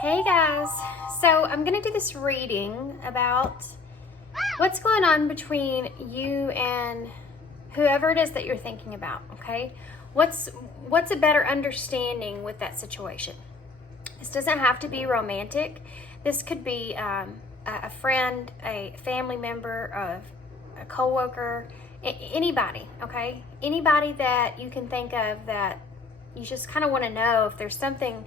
Hey guys, so I'm going to do this reading about what's going on between you and whoever it is that you're thinking about, okay? What's a better understanding with that situation? This doesn't have to be romantic. This could be a friend, a family member, a coworker, anybody, okay? Anybody that you can think of that you just kind of want to know if there's something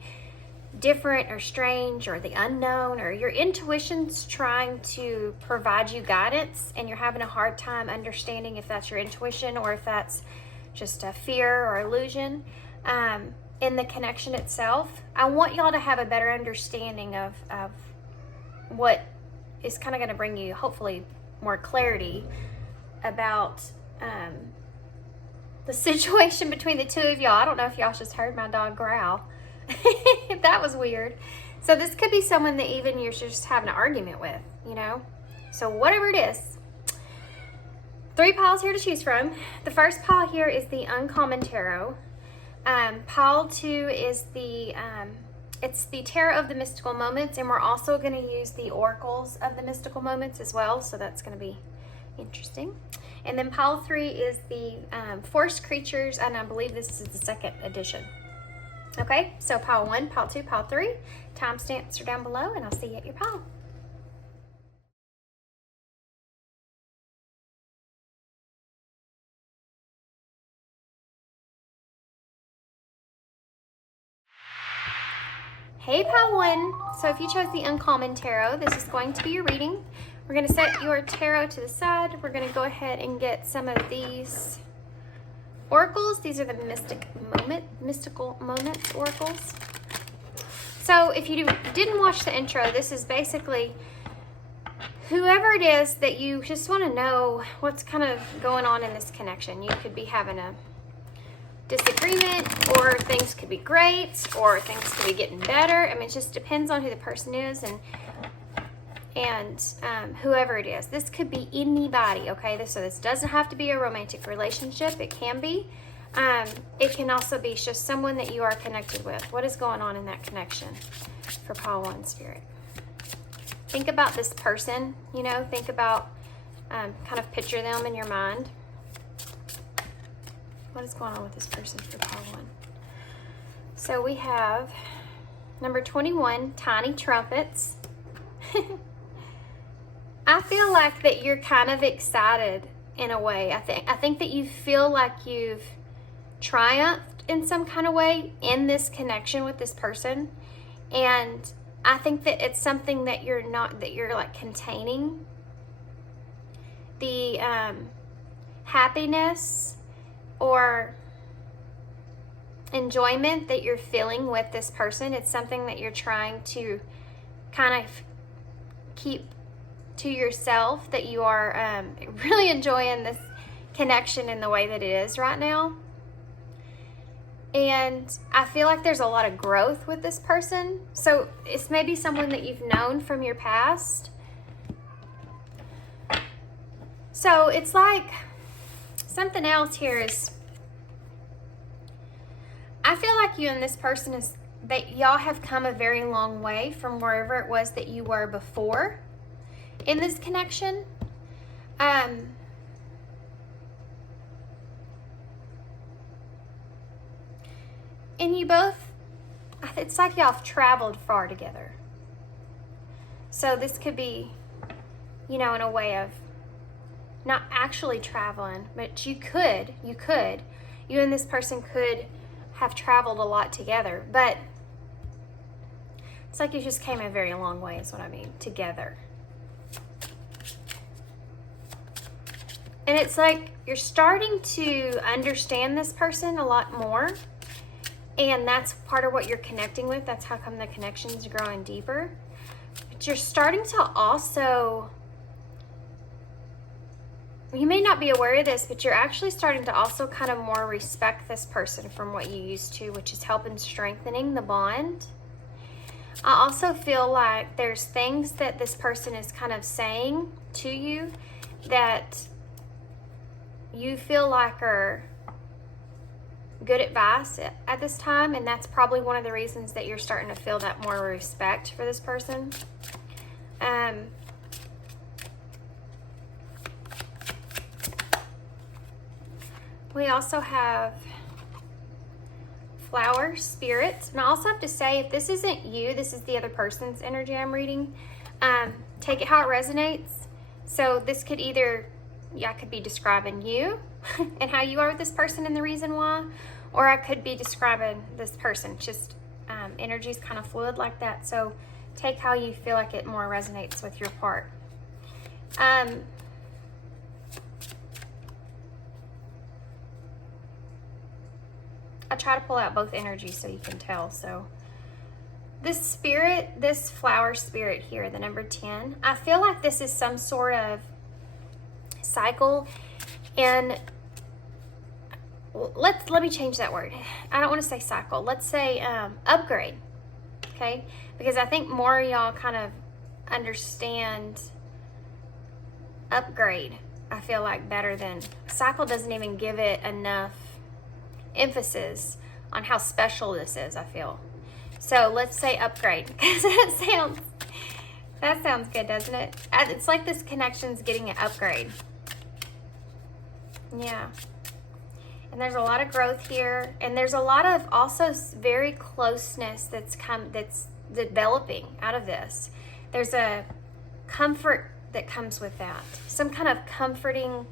different or strange or the unknown, or your intuition's trying to provide you guidance and you're having a hard time understanding if that's your intuition or if that's just a fear or illusion in the connection itself. I want y'all to have a better understanding of what is kind of going to bring you hopefully more clarity about the situation between the two of y'all. I don't know if y'all just heard my dog growl. That was weird. So this could be someone that even you're just having an argument with, you know? So whatever it is, 3 piles here to choose from. The first pile here is the Uncommon Tarot. Pile 2 is it's the Tarot of the Mystical Moments, and we're also going to use the Oracles of the Mystical Moments as well, so that's going to be interesting. And then pile 3 is the Forest Creatures, and I believe this is the 2nd edition. Okay, so pile 1, pile 2, pile 3. Timestamps are down below, and I'll see you at your pile. Hey, pile 1. So if you chose the Uncommon Tarot, this is going to be your reading. We're going to set your tarot to the side. We're going to go ahead and get some of these oracles. These are the mystical moments oracles. So if you didn't watch the intro, this is basically whoever it is that you just want to know what's kind of going on in this connection. You could be having a disagreement, or things could be great, or things could be getting better. I mean, it just depends on who the person is and whoever it is. This could be anybody, okay? So this doesn't have to be a romantic relationship. It can be. It can also be just someone that you are connected with. What is going on in that connection for pile 1 spirit? Think about this person, you know, think about, kind of picture them in your mind. What is going on with this person for pile 1? So we have number 21, Tiny Trumpets. I feel like that you're kind of excited in a way. I think that you feel like you've triumphed in some kind of way in this connection with this person, and I think that it's something that you're like containing the happiness or enjoyment that you're feeling with this person. It's something that you're trying to kind of keep to yourself, that you are really enjoying this connection in the way that it is right now. And I feel like there's a lot of growth with this person. So it's maybe someone that you've known from your past. So it's like something else here is, I feel like you and this person is, that y'all have come a very long way from wherever it was that you were before in this connection. And you both, it's like y'all have traveled far together. So this could be, you know, in a way of not actually traveling, but you and this person could have traveled a lot together, but it's like you just came a very long way is what I mean, together. And it's like you're starting to understand this person a lot more, and that's part of what you're connecting with. That's how come the connection's growing deeper. But you're starting to also, you may not be aware of this, but you're actually starting to also kind of more respect this person from what you used to, which is helping strengthening the bond. I also feel like there's things that this person is kind of saying to you that you feel like are good advice at this time, and that's probably one of the reasons that you're starting to feel that more respect for this person. We also have Flower Spirit. And I also have to say, if this isn't you, this is the other person's energy I'm reading. Take it how it resonates. So this could either, I could be describing you and how you are with this person and the reason why, or I could be describing this person. Just energy is kind of fluid like that. So take how you feel like it more resonates with your part. I try to pull out both energies so you can tell. So this spirit, this flower spirit here, the number 10, I feel like this is some sort of cycle. And let me change that word. I don't want to say cycle. Let's say upgrade. Okay? Because I think more of y'all kind of understand upgrade, I feel like, better than cycle. Doesn't even give it enough emphasis on how special this is, I feel. So let's say upgrade, because that sounds good, doesn't it? It's like this connection's getting an upgrade. Yeah. And there's a lot of growth here, and there's a lot of also very closeness that's developing out of this. There's a comfort that comes with that. Some kind of comforting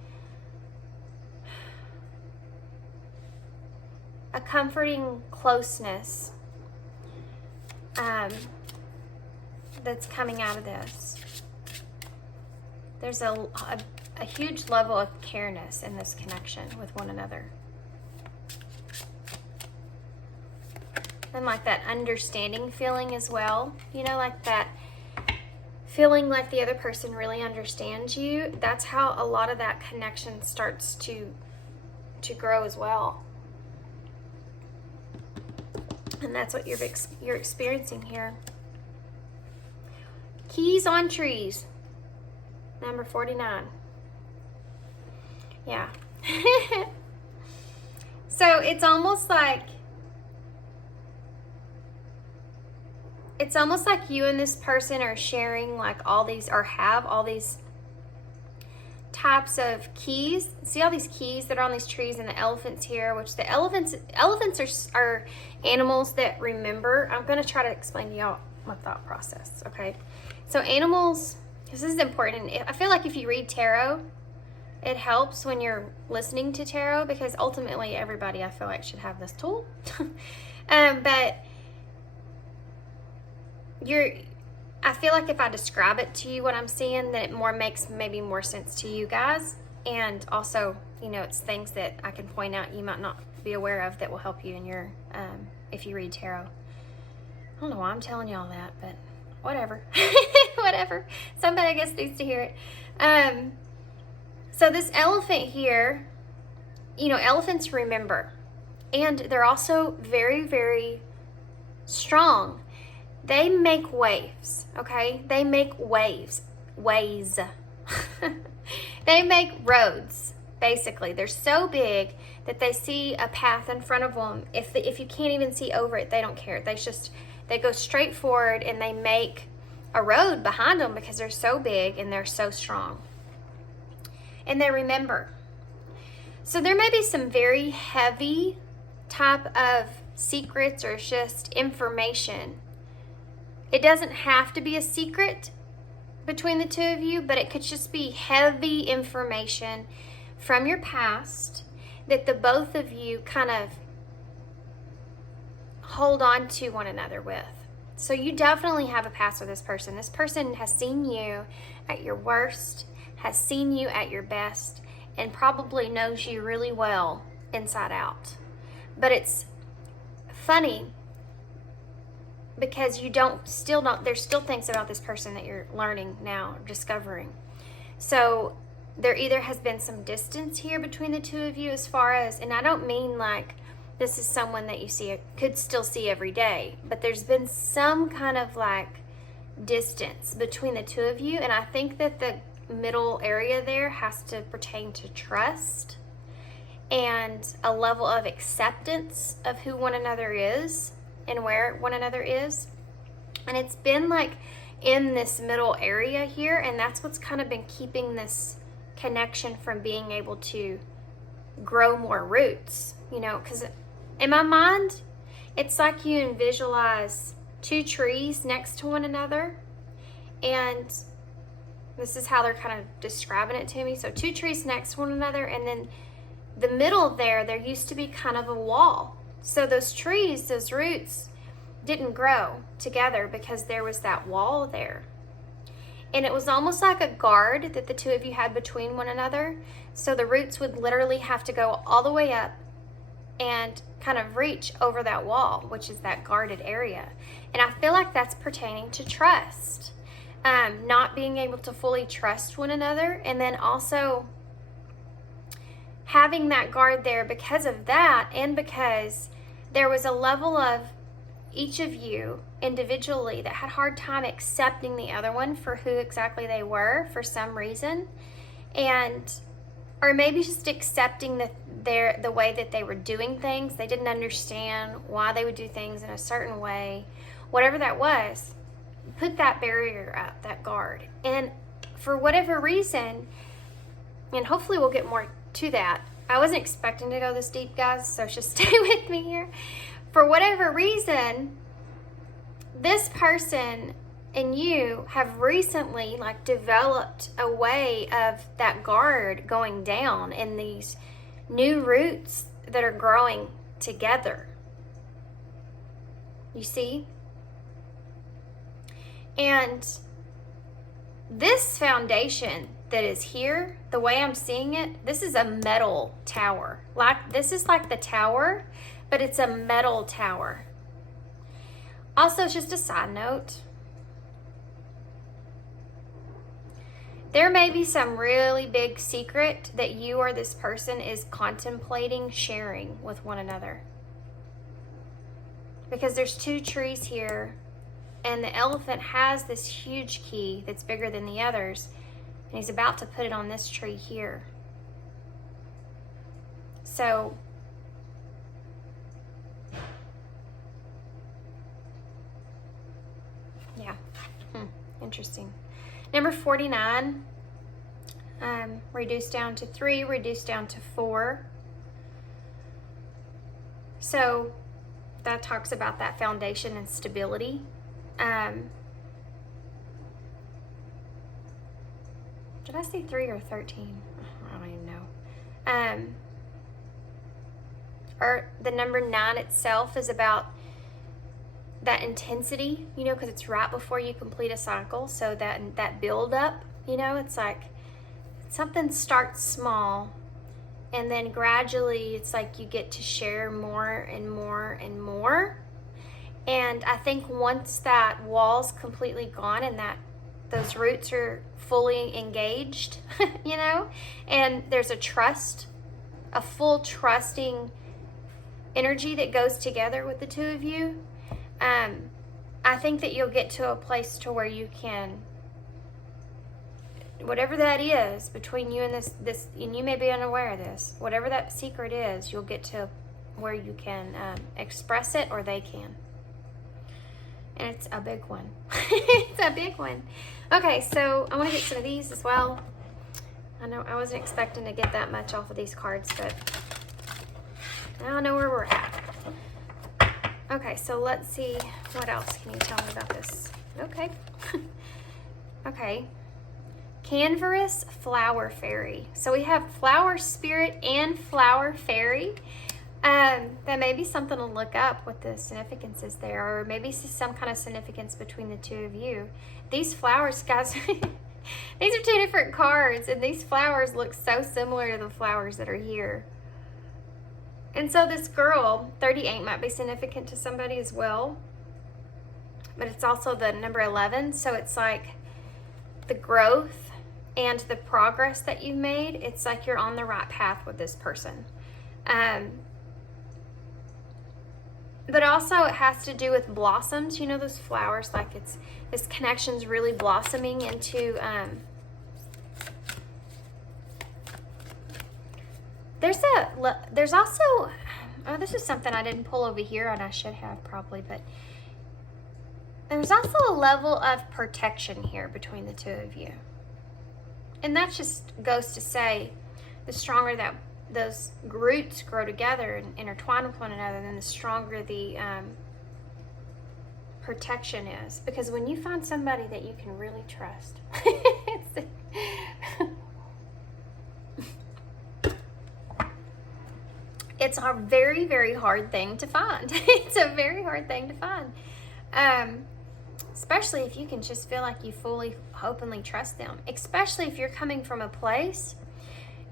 closeness that's coming out of this. There's a huge level of careness in this connection with one another. And like that understanding feeling as well. You know, like that feeling like the other person really understands you. That's how a lot of that connection starts to grow as well. And that's what you're experiencing here. Keys on trees. Number 49. Yeah. So it's almost like you and this person are sharing like all these, or have all these types of keys. See all these keys that are on these trees, and the elephants here, which the elephants are animals that remember. I'm going to try to explain to y'all my thought process, okay? So animals, this is important. I feel like if you read tarot, it helps when you're listening to tarot, because ultimately everybody, I feel like, should have this tool. But I feel like if I describe it to you what I'm seeing, then it makes maybe more sense to you guys. And also, you know, it's things that I can point out you might not be aware of that will help you in your, if you read tarot. I don't know why I'm telling you all that, but whatever. Whatever. Somebody, I guess, needs to hear it. So this elephant here, you know, elephants remember. And they're also very, very strong. They make waves, okay? They make waves. They make roads, basically. They're so big that they see a path in front of them. If you can't even see over it, they don't care. They go straight forward, and they make a road behind them because they're so big and they're so strong. And they remember. So there may be some very heavy type of secrets or just information. It doesn't have to be a secret between the two of you, but it could just be heavy information from your past that the both of you kind of hold on to one another with. So you definitely have a past with this person. This person has seen you at your worst, has seen you at your best, and probably knows you really well inside out. But it's funny because there's still things about this person that you're learning now, discovering. So there either has been some distance here between the two of you, as far as, and I don't mean like this is someone that you could still see every day, but there's been some kind of like distance between the two of you. And I think that the middle area there has to pertain to trust and a level of acceptance of who one another is and where one another is. And it's been like in this middle area here, and that's what's kind of been keeping this connection from being able to grow more roots, you know, because in my mind, it's like you visualize two trees next to one another, and this is how they're kind of describing it to me. So two trees next to one another, and then the middle there used to be kind of a wall. So those trees, those roots, didn't grow together because there was that wall there. And it was almost like a guard that the two of you had between one another. So the roots would literally have to go all the way up and kind of reach over that wall, which is that guarded area. And I feel like that's pertaining to trust. Not being able to fully trust one another, and then also having that guard there because of that, and because there was a level of each of you individually that had a hard time accepting the other one for who exactly they were for some reason, and or maybe just accepting the way that they were doing things. They didn't understand why they would do things in a certain way. Whatever that was, put that barrier up, that guard. And for whatever reason, and hopefully we'll get more to that. I wasn't expecting to go this deep, guys, so just stay with me here. For whatever reason, this person and you have recently like developed a way of that guard going down in these new roots that are growing together. You see? And this foundation that is here, the way I'm seeing it, this is a metal tower. Like, this is like the tower, but it's a metal tower. Also, just a side note, there may be some really big secret that you or this person is contemplating sharing with one another. Because there's two trees here, and the elephant has this huge key that's bigger than the others, and he's about to put it on this tree here. So, yeah, interesting. Number 49, reduced down to 3, reduced down to 4. So that talks about that foundation and stability. Did I say 3 or 13? I don't even know. Or the number 9 itself is about that intensity, you know, because it's right before you complete a cycle. So that build up, you know, it's like something starts small, and then gradually it's like you get to share more and more and more. And I think once that wall's completely gone and that those roots are fully engaged, you know, and there's a trust, a full trusting energy that goes together with the two of you, I think that you'll get to a place to where you can, whatever that is between you and this, and you may be unaware of this, whatever that secret is, you'll get to where you can express it, or they can. And it's a big one. It's a big one. Okay, so I want to get some of these as well. I know I wasn't expecting to get that much off of these cards, but now I know where we're at. Okay, so let's see, what else can you tell me about this? Okay. Okay. Canvas Flower Fairy. So we have Flower Spirit and Flower Fairy. That may be something to look up what the significance is there, or maybe some kind of significance between the two of you. These flowers, guys, these are two different cards, and these flowers look so similar to the flowers that are here. And so this girl, 38, might be significant to somebody as well. But it's also the number 11, so it's like the growth and the progress that you've made. It's like you're on the right path with this person. But also it has to do with blossoms. You know, those flowers, like it's, this connection's really blossoming into there's also, oh, this is something I didn't pull over here, and I should have probably, but there's also a level of protection here between the two of you. And that just goes to say, the stronger that those roots grow together and intertwine with one another, then the stronger the protection is. Because when you find somebody that you can really trust, it's a very, very hard thing to find. It's a very hard thing to find. Especially if you can just feel like you fully, openly trust them. Especially if you're coming from a place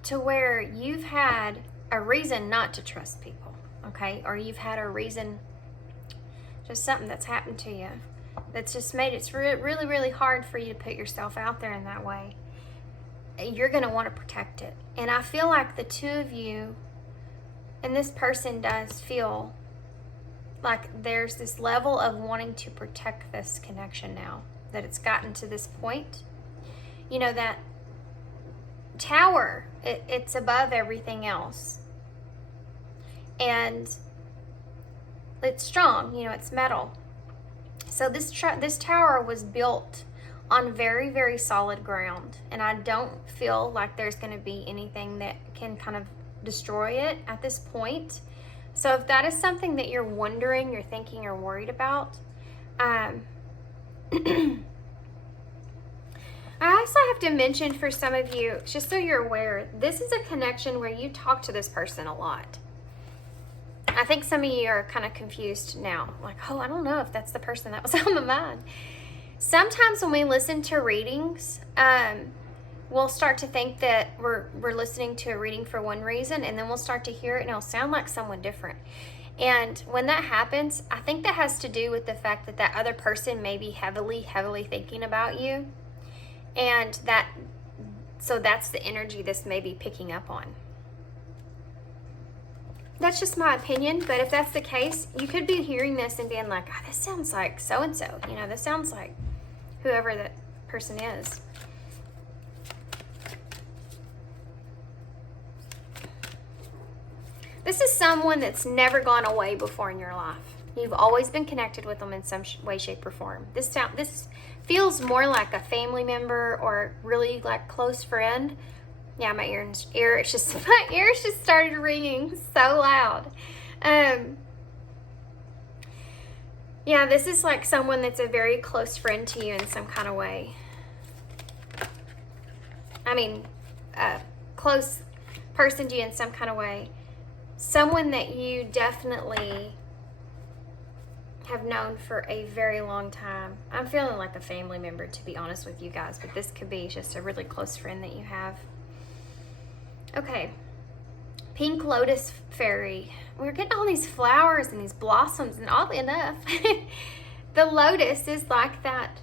to where you've had a reason not to trust people, okay? Or you've had a reason, just something that's happened to you that's just made it really, really hard for you to put yourself out there in that way. You're going to want to protect it. And I feel like the two of you, and this person does feel like there's this level of wanting to protect this connection now, that it's gotten to this point. You know, that tower, it's above everything else. And it's strong, you know, it's metal. So this tower was built on very, very solid ground. And I don't feel like there's going to be anything that can kind of destroy it at this point. So if that is something that you're wondering, you're thinking, or worried about, I also have to mention for some of you, just so you're aware, this is a connection where you talk to this person a lot. I think some of you are kind of confused now, like, oh, I don't know if that's the person that was on my mind. Sometimes when we listen to readings, we'll start to think that we're listening to a reading for one reason, and then we'll start to hear it and it'll sound like someone different. And when that happens, I think that has to do with the fact that that other person may be heavily, heavily thinking about you. And so that's the energy this may be picking up on. That's just my opinion, but if that's the case, you could be hearing this and being like, oh, this sounds like so-and-so. You know, this sounds like whoever that person is. This is someone that's never gone away before in your life. You've always been connected with them in some way, shape, or form. This feels more like a family member or really like close friend. Yeah, my ears just started ringing so loud. Yeah, this is like someone that's a very close friend to you in some kind of way. I mean, a close person to you in some kind of way. Someone that you definitely have known for a very long time. I'm feeling like a family member, to be honest with you guys, but this could be just a really close friend that you have. Okay, Pink Lotus Fairy. We're getting all these flowers and these blossoms, and oddly enough, the lotus is like that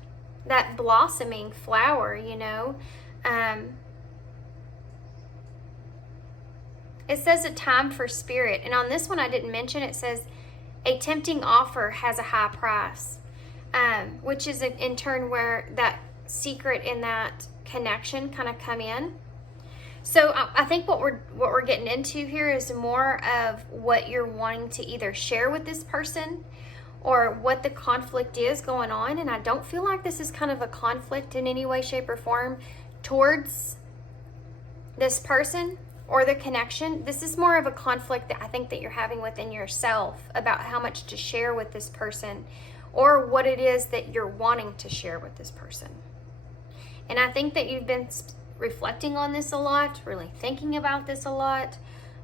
blossoming flower, you know. It says a time for spirit, and on this one I didn't mention, it says a tempting offer has a high price, which is in turn where that secret and that connection kind of come in. So I think what we're getting into here is more of what you're wanting to either share with this person or what the conflict is going on. And I don't feel like this is kind of a conflict in any way, shape, or form towards this person or the connection. This is more of a conflict that I think that you're having within yourself about how much to share with this person or what it is that you're wanting to share with this person. And I think that you've been reflecting on this a lot, really thinking about this a lot.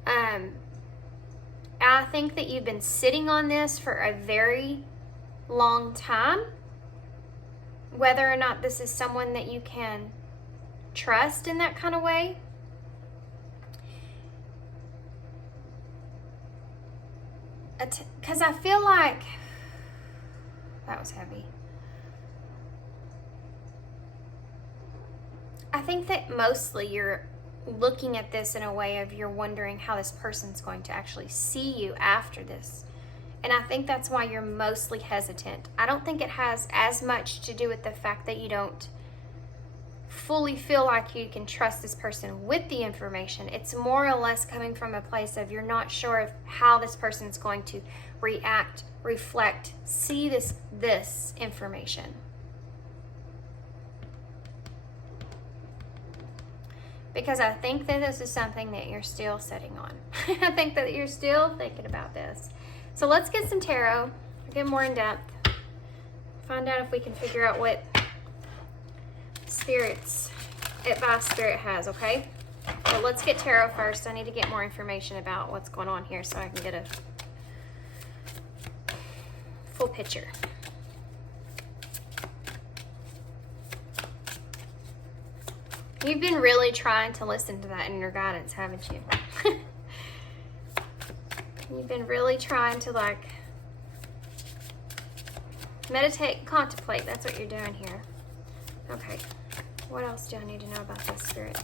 I think that you've been sitting on this for a very long time. Whether or not this is someone that you can trust in that kind of way. Because I feel like that was heavy. I think that mostly you're looking at this in a way of you're wondering how this person's going to actually see you after this. And I think that's why you're mostly hesitant. I don't think it has as much to do with the fact that you don't fully feel like you can trust this person with the information. It's more or less coming from a place of you're not sure of how this person's going to react, reflect, see this information. Because I think that this is something that you're still sitting on. I think that you're still thinking about this. So let's get some tarot, get more in depth, find out if we can figure out what advice Spirit has, okay? But let's get tarot first. I need to get more information about what's going on here so I can get a full picture. You've been really trying to listen to that inner guidance, haven't you? You've been really trying to like meditate, contemplate. That's what you're doing here. Okay. What else do I need to know about this, Spirit?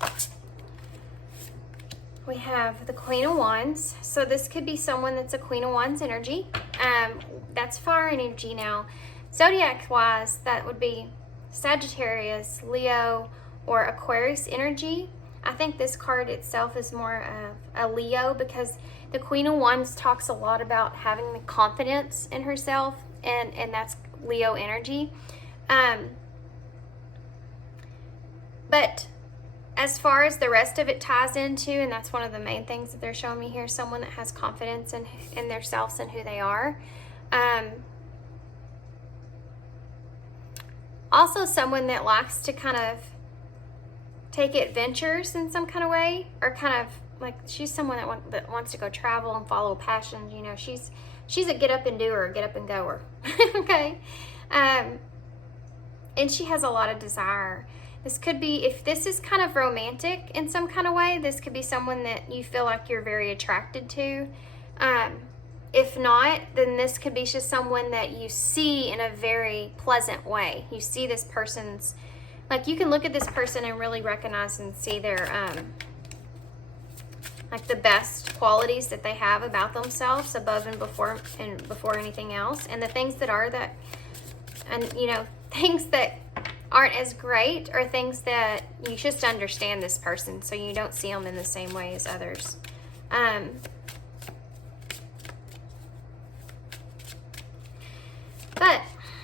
We have the Queen of Wands. So this could be someone that's a Queen of Wands energy. That's fire energy now. Zodiac-wise, that would be Sagittarius, Leo, or Aquarius energy. I think this card itself is more of a Leo because the Queen of Wands talks a lot about having the confidence in herself, and that's Leo energy. But as far as the rest of it ties into, and that's one of the main things that they're showing me here, someone that has confidence in themselves and who they are. Also someone that likes to kind of take adventures in some kind of way, or kind of like she's someone that wants to go travel and follow passions. You know, she's a get up and doer, get up and goer. Okay. And she has a lot of desire. This could be, if this is kind of romantic in some kind of way, this could be someone that you feel like you're very attracted to. If not, then this could be just someone that you see in a very pleasant way. You see this person's, like you can look at this person and really recognize and see their, like the best qualities that they have about themselves above and before anything else. And the things that are that, and you know, things that aren't as great, or things that you just understand this person so you don't see them in the same way as others. But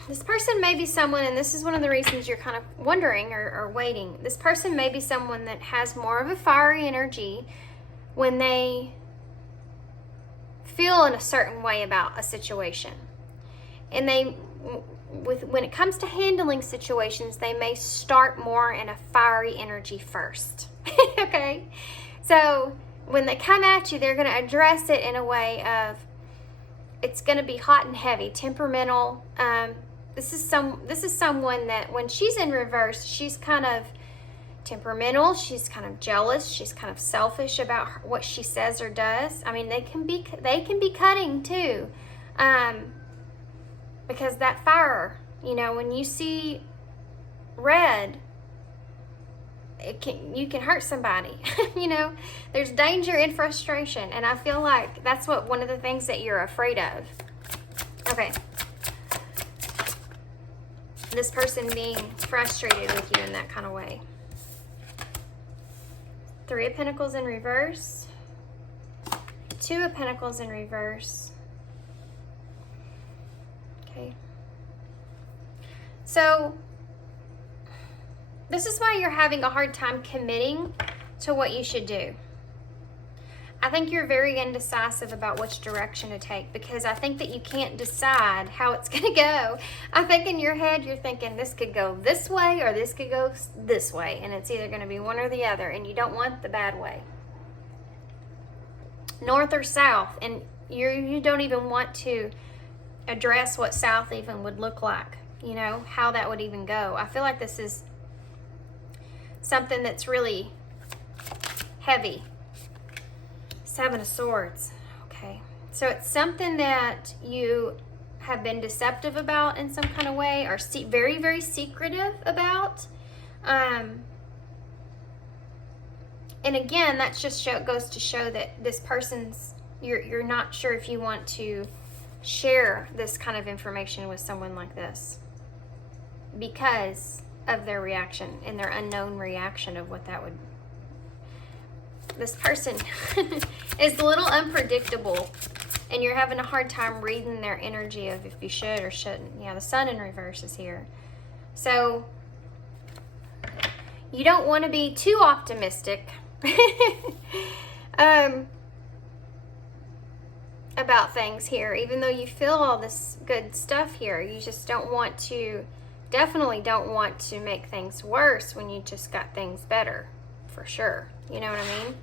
this person may be someone, and this is one of the reasons you're kind of wondering or waiting. This person may be someone that has more of a fiery energy when they feel in a certain way about a situation. And when it comes to handling situations, they may start more in a fiery energy first. Okay? So when they come at you, they're going to address it in a way of, it's going to be hot and heavy, temperamental. This is someone that when she's in reverse, she's kind of temperamental, she's kind of jealous, she's kind of selfish about what she says or does. I mean, they can be cutting too. Because that fire, you know, when you see red, you can hurt somebody. You know, there's danger and frustration, and I feel like that's one of the things that you're afraid of. Okay. This person being frustrated with you in that kind of way. 3 of Pentacles in reverse. 2 of Pentacles in reverse. Okay. So this is why you're having a hard time committing to what you should do. I think you're very indecisive about which direction to take, because I think that you can't decide how it's going to go. I think in your head you're thinking this could go this way or this could go this way, and it's either going to be one or the other, and you don't want the bad way. North or south, and you don't even want to address what south even would look like, you know, how that would even go. I feel like this is something that's really heavy. 7 of Swords. Okay, so it's something that you have been deceptive about in some kind of way, or very, very secretive about. And again, that's just goes to show that this person's, you're not sure if you want to share this kind of information with someone like this, because of their reaction and their unknown reaction of what that would. This person is a little unpredictable, and you're having a hard time reading their energy of if you should or shouldn't. Yeah, the Sun in reverse is here. So you don't want to be too optimistic about things here, even though you feel all this good stuff here. You just don't want to, definitely don't want to make things worse when you just got things better, for sure. You know what I mean?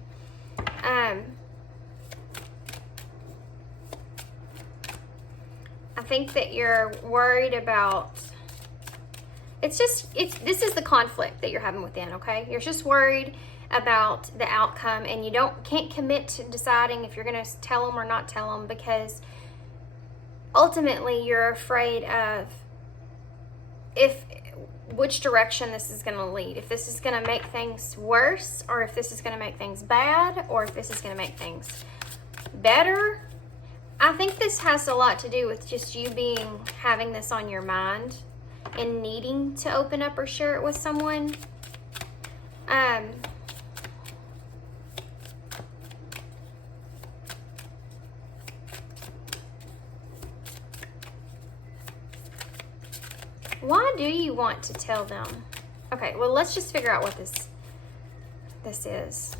I think that you're worried about, this is the conflict that you're having within, okay? You're just worried about the outcome, and you can't commit to deciding if you're going to tell them or not tell them, because ultimately you're afraid of which direction this is going to lead. If this is going to make things worse, or if this is going to make things bad, or if this is going to make things better. I think this has a lot to do with just you having this on your mind and needing to open up or share it with someone. Why do you want to tell them? Okay, well, let's just figure out what this is.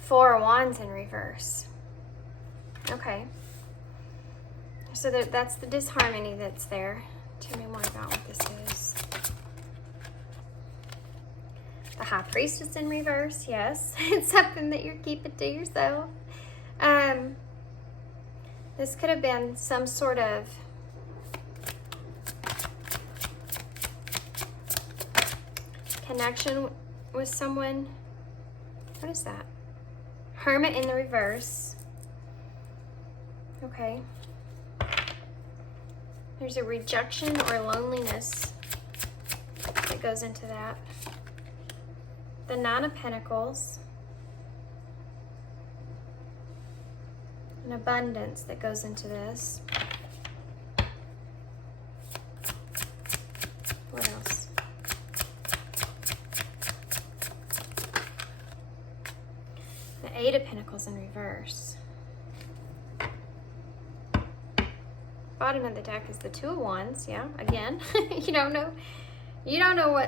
Four of Wands in reverse. Okay. So that's the disharmony that's there. Tell me more about what this is. The High Priestess in reverse, yes. It's something that you're keeping to yourself. This could have been some sort of connection with someone. What is that? Hermit in the reverse. Okay. There's a rejection or loneliness that goes into that. The Nine of Pentacles. An abundance that goes into this. What else? The Eight of Pentacles in reverse. Bottom of the deck is the Two of Wands. Yeah, again, you don't know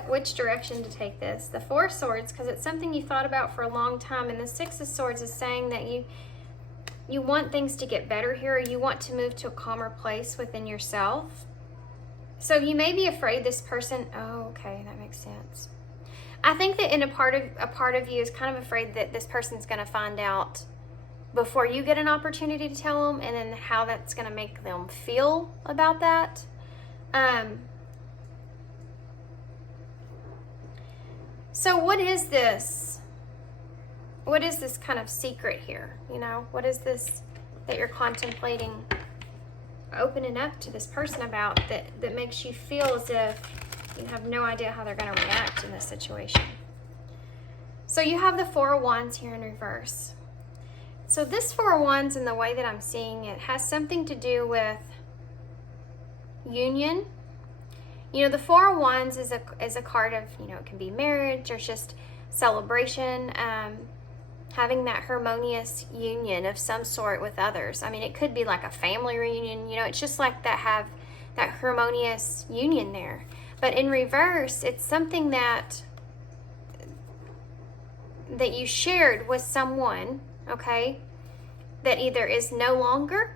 which direction to take this. The Four of Swords, because it's something you thought about for a long time, and the Six of Swords is saying that you want things to get better here. You want to move to a calmer place within yourself. So you may be afraid this person. Oh, okay, that makes sense. I think that in a part of you is kind of afraid that this person's going to find out before you get an opportunity to tell them, and then how that's going to make them feel about that. So what is this? What is this kind of secret here? You know, what is this that you're contemplating opening up to this person about that makes you feel as if you have no idea how they're going to react in this situation? So you have the Four of Wands here in reverse. So this Four of Wands, in the way that I'm seeing it, has something to do with union. You know, the Four of Wands is a card of, you know, it can be marriage or just celebration, having that harmonious union of some sort with others. I mean, it could be like a family reunion, you know, it's just like have that harmonious union there. But in reverse, it's something that you shared with someone, okay, that either is no longer,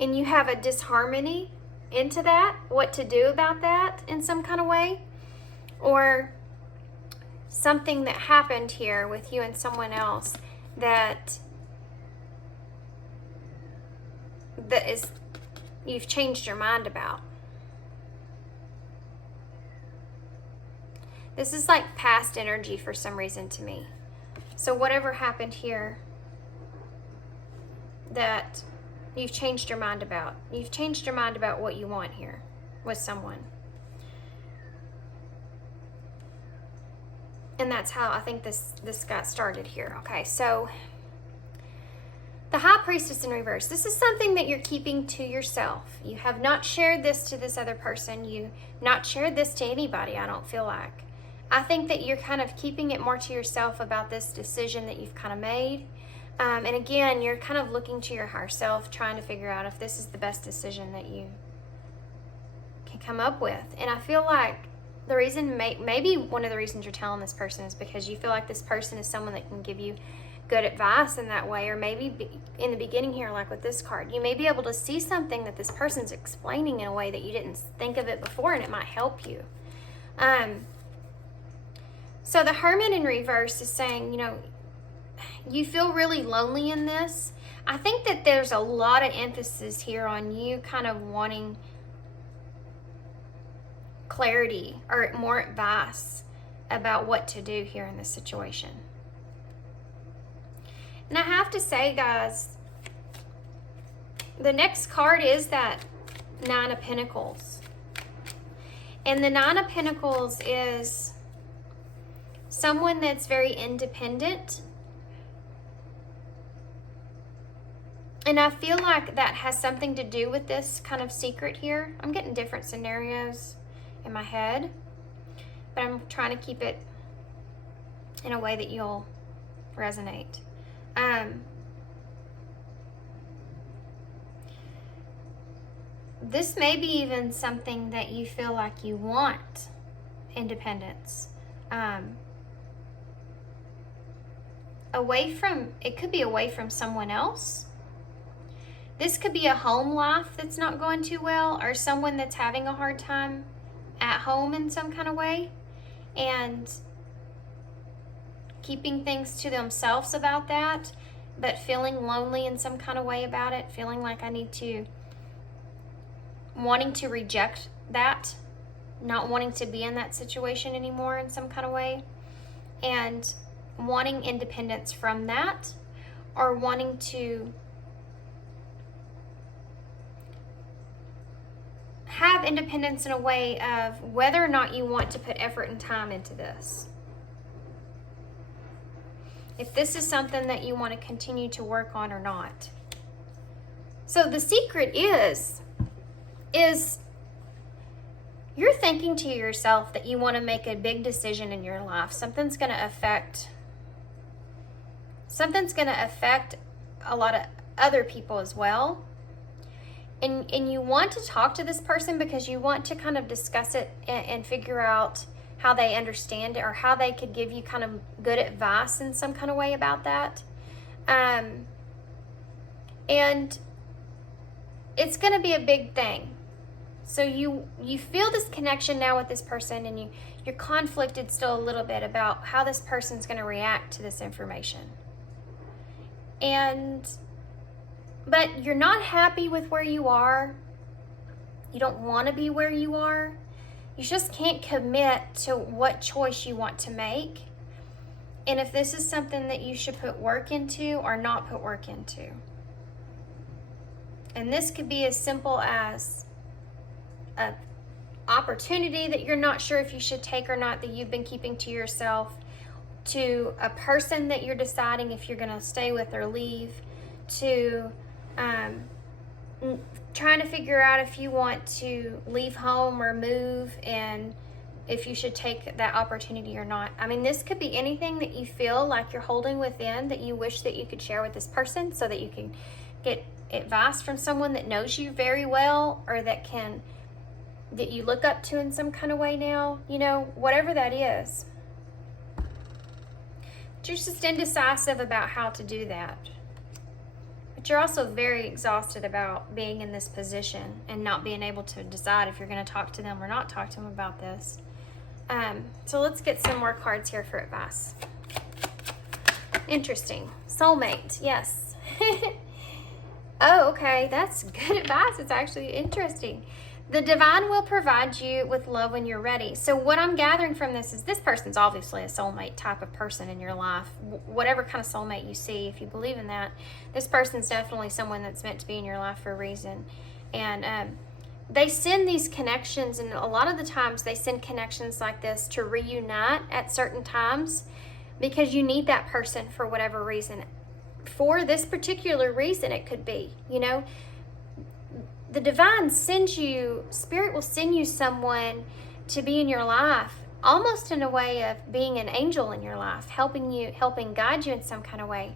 and you have a disharmony into that, what to do about that in some kind of way, or something that happened here with you and someone else that is you've changed your mind about. This is like past energy for some reason to me. So whatever happened here that you've changed your mind about. You've changed your mind about what you want here with someone. And that's how I think this got started here. Okay, so The High Priestess in reverse. This is something that you're keeping to yourself. You have not shared this to this other person. You've not shared this to anybody, I don't feel like. I think that you're kind of keeping it more to yourself about this decision that you've kind of made. And again, you're kind of looking to your higher self, trying to figure out if this is the best decision that you can come up with. And I feel like the reason, maybe one of the reasons you're telling this person is because you feel like this person is someone that can give you good advice in that way. Or maybe in the beginning here, like with this card, you may be able to see something that this person's explaining in a way that you didn't think of it before, and it might help you. So the Hermit in reverse is saying, you know, you feel really lonely in this. I think that there's a lot of emphasis here on you kind of wanting clarity or more advice about what to do here in this situation. And I have to say, guys, the next card is that Nine of Pentacles. And the Nine of Pentacles is someone that's very independent. And I feel like that has something to do with this kind of secret here. I'm getting different scenarios in my head, but I'm trying to keep it in a way that you'll resonate. This may be even something that you feel like you want independence. It could be away from someone else. This could be a home life that's not going too well, or someone that's having a hard time at home in some kind of way, and keeping things to themselves about that, but feeling lonely in some kind of way about it, feeling like wanting to reject that, not wanting to be in that situation anymore in some kind of way, and wanting independence from that, or wanting to have independence in a way of whether or not you want to put effort and time into this. If this is something that you want to continue to work on or not. So the secret is you're thinking to yourself that you want to make a big decision in your life. Something's going to affect a lot of other people as well. And you want to talk to this person because you want to kind of discuss it and figure out how they understand it, or how they could give you kind of good advice in some kind of way about that. And it's going to be a big thing. So you feel this connection now with this person, and you're conflicted still a little bit about how this person's going to react to this information. But you're not happy with where you are. You don't want to be where you are. You just can't commit to what choice you want to make. And if this is something that you should put work into or not put work into. And this could be as simple as an opportunity that you're not sure if you should take or not, that you've been keeping to yourself, to a person that you're deciding if you're going to stay with or leave, to trying to figure out if you want to leave home or move, and if you should take that opportunity or not. I mean, this could be anything that you feel like you're holding within that you wish that you could share with this person, so that you can get advice from someone that knows you very well, or that you look up to in some kind of way now, you know, whatever that is. But you're just indecisive about how to do that. But you're also very exhausted about being in this position and not being able to decide if you're going to talk to them or not talk to them about this. So let's get some more cards here for advice. Interesting. Soulmate, yes. Oh, okay, that's good advice. It's actually interesting. The divine will provide you with love when you're ready. So what I'm gathering from this is this person's obviously a soulmate type of person in your life. Whatever kind of soulmate you see, if you believe in that, this person's definitely someone that's meant to be in your life for a reason. And they send these connections, and a lot of the times they send connections like this to reunite at certain times, because you need that person for whatever reason. for this particular reason. It could be, you know, the divine sends you, Spirit will send you someone to be in your life, almost in a way of being an angel in your life, helping guide you in some kind of way.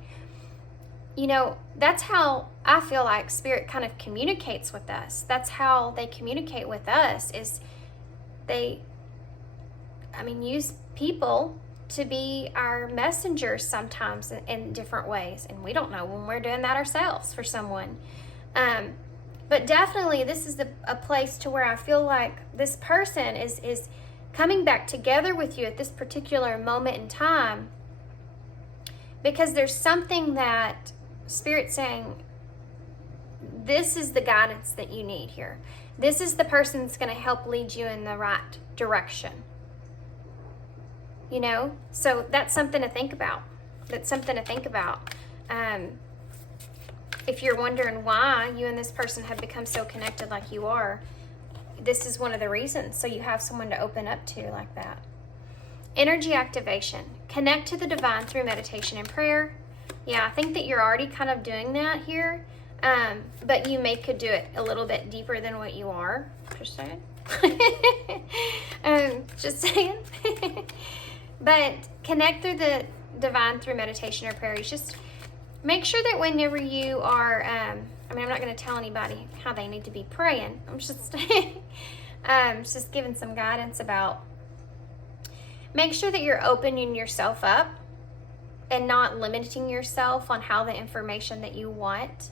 You know, that's how I feel like Spirit kind of communicates with us. That's how they communicate with us, is they, use people to be our messengers sometimes in different ways. And we don't know when we're doing that ourselves for someone. But definitely this is a place to where I feel like this person is coming back together with you at this particular moment in time, because there's something that Spirit's saying, this is the guidance that you need here. This is the person that's going to help lead you in the right direction. You know, so that's something to think about. That's something to think about. If you're wondering why you and this person have become so connected like you are, this is one of the reasons. So you have someone to open up to like that. Energy activation. Connect to the divine through meditation and prayer. Yeah, I think that you're already kind of doing that here. But you could do it a little bit deeper than what you are. Just saying. Just saying. But connect through the divine through meditation or prayer. You just make sure that whenever you are, I'm not going to tell anybody how they need to be praying. I'm just, just giving some guidance about, make sure that you're opening yourself up and not limiting yourself on how the information that you want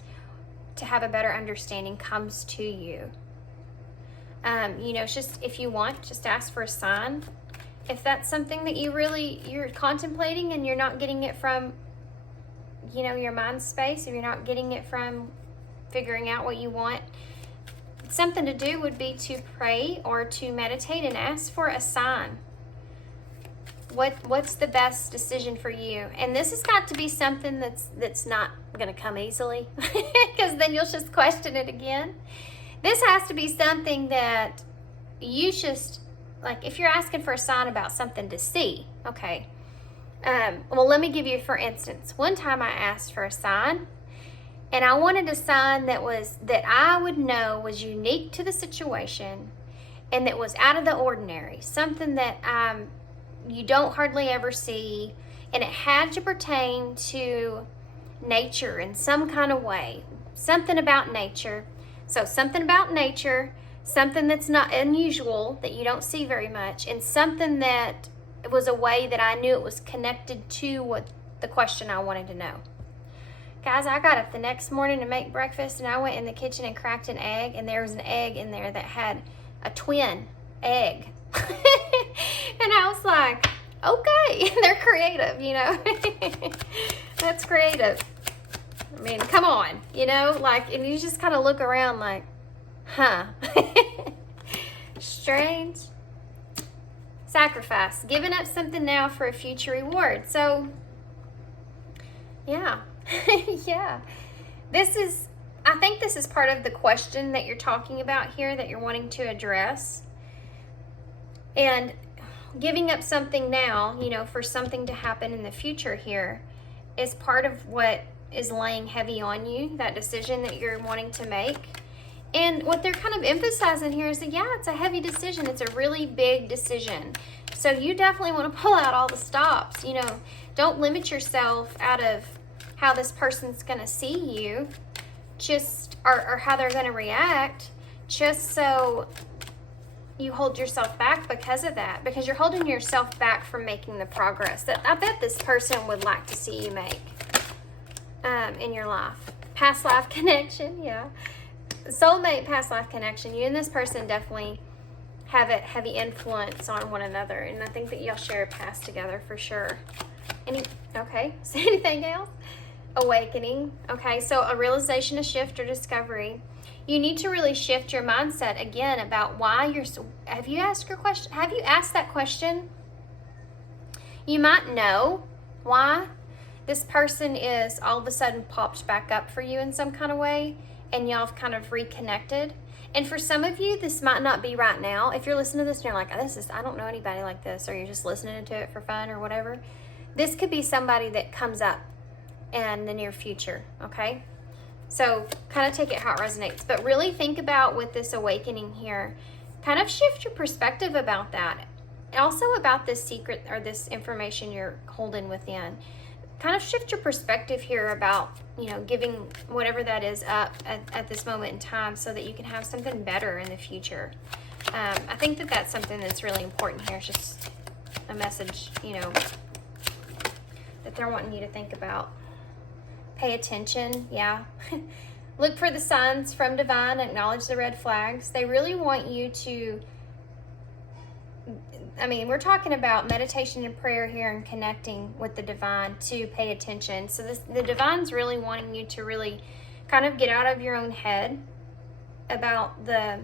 to have a better understanding comes to you. You know, it's just, if you want, just ask for a sign. If that's something that you're contemplating and you're not getting it from, you know, your mind space, if you're not getting it from figuring out what you want, something to do would be to pray or to meditate and ask for a sign. What's the best decision for you? And this has got to be something that's not going to come easily, because then you'll just question it again. This has to be something that you just, like, if you're asking for a sign about something to see, okay. Well, let me give you, for instance, one time I asked for a sign, and I wanted a sign that I would know was unique to the situation and that was out of the ordinary, something that you don't hardly ever see, and it had to pertain to nature in some kind of way, something about nature. So something about nature, something that's not unusual, that you don't see very much, and something that it was a way that I knew it was connected to what the question I wanted to know. Guys, I got up the next morning to make breakfast, and I went in the kitchen and cracked an egg, and there was an egg in there that had a twin egg. And I was like, okay, they're creative, you know. That's creative. I mean, come on, you know, like, and you just kind of look around like, huh. Strange. Sacrifice, giving up something now for a future reward. So, yeah. Yeah. I think this is part of the question that you're talking about here, that you're wanting to address. And giving up something now, you know, for something to happen in the future here is part of what is laying heavy on you, that decision that you're wanting to make. And what they're kind of emphasizing here is that, yeah, it's a heavy decision. It's a really big decision. So you definitely want to pull out all the stops. You know, don't limit yourself out of how this person's going to see you, just, or how they're going to react, just so you hold yourself back because of that, because you're holding yourself back from making the progress that I bet this person would like to see you make in your life. Past life connection, yeah. Soulmate, past life connection. You and this person definitely have a heavy influence on one another, and I think that y'all share a past together for sure. Okay, so anything else? Awakening. Okay, so a realization, a shift, or discovery. You need to really shift your mindset again about why you're. Have you asked your question? Have you asked that question? You might know why this person is all of a sudden popped back up for you in some kind of way, and y'all have kind of reconnected. And for some of you, this might not be right now. If you're listening to this and you're like, I don't know anybody like this, or you're just listening to it for fun or whatever, this could be somebody that comes up in the near future, okay? So kind of take it how it resonates, but really think about with this awakening here, kind of shift your perspective about that. Also about this secret or this information you're holding within. Kind of shift your perspective here about, you know, giving whatever that is up at this moment in time so that you can have something better in the future. I think that that's something that's really important here. It's just a message, you know, that they're wanting you to think about. Pay attention, yeah. Look for the signs from divine, acknowledge the red flags. They really want you to, I mean, we're talking about meditation and prayer here and connecting with the divine to pay attention. So the divine's really wanting you to really kind of get out of your own head about the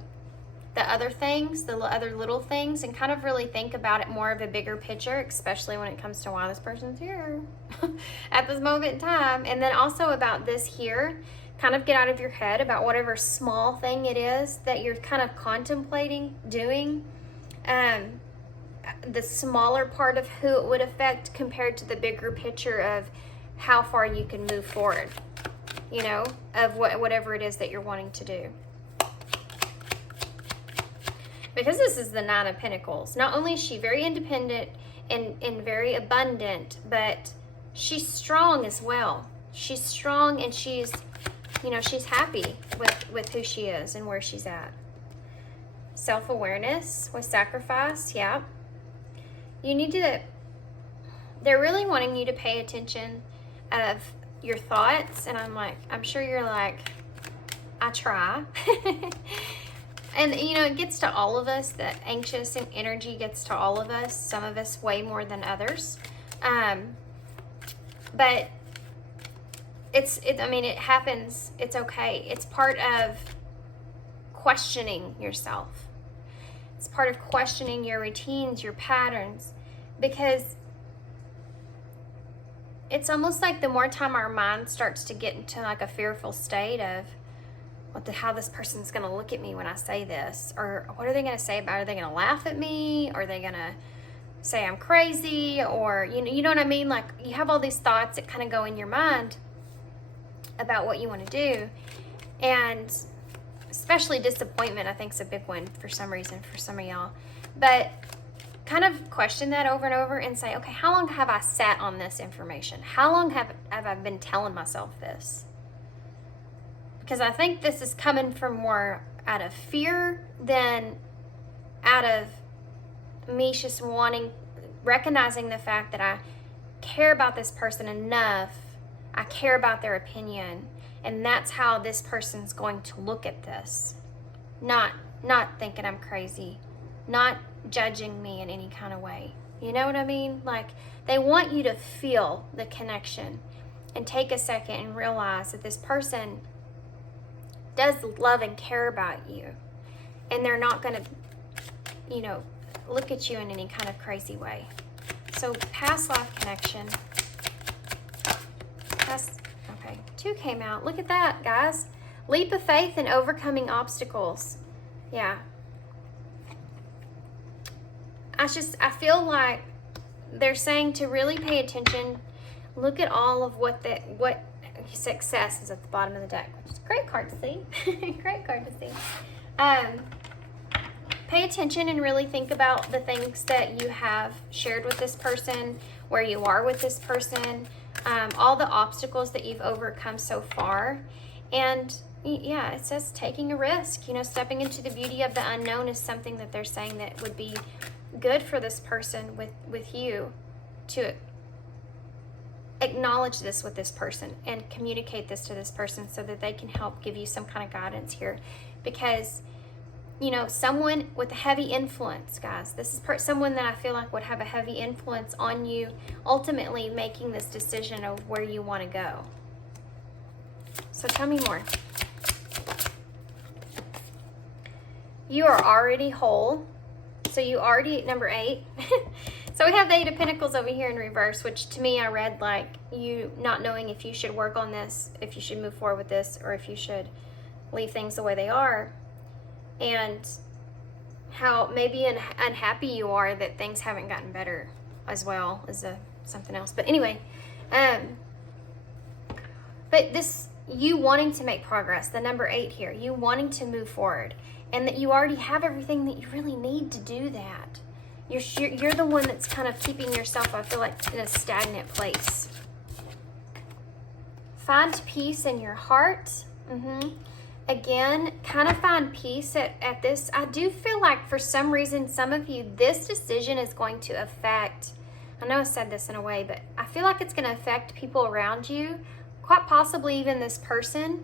other things, the other little things, and kind of really think about it more of a bigger picture, especially when it comes to why this person's here at this moment in time. And then also about this here, kind of get out of your head about whatever small thing it is that you're kind of contemplating doing. The smaller part of who it would affect compared to the bigger picture of how far you can move forward, you know, of whatever it is that you're wanting to do. Because this is the Nine of Pentacles. Not only is she very independent and very abundant, but she's strong as well. She's strong and she's, you know, she's happy with who she is and where she's at. Self-awareness with sacrifice, yeah. You need to, they're really wanting you to pay attention of your thoughts. And I'm sure you're like, I try. And, you know, it gets to all of us. That anxious energy gets to all of us. Some of us way more than others. But I mean, it happens. It's okay. It's part of questioning yourself. It's part of questioning your routines, your patterns. Because it's almost like the more time our mind starts to get into like a fearful state of, how this person's going to look at me when I say this, or what are they going to say about it? Are they going to laugh at me? Are they going to say I'm crazy? Or, you know what I mean? Like, you have all these thoughts that kind of go in your mind about what you want to do. And especially disappointment, I think, is a big one for some reason for some of y'all. But kind of question that over and over and say, okay, how long have I sat on this information? How long have I been telling myself this? Because I think this is coming from more out of fear than out of me just recognizing the fact that I care about this person enough. I care about their opinion. And that's how this person's going to look at this. Not thinking I'm crazy. Not judging me in any kind of way. You know what I mean? Like, they want you to feel the connection and take a second and realize that this person does love and care about you, and they're not going to, you know, look at you in any kind of crazy way. So past life connection. Okay, 2 came out. Look at that, guys. Leap of faith and overcoming obstacles. Yeah. I feel like they're saying to really pay attention. Look at all of what success is at the bottom of the deck, which is a great card to see. Great card to see. Pay attention and really think about the things that you have shared with this person, where you are with this person, all the obstacles that you've overcome so far. And yeah, it says taking a risk, you know, stepping into the beauty of the unknown is something that they're saying that would be good for this person with you to acknowledge this with this person and communicate this to this person so that they can help give you some kind of guidance here. Because, you know, someone with a heavy influence, guys, this is someone that I feel like would have a heavy influence on you, ultimately making this decision of where you want to go. So tell me more. You are already whole. So you already, number 8. So we have the 8 of Pentacles over here in reverse, which to me I read like you not knowing if you should work on this, if you should move forward with this, or if you should leave things the way they are. And how maybe unhappy you are that things haven't gotten better as well as something else. But anyway, But this, you wanting to make progress, the number 8 here, you wanting to move forward, and that you already have everything that you really need to do that. You're the one that's kind of keeping yourself, I feel like, in a stagnant place. Find peace in your heart. Again, kind of find peace at this. I do feel like for some reason, some of you, this decision is going to affect, I know I said this in a way, but I feel like it's going to affect people around you, quite possibly even this person.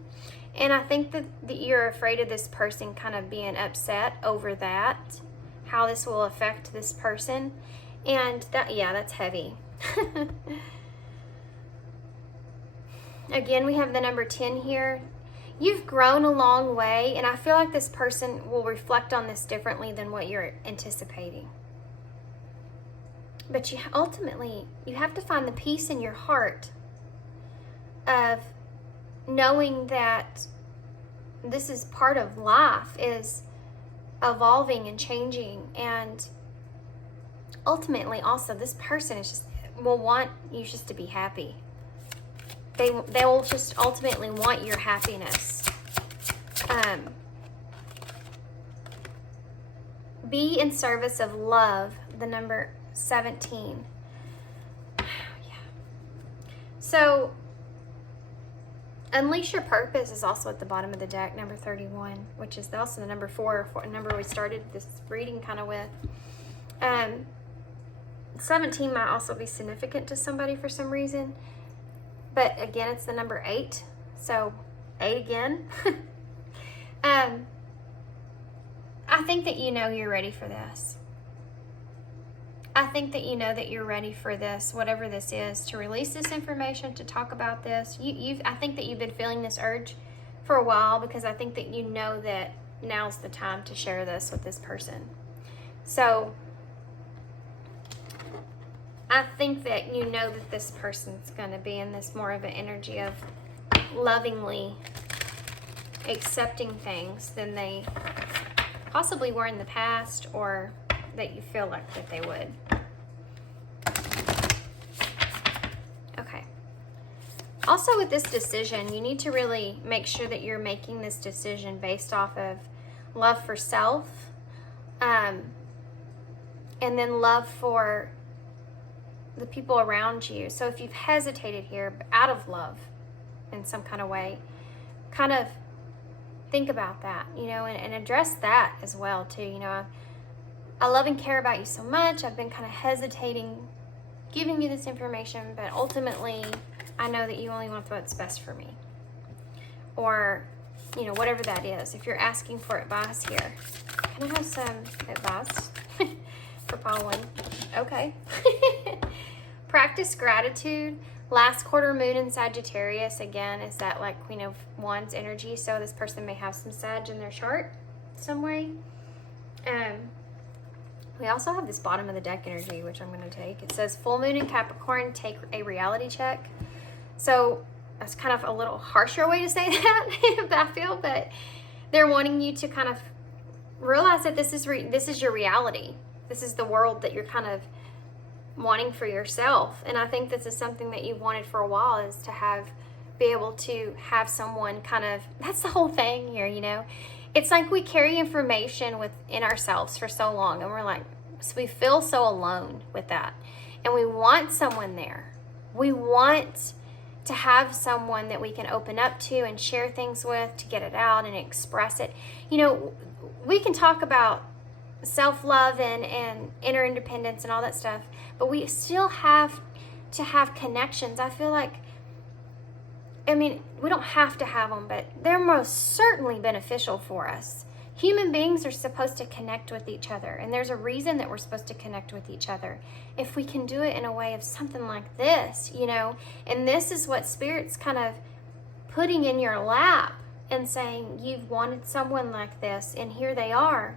And I think that you're afraid of this person kind of being upset over that, how this will affect this person. And that, yeah, that's heavy. Again, we have the number 10 here. You've grown a long way, and I feel like this person will reflect on this differently than what you're anticipating. But ultimately, you have to find the peace in your heart of knowing that this is part of life, is evolving and changing, and ultimately also this person is just will want you just to be happy. They will just ultimately want your happiness. Be in service of love, the number 17. Yeah. So unleash your purpose is also at the bottom of the deck, number 31, which is also the number 4 number we started this reading kind of with. 17 might also be significant to somebody for some reason. But again, it's the number 8. So 8 again. I think that you know you're ready for this. I think that you know that you're ready for this, whatever this is, to release this information, to talk about this. I think that you've been feeling this urge for a while, because I think that you know that now's the time to share this with this person. So I think that you know that this person's going to be in this more of an energy of lovingly accepting things than they possibly were in the past, or that you feel like that they would. Okay. Also with this decision, you need to really make sure that you're making this decision based off of love for self, and then love for the people around you. So if you've hesitated here out of love in some kind of way, kind of think about that, and address that as well too. I love and care about you so much. I've been kind of hesitating giving you this information, but ultimately I know that you only want what's best for me. Or, whatever that is. If you're asking for advice here, can I have some advice for pile 1? Okay. Practice gratitude. Last quarter moon in Sagittarius, again, is that like Queen of Wands energy. So this person may have some Sag in their chart some way. We also have this bottom of the deck energy, which I'm going to take. It says full moon in Capricorn, take a reality check. So that's kind of a little harsher way to say that, I feel, but they're wanting you to kind of realize that this is your reality. This is the world that you're kind of wanting for yourself. And I think this is something that you've wanted for a while, is to be able to have someone kind of, that's the whole thing here, It's like we carry information within ourselves for so long, and we're like, so we feel so alone with that. And we want someone there. We want to have someone that we can open up to and share things with, to get it out and express it. We can talk about self-love and inner independence and all that stuff, but we still have to have connections. I feel like, we don't have to have them, but they're most certainly beneficial for us. Human beings are supposed to connect with each other, and there's a reason that we're supposed to connect with each other. If we can do it in a way of something like this, and this is what Spirit's kind of putting in your lap and saying, you've wanted someone like this, and here they are.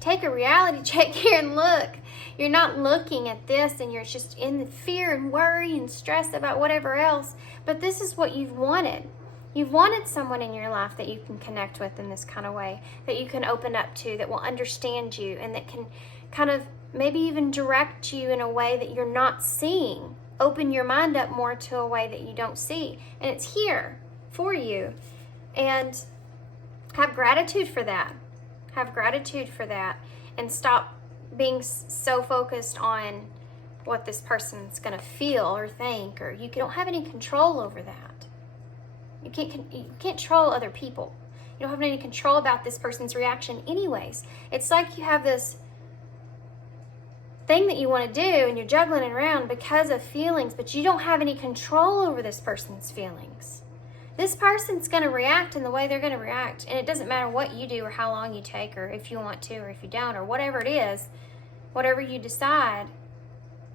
Take a reality check here and look. You're not looking at this and you're just in the fear and worry and stress about whatever else, but this is what you've wanted. You've wanted someone in your life that you can connect with in this kind of way, that you can open up to, that will understand you, and that can kind of maybe even direct you in a way that you're not seeing. open your mind up more to a way that you don't see. And it's here for you. And have gratitude for that. Have gratitude for that. And stop being so focused on what this person's going to feel or think, or you don't have any control over that. You can't control other people. You don't have any control about this person's reaction anyways. It's like you have this thing that you want to do and you're juggling it around because of feelings, but you don't have any control over this person's feelings. This person's going to react in the way they're going to react, and it doesn't matter what you do or how long you take or if you want to or if you don't or whatever it is, whatever you decide,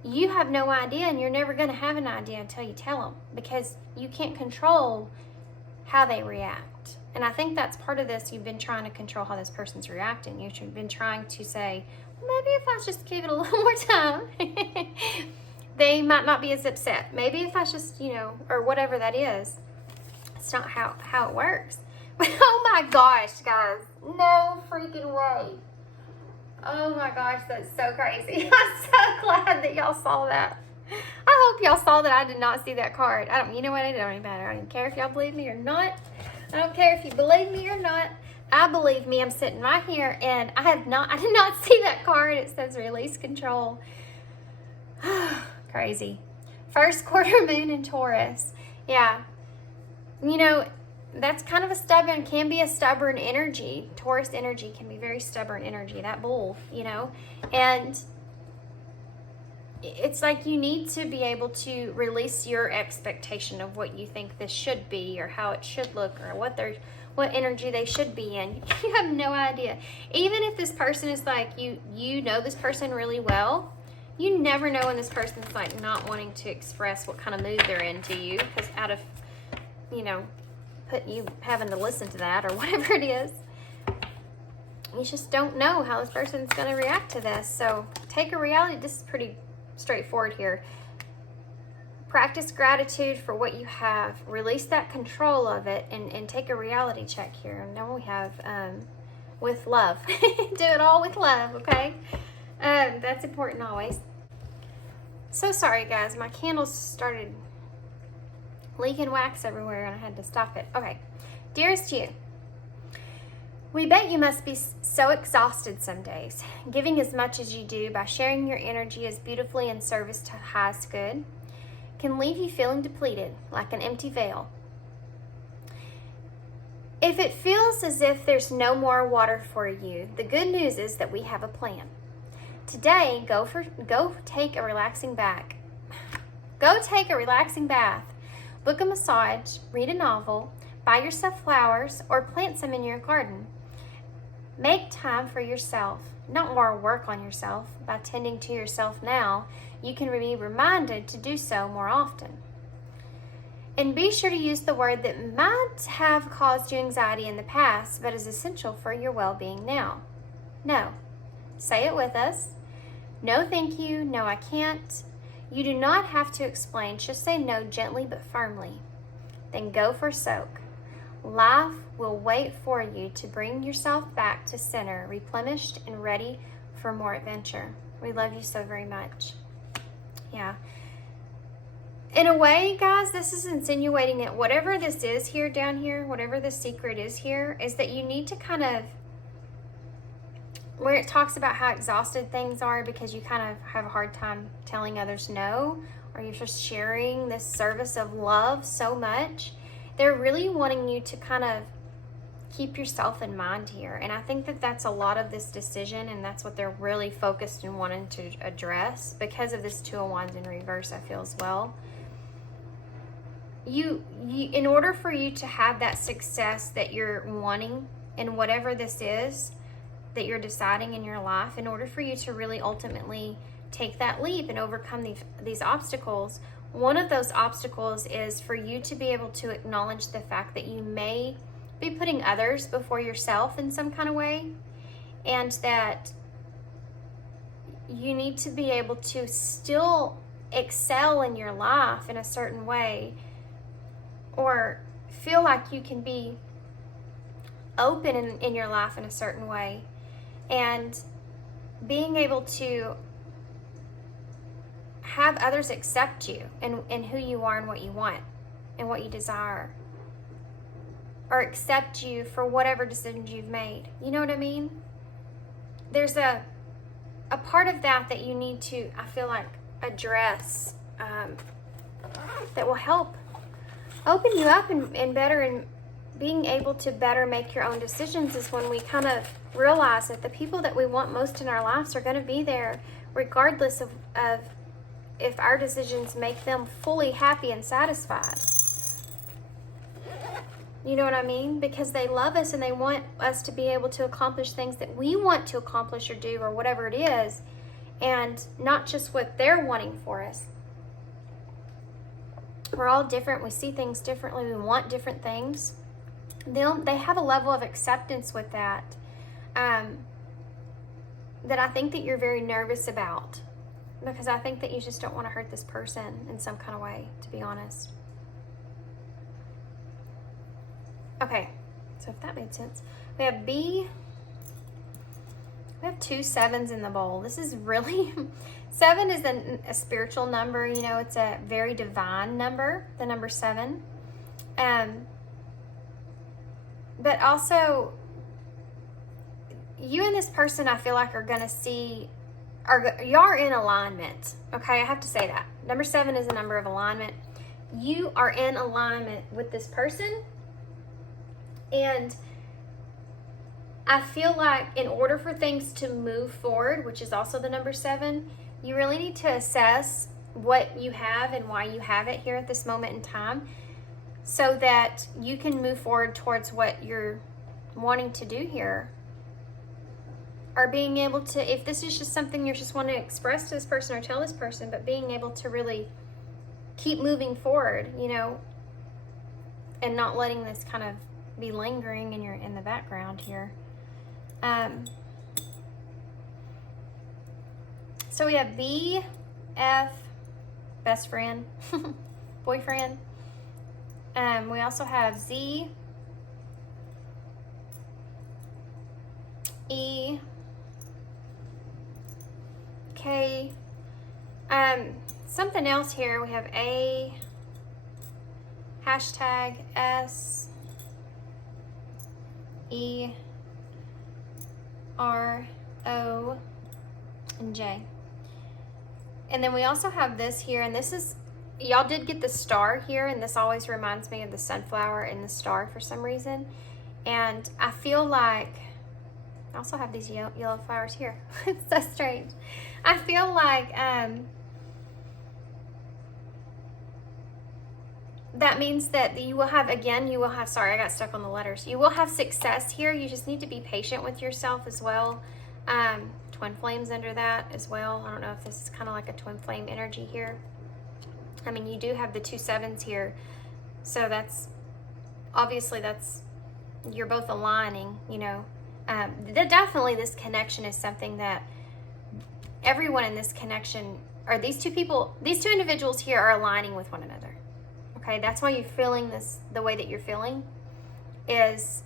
you have no idea, and you're never going to have an idea until you tell them, because you can't control how they react. And I think that's part of this. You've been trying to control how this person's reacting. You've been trying to say, maybe if I just give it a little more time, they might not be as upset. Maybe if I just, or whatever that is. It's not how it works. But oh my gosh, guys. No freaking way. Oh my gosh, that's so crazy. I'm so glad that y'all saw that. I hope y'all saw that I did not see that card. You know what? It don't even matter. I don't even care if y'all believe me or not. I don't care if you believe me or not. I believe me. I'm sitting right here, and I did not see that card. It says release control. Crazy. First quarter moon in Taurus. Yeah. That's kind of can be a stubborn energy. Taurus energy can be very stubborn energy, that bull, and it's like you need to be able to release your expectation of what you think this should be or how it should look or what energy they should be in. You have no idea. Even if this person is like, you know this person really well, you never know when this person's like not wanting to express what kind of mood they're in to you, because out of put you having to listen to that or whatever it is. You just don't know how this person's going to react to this. So take a reality. This is pretty straightforward here. Practice gratitude for what you have. Release that control of it and take a reality check here. And then we have with love. Do it all with love, okay? That's important always. So sorry, guys. My candles started leaking wax everywhere and I had to stop it. Okay. Dearest you, we bet you must be so exhausted some days. Giving as much as you do by sharing your energy as beautifully in service to highest good can leave you feeling depleted, like an empty veil. If it feels as if there's no more water for you, the good news is that we have a plan. Today, go take a relaxing bath. Go take a relaxing bath. Book a massage, read a novel, buy yourself flowers, or plant some in your garden. Make time for yourself, not more work on yourself. By tending to yourself now, you can be reminded to do so more often. And be sure to use the word that might have caused you anxiety in the past, but is essential for your well-being now. No. Say it with us. No, thank you. No, I can't. You do not have to explain. Just say no gently but firmly. Then go for soak. Life will wait for you to bring yourself back to center, replenished and ready for more adventure. We love you so very much. Yeah. In a way, guys, this is insinuating that whatever this is here, down here, whatever the secret is here, is that you need to kind of, where it talks about how exhausted things are because you kind of have a hard time telling others no, or you're just sharing this service of love so much, they're really wanting you to kind of keep yourself in mind here. And I think that that's a lot of this decision, and that's what they're really focused and wanting to address because of this Two of Wands in reverse, I feel as well. You in order for you to have that success that you're wanting in whatever this is that you're deciding in your life, in order for you to really ultimately take that leap and overcome these obstacles, one of those obstacles is for you to be able to acknowledge the fact that you may be putting others before yourself in some kind of way, and that you need to be able to still excel in your life in a certain way, or feel like you can be open in your life in a certain way, and being able to have others accept you and who you are and what you want and what you desire, or accept you for whatever decisions you've made. You know what I mean? There's a part of that you need to, I feel like, address, that will help open you up and better, and being able to better make your own decisions is when we kind of realize that the people that we want most in our lives are going to be there regardless of if our decisions make them fully happy and satisfied. You know what I mean? Because they love us and they want us to be able to accomplish things that we want to accomplish or do, or whatever it is, and not just what they're wanting for us. We're all different. We see things differently. We want different things. They have a level of acceptance with that that I think that you're very nervous about, because I think that you just don't want to hurt this person in some kind of way, to be honest. Okay, so if that made sense. We have B. We have 2 7s in the bowl. This is really, 7 is a spiritual number. You know, it's a very divine number, the number 7. But also, you and this person, I feel like, are going to see, you are in alignment. Okay, I have to say that. Number 7 is a number of alignment. You are in alignment with this person. And I feel like in order for things to move forward, which is also the number 7, you really need to assess what you have and why you have it here at this moment in time, so that you can move forward towards what you're wanting to do here. Or being able to, if this is just something you're just wanting to express to this person or tell this person, but being able to really keep moving forward, you know, and not letting this kind of be lingering in the background here. So we have B, F, best friend, boyfriend. We also have Z, E, K. Something else here. We have A, hashtag S, E, R, O, and J. And then we also have this here, and this is, y'all did get the star here, and this always reminds me of the sunflower and the star for some reason. And I feel like, I also have these yellow flowers here. It's so strange. I feel like that means that you will have, sorry, I got stuck on the letters. You will have success here. You just need to be patient with yourself as well. Twin flames under that as well. I don't know if this is kind of like a twin flame energy here. I mean, you do have the 2 7s here. So that's, obviously you're both aligning, you know. Definitely this connection is something that everyone in this connection, or these two individuals here are aligning with one another. Okay, that's why you're feeling this the way that you're feeling, is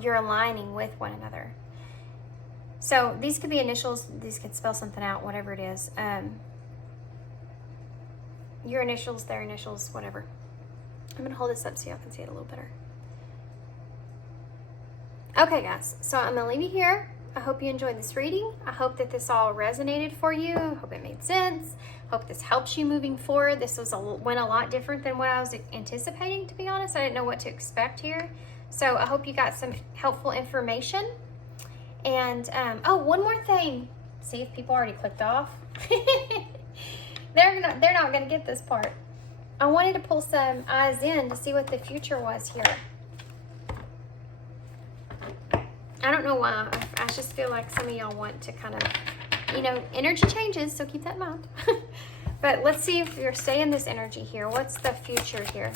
you're aligning with one another. So these could be initials, these could spell something out, whatever it is. Your initials, their initials, whatever. I'm gonna hold this up so y'all can see it a little better. Okay guys, so I'm gonna leave you here. I hope you enjoyed this reading. I hope that this all resonated for you. I hope it made sense. Hope this helps you moving forward. This went a lot different than what I was anticipating, to be honest. I didn't know what to expect here. So I hope you got some helpful information. And, oh, one more thing. See if people already clicked off. They're not going to get this part. I wanted to pull some eyes in to see what the future was here. I don't know why. I just feel like some of y'all want to kind of, you know, energy changes, so keep that in mind. But let's see if you're staying this energy here. What's the future here?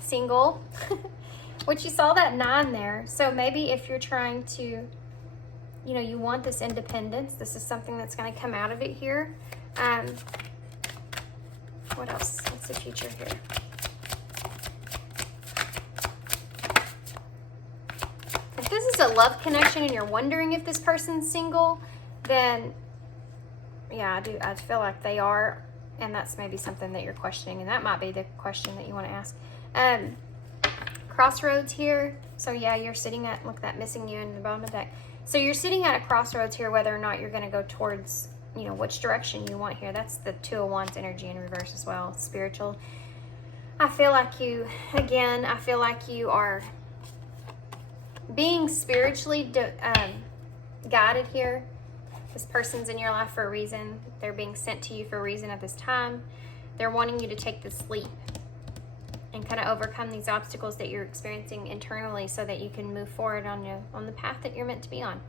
Single. Which you saw that 9 there. So maybe if you're trying to, you know, you want this independence, this is something that's going to come out of it here. What else? What's the future here? If this is a love connection and you're wondering if this person's single, then Yeah, I feel like they are, and that's maybe something that you're questioning, and that might be the question that you want to ask. Crossroads here. So yeah, you're sitting at, look at that, missing you in the bottom of the deck. So you're sitting at a crossroads here, whether or not you're going to go towards, you know, which direction you want here. That's the Two of Wands energy in reverse as well, spiritual. I feel like you, again, I feel like you are being spiritually guided here. This person's in your life for a reason. They're being sent to you for a reason at this time. They're wanting you to take this leap and kind of overcome these obstacles that you're experiencing internally so that you can move forward on the path that you're meant to be on.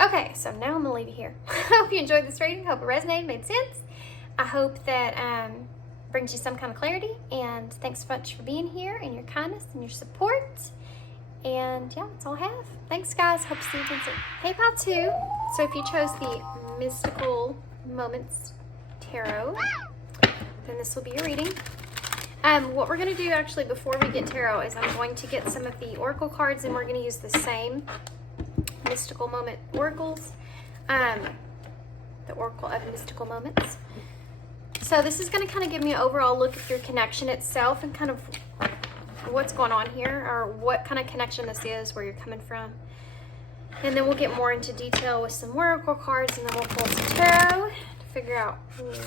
Okay, so now I'm gonna leave you here. I hope you enjoyed this reading. Hope it resonated, made sense. I hope that brings you some kind of clarity, and thanks so much for being here and your kindness and your support. And yeah, that's all I have. Thanks, guys. Hope to see you again soon. Hey, pile 2. So if you chose the Mystical Moments Tarot, then this will be your reading. What we're going to do actually before we get tarot is I'm going to get some of the oracle cards, and we're going to use the same Mystical Moment oracles, the Oracle of Mystical Moments. So this is going to kind of give me an overall look at your connection itself and kind of what's going on here, or what kind of connection this is, where you're coming from. And then we'll get more into detail with some oracle cards, and then we'll pull some tarot to figure out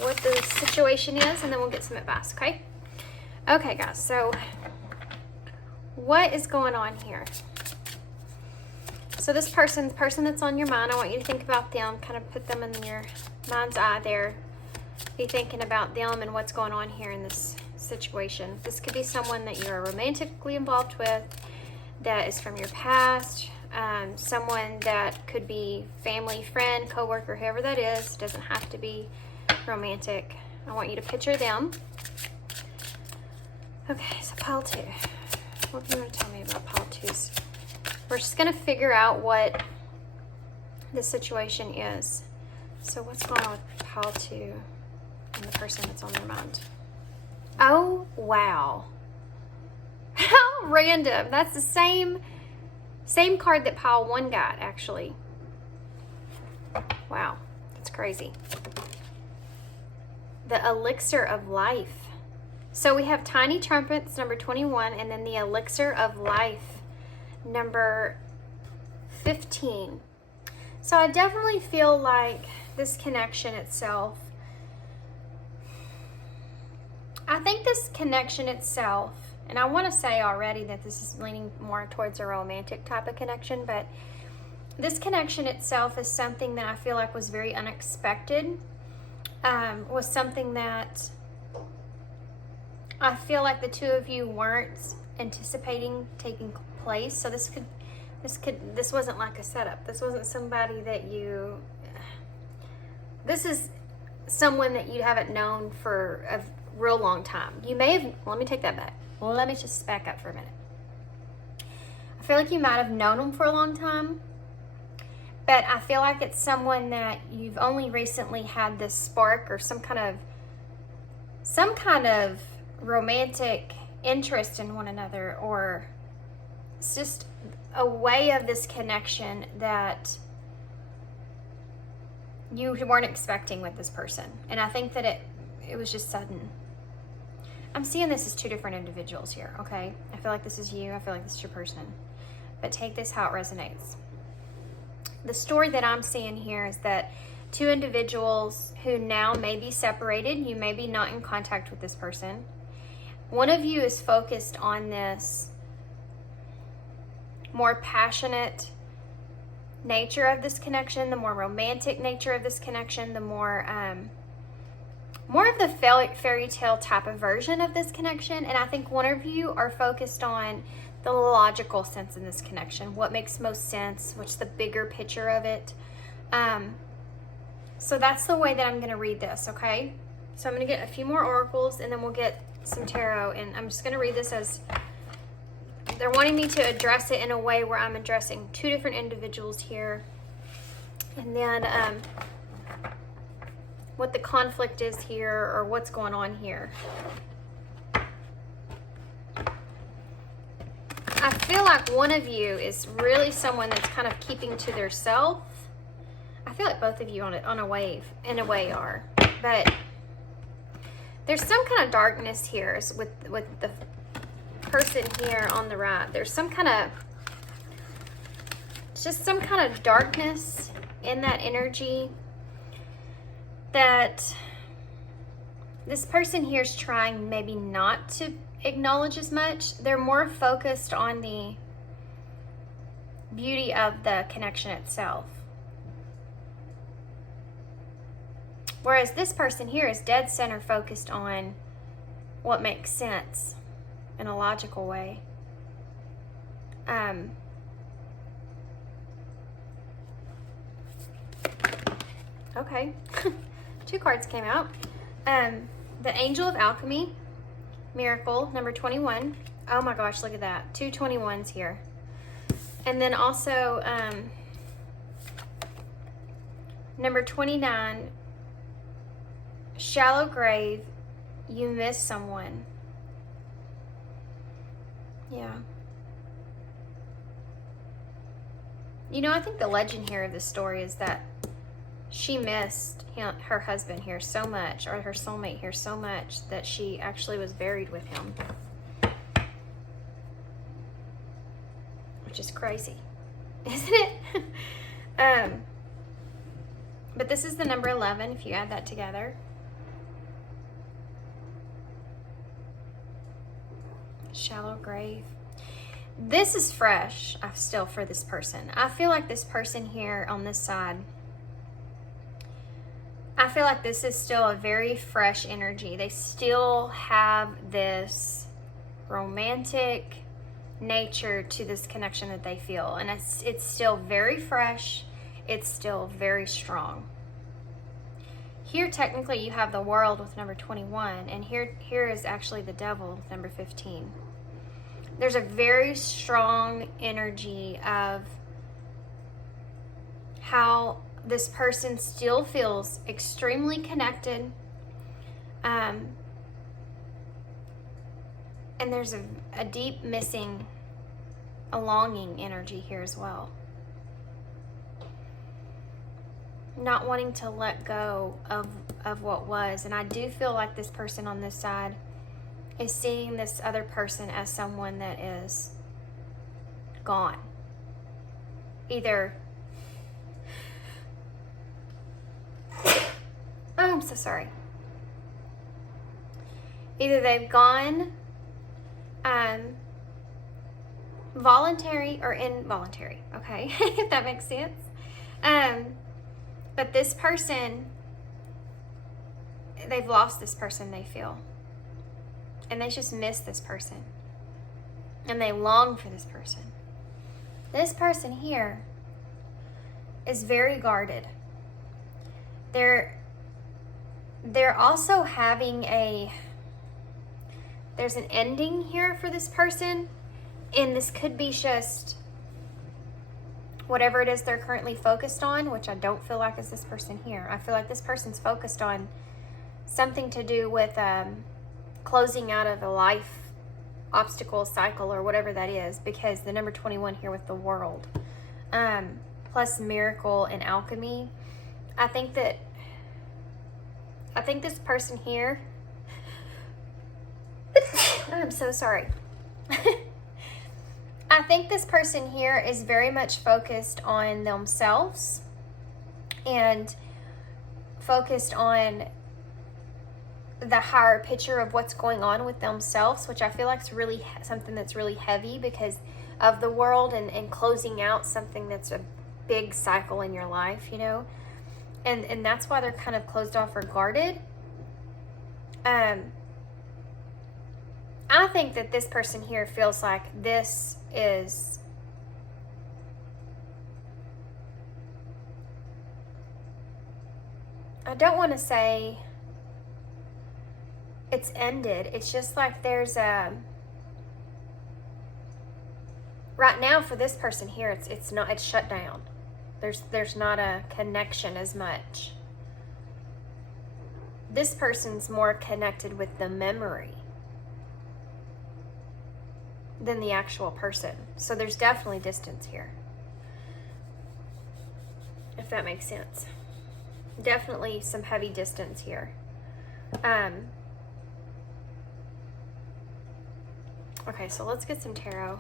what the situation is, and then we'll get some advice, okay? Okay, guys, so what is going on here? So this person that's on your mind, I want you to think about them, kind of put them in your mind's eye there. Be thinking about them and what's going on here in this situation. This could be someone that you're romantically involved with, that is from your past, someone that could be family, friend, coworker, whoever that is. It doesn't have to be romantic. I want you to picture them. Okay, so pile 2. What do you want to tell me about pile 2s? We're just going to figure out what the situation is. So what's going on with pile 2 and the person that's on their mind? Oh, wow. How random. That's the same card that pile 1 got, actually. Wow, that's crazy. The Elixir of Life. So we have Tiny Trumpets, number 21, and then the Elixir of Life, number 15. So I definitely feel like this connection itself, I think this connection itself, and I want to say already that this is leaning more towards a romantic type of connection, but this connection itself is something that I feel like was very unexpected, was something that I feel like the two of you weren't anticipating taking place. So this wasn't like a setup. This wasn't somebody that this is someone that you haven't known for a real long time. You may have, let me take that back. Well, let me just back up for a minute. I feel like you might have known them for a long time, but I feel like it's someone that you've only recently had this spark or some kind of romantic interest in one another, or it's just a way of this connection that you weren't expecting with this person. And I think that it was just sudden. I'm seeing this as 2 different individuals here, okay? I feel like this is you, I feel like this is your person. But take this how it resonates. The story that I'm seeing here is that 2 individuals who now may be separated, you may be not in contact with this person. One of you is focused on this more passionate nature of this connection, the more romantic nature of this connection, the more of the fairy tale type of version of this connection. And I think one of you are focused on the logical sense in this connection, what makes most sense, what's the bigger picture of it. So that's the way that I'm going to read this, okay? So I'm going to get a few more oracles, and then we'll get some tarot, and I'm just going to read this as they're wanting me to address it in a way where I'm addressing 2 different individuals here, and then what the conflict is here, or what's going on here. I feel like one of you is really someone that's kind of keeping to their self. I feel like both of you on a wave, in a way, are. But there's some kind of darkness here with the person here on the right. There's some kind of, just some kind of darkness in that energy that this person here is trying maybe not to acknowledge as much. They're more focused on the beauty of the connection itself. Whereas this person here is dead center focused on what makes sense in a logical way. Okay, 2 cards came out. The Angel of Alchemy, Miracle, number 21. Oh my gosh, look at that. 2 21s here. And then also number 29, Shallow Grave, You Miss Someone. Yeah. You know, I think the legend here of this story is that she missed her husband here so much, or her soulmate here so much, that she actually was buried with him. Which is crazy, isn't it? But this is the number 11, if you add that together. Shallow Grave. This is fresh, still, for this person. I feel like this person here on this side, I feel like this is still a very fresh energy. They still have this romantic nature to this connection that they feel. And it's still very fresh. It's still very strong. Here, technically, you have the World with number 21. And here is actually the Devil with number 15. There's a very strong energy of how this person still feels extremely connected. And there's a deep missing, a longing energy here as well. Not wanting to let go of what was. And I do feel like this person on this side is seeing this other person as someone that is gone. Either, oh, I'm so sorry. Either they've gone voluntary or involuntary, okay? If that makes sense. But this person, they've lost this person, they feel. And they just miss this person. And they long for this person. This person here is very guarded. They're also having there's an ending here for this person. And this could be just whatever it is they're currently focused on, which I don't feel like is this person here. I feel like this person's focused on something to do with closing out of a life obstacle cycle or whatever that is, because the number 21 here with the World, plus Miracle and Alchemy, I think this person here, I'm so sorry. I think this person here is very much focused on themselves and focused on the higher picture of what's going on with themselves, which I feel like is really something that's really heavy because of the World and closing out something that's a big cycle in your life, you know? And that's why they're kind of closed off or guarded. I think that this person here feels like this is I don't want to say it's ended. It's just like there's right now for this person here, it's shut down. There's not a connection as much. This person's more connected with the memory than the actual person. So there's definitely distance here. if that makes sense. Definitely some heavy distance here. Okay, so let's get some tarot.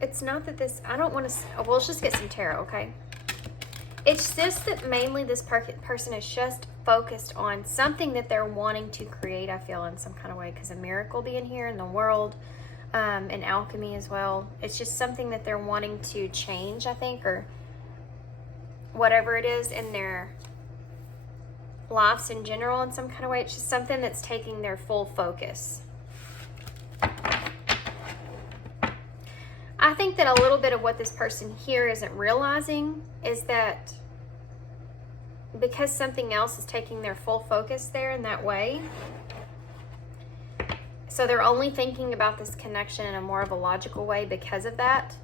It's not that this, I don't want to, well, let's just get some tarot, okay? It's just that mainly this person is just focused on something that they're wanting to create, I feel, in some kind of way, because a miracle being here in the world, and alchemy as well. It's just something that they're wanting to change, I think, or whatever it is in their lives in general in some kind of way. It's just something that's taking their full focus. I think that a little bit of what this person here isn't realizing is that because something else is taking their full focus there in that way, so they're only thinking about this connection in a more of a logical way because of that.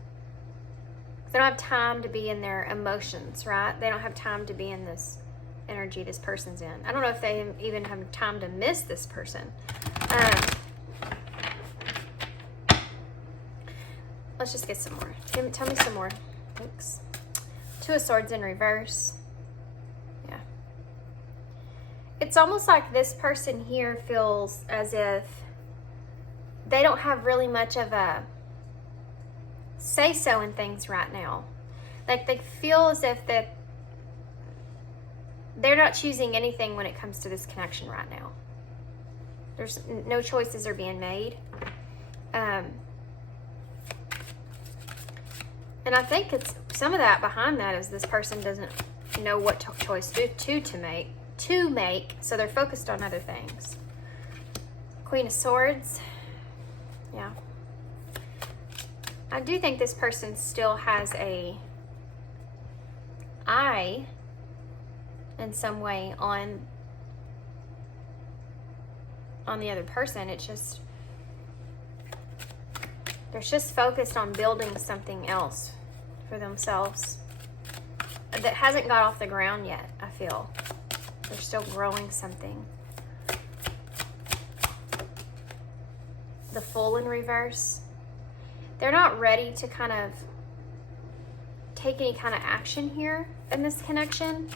They don't have time to be in their emotions, right? They don't have time to be in this energy this person's in. I don't know if they even have time to miss this person. Let's just get some more. Tell me some more. Thanks. Two of Swords in reverse. Yeah. It's almost like this person here feels as if they don't have really much of a say-so in things right now. Like they feel as if that they're not choosing anything when it comes to this connection right now. There's no choices are being made. And I think it's some of that behind that is this person doesn't know what choice to make, so they're focused on other things. Queen of Swords. Yeah. I do think this person still has a eye in some way on the other person. It's just they're just focused on building something else for themselves that hasn't got off the ground yet, I feel. They're still growing something. The Fool in reverse. They're not ready to kind of take any kind of action here in this connection.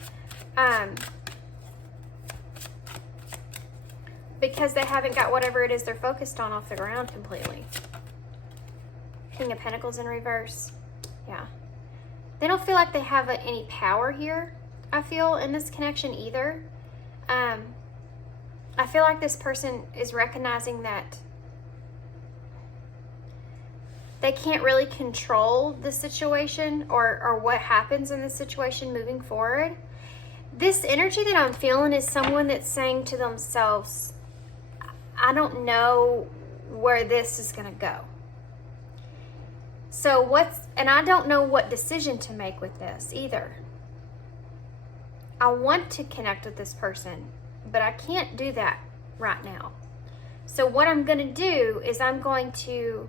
Because they haven't got whatever it is they're focused on off the ground completely. King of Pentacles in reverse. Yeah. They don't feel like they have any power here, I feel, in this connection either. I feel like this person is recognizing that they can't really control the situation or what happens in the situation moving forward. This energy that I'm feeling is someone that's saying to themselves, I don't know where this is going to go. So and I don't know what decision to make with this either. I want to connect with this person, but I can't do that right now. So what I'm going to do is I'm going to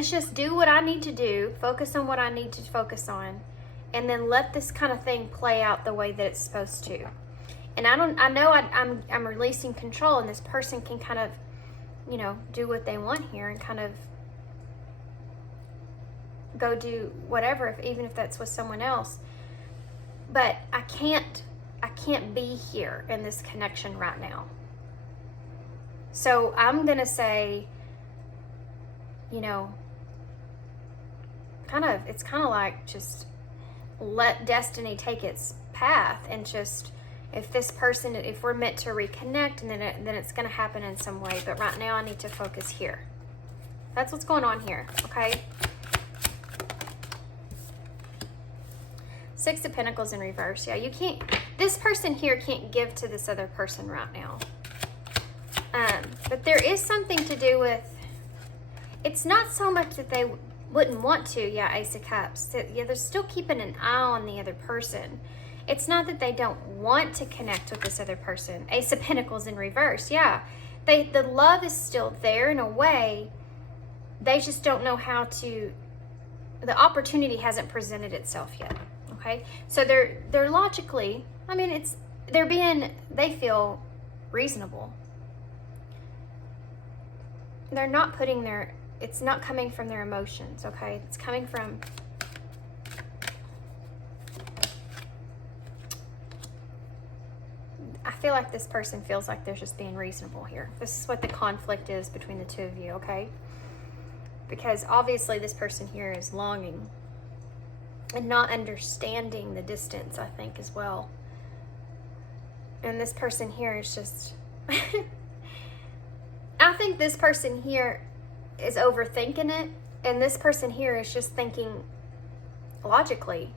just do what I need to do, focus on what I need to focus on, and then let this kind of thing play out the way that it's supposed to. And I know I'm releasing control, and this person can kind of, do what they want here and kind of go do whatever, even if that's with someone else. But I can't be here in this connection right now. So I'm gonna say, it's kind of like just let destiny take its path, and just if we're meant to reconnect, and then it's going to happen in some way. But right now I need to focus here. That's what's going on here, okay? Six of Pentacles in reverse. Yeah, this person here can't give to this other person right now. But there is something to do with, it's not so much that they wouldn't want to. Yeah, Ace of Cups. Yeah, they're still keeping an eye on the other person. It's not that they don't want to connect with this other person. Ace of Pentacles in reverse. Yeah, the love is still there in a way. They just don't know how to, the opportunity hasn't presented itself yet. Okay, so they're logically, they feel reasonable. They're not it's not coming from their emotions, okay? It's coming from feel like this person feels like they're just being reasonable here. This is what the conflict is between the two of you, okay? Because obviously this person here is longing and not understanding the distance, I think, as well. And this person here is just... I think this person here is overthinking it, and this person here is just thinking logically.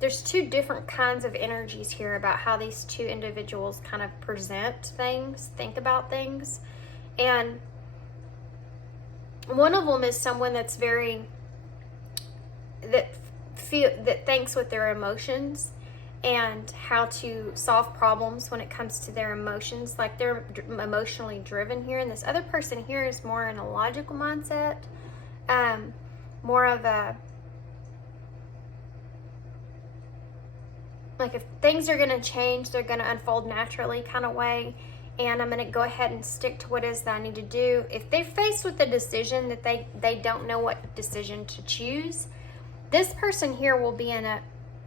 There's two different kinds of energies here about how these two individuals kind of present things, think about things. And one of them is someone that's very, that thinks with their emotions and how to solve problems when it comes to their emotions. Like they're emotionally driven here. And this other person here is more in a logical mindset, more of a, like if things are going to change, they're going to unfold naturally kind of way. And I'm going to go ahead and stick to what it is that I need to do. If they're faced with a decision that they don't know what decision to choose, this person here will be in a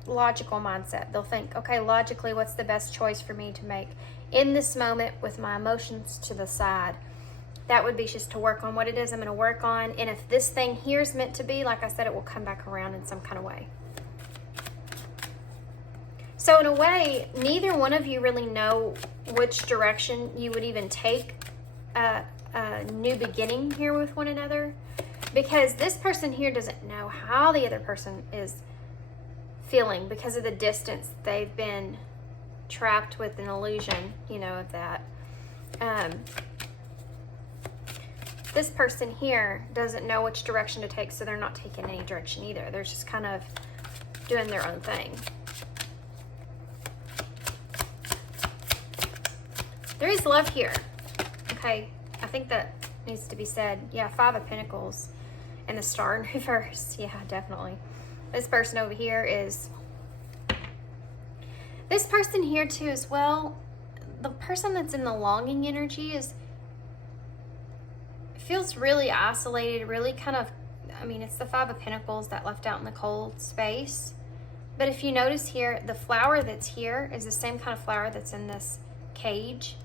logical mindset. They'll think, okay, logically, what's the best choice for me to make in this moment with my emotions to the side? That would be just to work on what it is I'm going to work on. And if this thing here is meant to be, like I said, it will come back around in some kind of way. So in a way, neither one of you really know which direction you would even take a new beginning here with one another, because this person here doesn't know how the other person is feeling because of the distance. They've been trapped with an illusion, you know, of that. This person here doesn't know which direction to take, so they're not taking any direction either. They're just kind of doing their own thing. There is love here, okay? I think that needs to be said. Yeah, 5 of Pentacles and the Star in reverse. Yeah, definitely. This person over here is... This person here too as well, the person that's in the longing energy feels really isolated, really kind of... I mean, it's the 5 of Pentacles that left out in the cold space. But if you notice here, the flower that's here is the same kind of flower that's in this cage.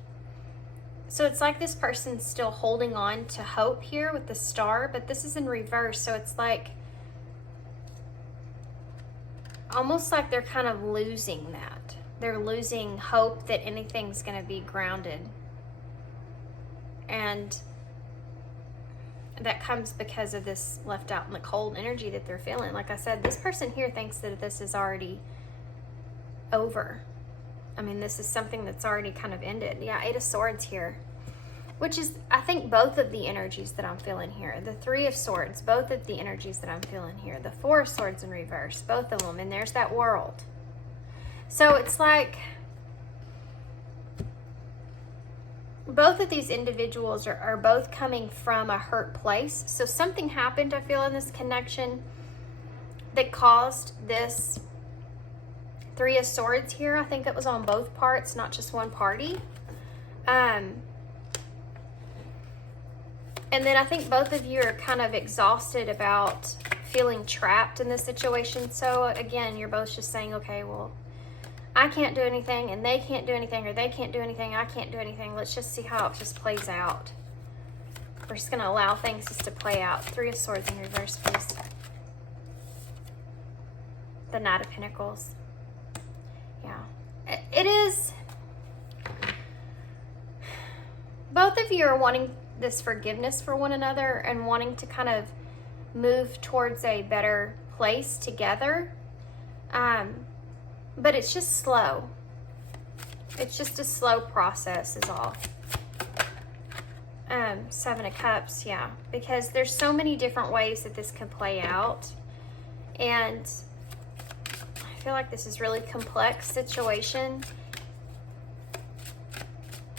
So it's like this person's still holding on to hope here with the Star, but this is in reverse. So it's like, almost like they're kind of losing that. They're losing hope that anything's going to be grounded. And that comes because of this left out in the cold energy that they're feeling. Like I said, this person here thinks that this is already over. I mean, this is something that's already kind of ended. Yeah, 8 of Swords here, which is, I think, both of the energies that I'm feeling here. The 3 of Swords, both of the energies that I'm feeling here. The 4 of Swords in reverse, both of them. And there's that world. So it's like both of these individuals are both coming from a hurt place. So something happened, I feel, in this connection that caused this 3 of Swords here. I think it was on both parts, not just one party. And then I think both of you are kind of exhausted about feeling trapped in this situation. So again, you're both just saying, okay, well, I can't do anything and they can't do anything, or they can't do anything, I can't do anything. Let's just see how it just plays out. We're just going to allow things just to play out. 3 of Swords in reverse, please. The Knight of Pentacles. Yeah, it is. Both of you are wanting this forgiveness for one another and wanting to kind of move towards a better place together. But it's just slow. It's just a slow process is all. 7 of Cups, yeah. Because there's so many different ways that this can play out. And I feel like this is really complex situation.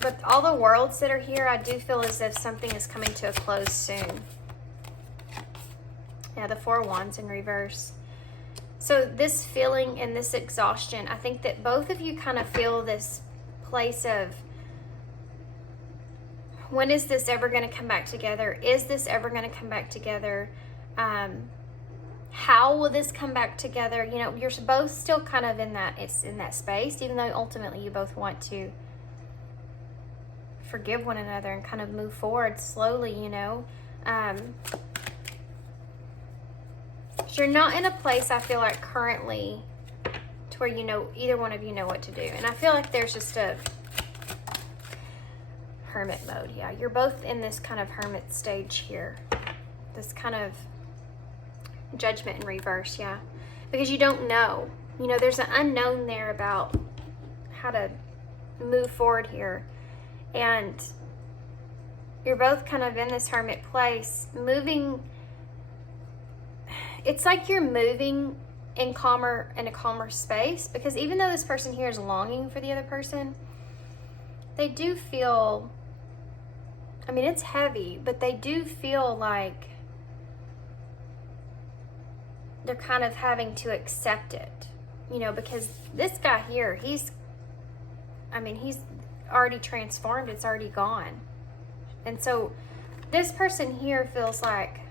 But all the worlds that are here, I do feel as if something is coming to a close soon. Yeah, the 4 of Wands in reverse. So this feeling and this exhaustion, I think that both of you kind of feel this place of, when is this ever going to come back together? Is this ever going to come back together? How will this come back together? You know, you're both still kind of in that, it's in that space, even though ultimately you both want to forgive one another and kind of move forward slowly, you know. So you're not in a place, I feel like, currently to where, you know, either one of you know what to do. And I feel like there's just a hermit mode. Yeah, you're both in this kind of hermit stage here. This kind of judgment in reverse, yeah. Because you don't know. You know, there's an unknown there about how to move forward here. And you're both kind of in this hermit place, moving. It's like you're moving in a calmer space, because even though this person here is longing for the other person, they do feel, I mean, it's heavy, but they do feel like they're kind of having to accept it, you know, because this guy here, he's already transformed, it's already gone. And so this person here feels like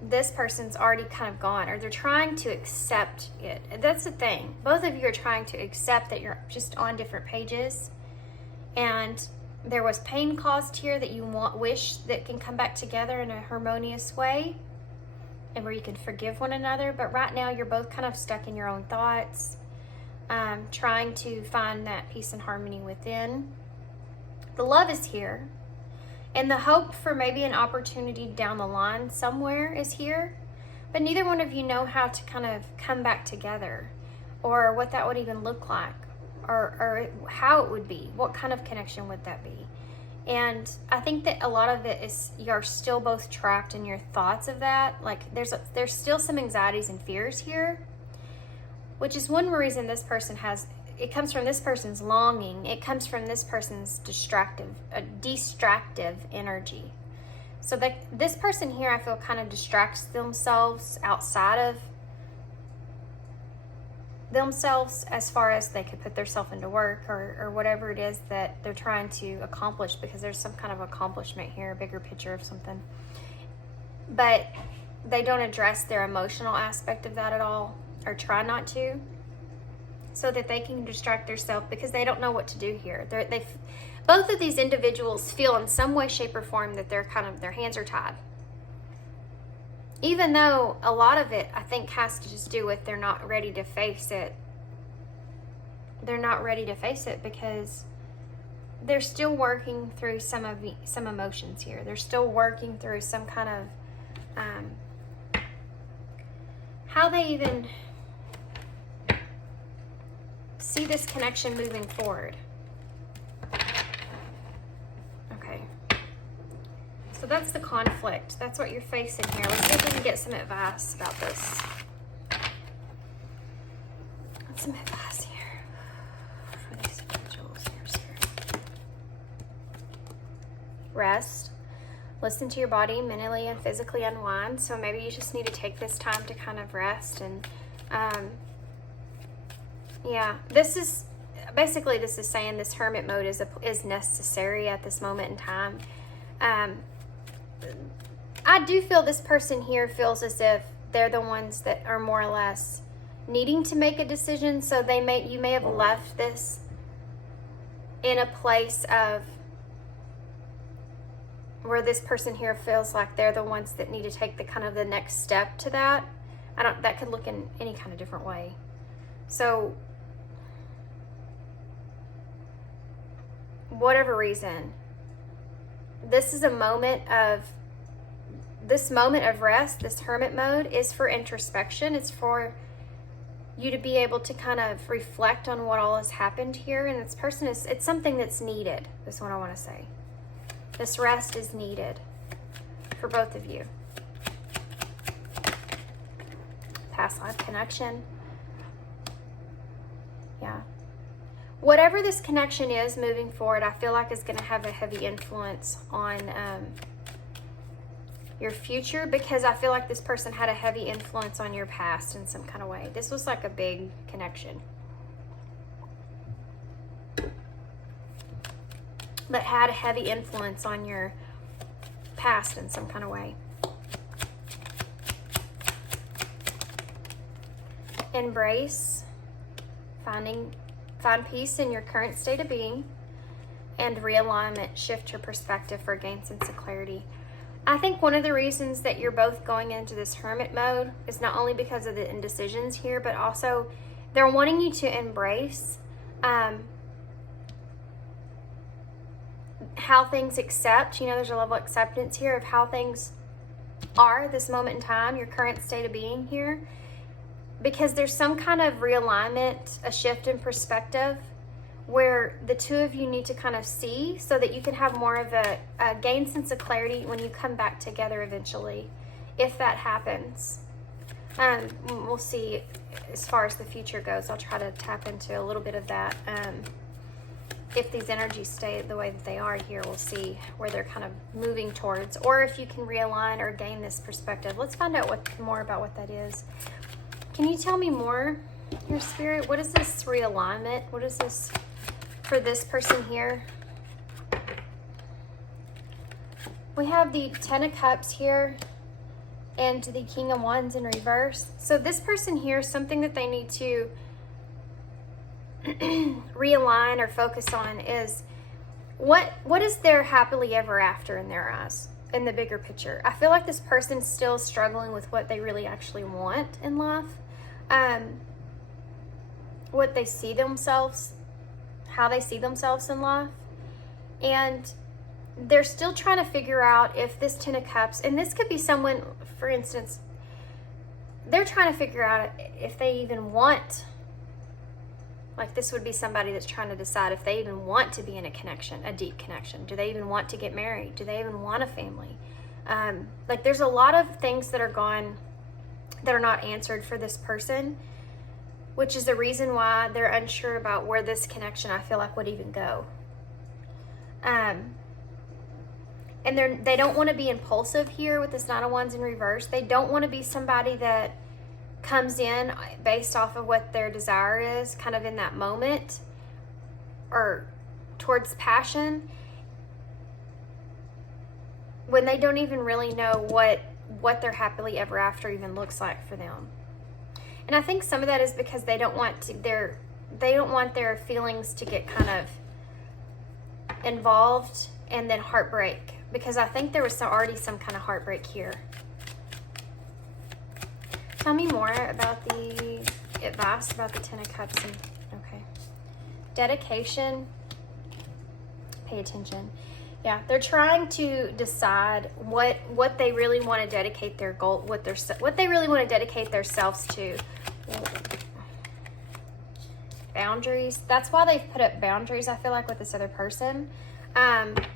this person's already kind of gone, or they're trying to accept it. And that's the thing. Both of you are trying to accept that you're just on different pages, and there was pain caused here that you wish that can come back together in a harmonious way, and where you can forgive one another. But right now you're both kind of stuck in your own thoughts, trying to find that peace and harmony within. The love is here, and the hope for maybe an opportunity down the line somewhere is here, but neither one of you know how to kind of come back together, or what that would even look like, or how it would be. What kind of connection would that be? And I think that a lot of it is you're still both trapped in your thoughts of that. Like there's still some anxieties and fears here, which is one reason this person has. It comes from this person's longing. It comes from this person's distractive energy. So that this person here, I feel, kind of distracts themselves outside of themselves, as far as they could put themselves into work or whatever it is that they're trying to accomplish, because there's some kind of accomplishment here, a bigger picture of something. But they don't address their emotional aspect of that at all, or try not to, so that they can distract themselves, because they don't know what to do here. Both of these individuals feel in some way, shape, or form that their hands are tied. Even though a lot of it, I think, has to just do with they're not ready to face it. They're not ready to face it because they're still working through some emotions here. They're still working through some kind of how they even see this connection moving forward. Okay. So that's the conflict. That's what you're facing here. Let's see if we can get some advice about this. What's some advice here for these individuals here, Spirit? Rest. Listen to your body, mentally and physically unwind. So maybe you just need to take this time to kind of rest. And yeah, this is saying this hermit mode is necessary at this moment in time. I do feel this person here feels as if they're the ones that are more or less needing to make a decision. So you may have left this in a place of where this person here feels like they're the ones that need to take the next step to that. That could look in any kind of different way. So whatever reason, this is a moment of rest. This hermit mode is for introspection. It's for you to be able to kind of reflect on what all has happened here. And this person it's something that's needed. That's what I want to say. This rest is needed for both of you. Past life connection. Yeah. Whatever this connection is moving forward, I feel like is going to have a heavy influence on your future, because I feel like this person had a heavy influence on your past in some kind of way. This was like a big connection, but had a heavy influence on your past in some kind of way. Embrace, find peace in your current state of being, and realignment, shift your perspective for gain sense of clarity. I think one of the reasons that you're both going into this hermit mode is not only because of the indecisions here, but also they're wanting you to embrace how things accept. There's a level of acceptance here of how things are at this moment in time, your current state of being here, because there's some kind of realignment, a shift in perspective where the two of you need to kind of see so that you can have more of a gain sense of clarity when you come back together eventually, if that happens. We'll see as far as the future goes. I'll try to tap into a little bit of that. If these energies stay the way that they are here, we'll see where they're kind of moving towards, or if you can realign or gain this perspective. Let's find out more about what that is. Can you tell me more, your spirit? What is this realignment? What is this for this person here? We have the Ten of Cups here and the King of Wands in reverse. So this person here, something that they need to realign or focus on is what is their happily ever after in their eyes, in the bigger picture. I feel like this person's still struggling with what they really actually want in life, what they see themselves, how they see themselves in life, and they're still trying to figure out if this Ten of Cups, and this could be someone, for instance, they're trying to figure out if they even want. Like, this would be somebody that's trying to decide if they even want to be in a connection, a deep connection. Do they even want to get married? Do they even want a family? Like, there's a lot of things that are not answered for this person, which is the reason why they're unsure about where this connection, I feel like, would even go. And they don't want to be impulsive here with this Nine of Wands in reverse. They don't want to be somebody that comes in based off of what their desire is, kind of in that moment, or towards passion, when they don't even really know what their happily ever after even looks like for them. And I think some of that is because they don't want their feelings to get kind of involved and then heartbreak, because I think there was already some kind of heartbreak here. Tell me more about the advice about the Ten of Cups. Okay. Dedication. Pay attention. Yeah, they're trying to decide what they really want to dedicate their goal, what they really want to dedicate themselves to. Boundaries. That's why they've put up boundaries, I feel like, with this other person. Red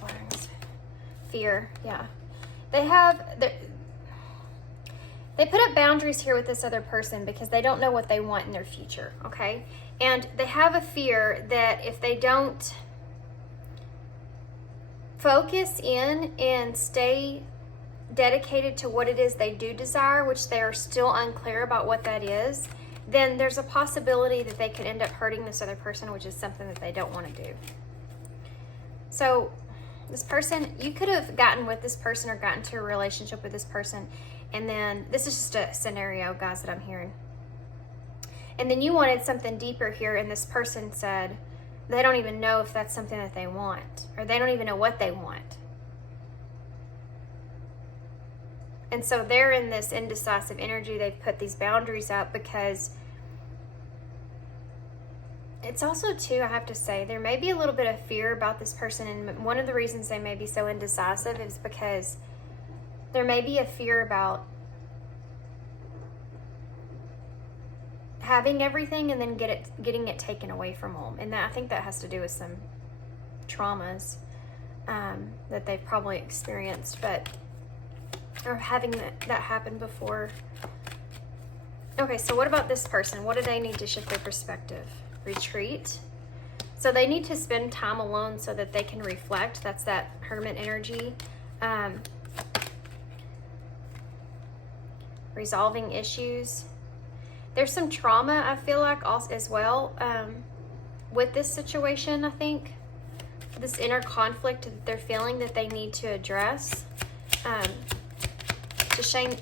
flags. Fear. Yeah. They put up boundaries here with this other person because they don't know what they want in their future, okay? And they have a fear that if they don't focus in and stay dedicated to what it is they do desire, which they are still unclear about what that is, then there's a possibility that they could end up hurting this other person, which is something that they don't want to do. So this person, you could have gotten with this person or gotten to a relationship with this person, and then this is just a scenario, guys, that I'm hearing. And then you wanted something deeper here, and this person said they don't even know if that's something that they want, or they don't even know what they want. And so they're in this indecisive energy. They've put these boundaries up because it's also, too, I have to say, there may be a little bit of fear about this person. And one of the reasons they may be so indecisive is because there may be a fear about having everything and then getting it taken away from them. And I think that has to do with some traumas that they've probably experienced, or having that happen before. Okay, so what about this person? What do they need to shift their perspective? Retreat. So they need to spend time alone so that they can reflect. That's that hermit energy. Resolving issues. There's some trauma, I feel like, also as well with this situation. I think this inner conflict that they're feeling that they need to address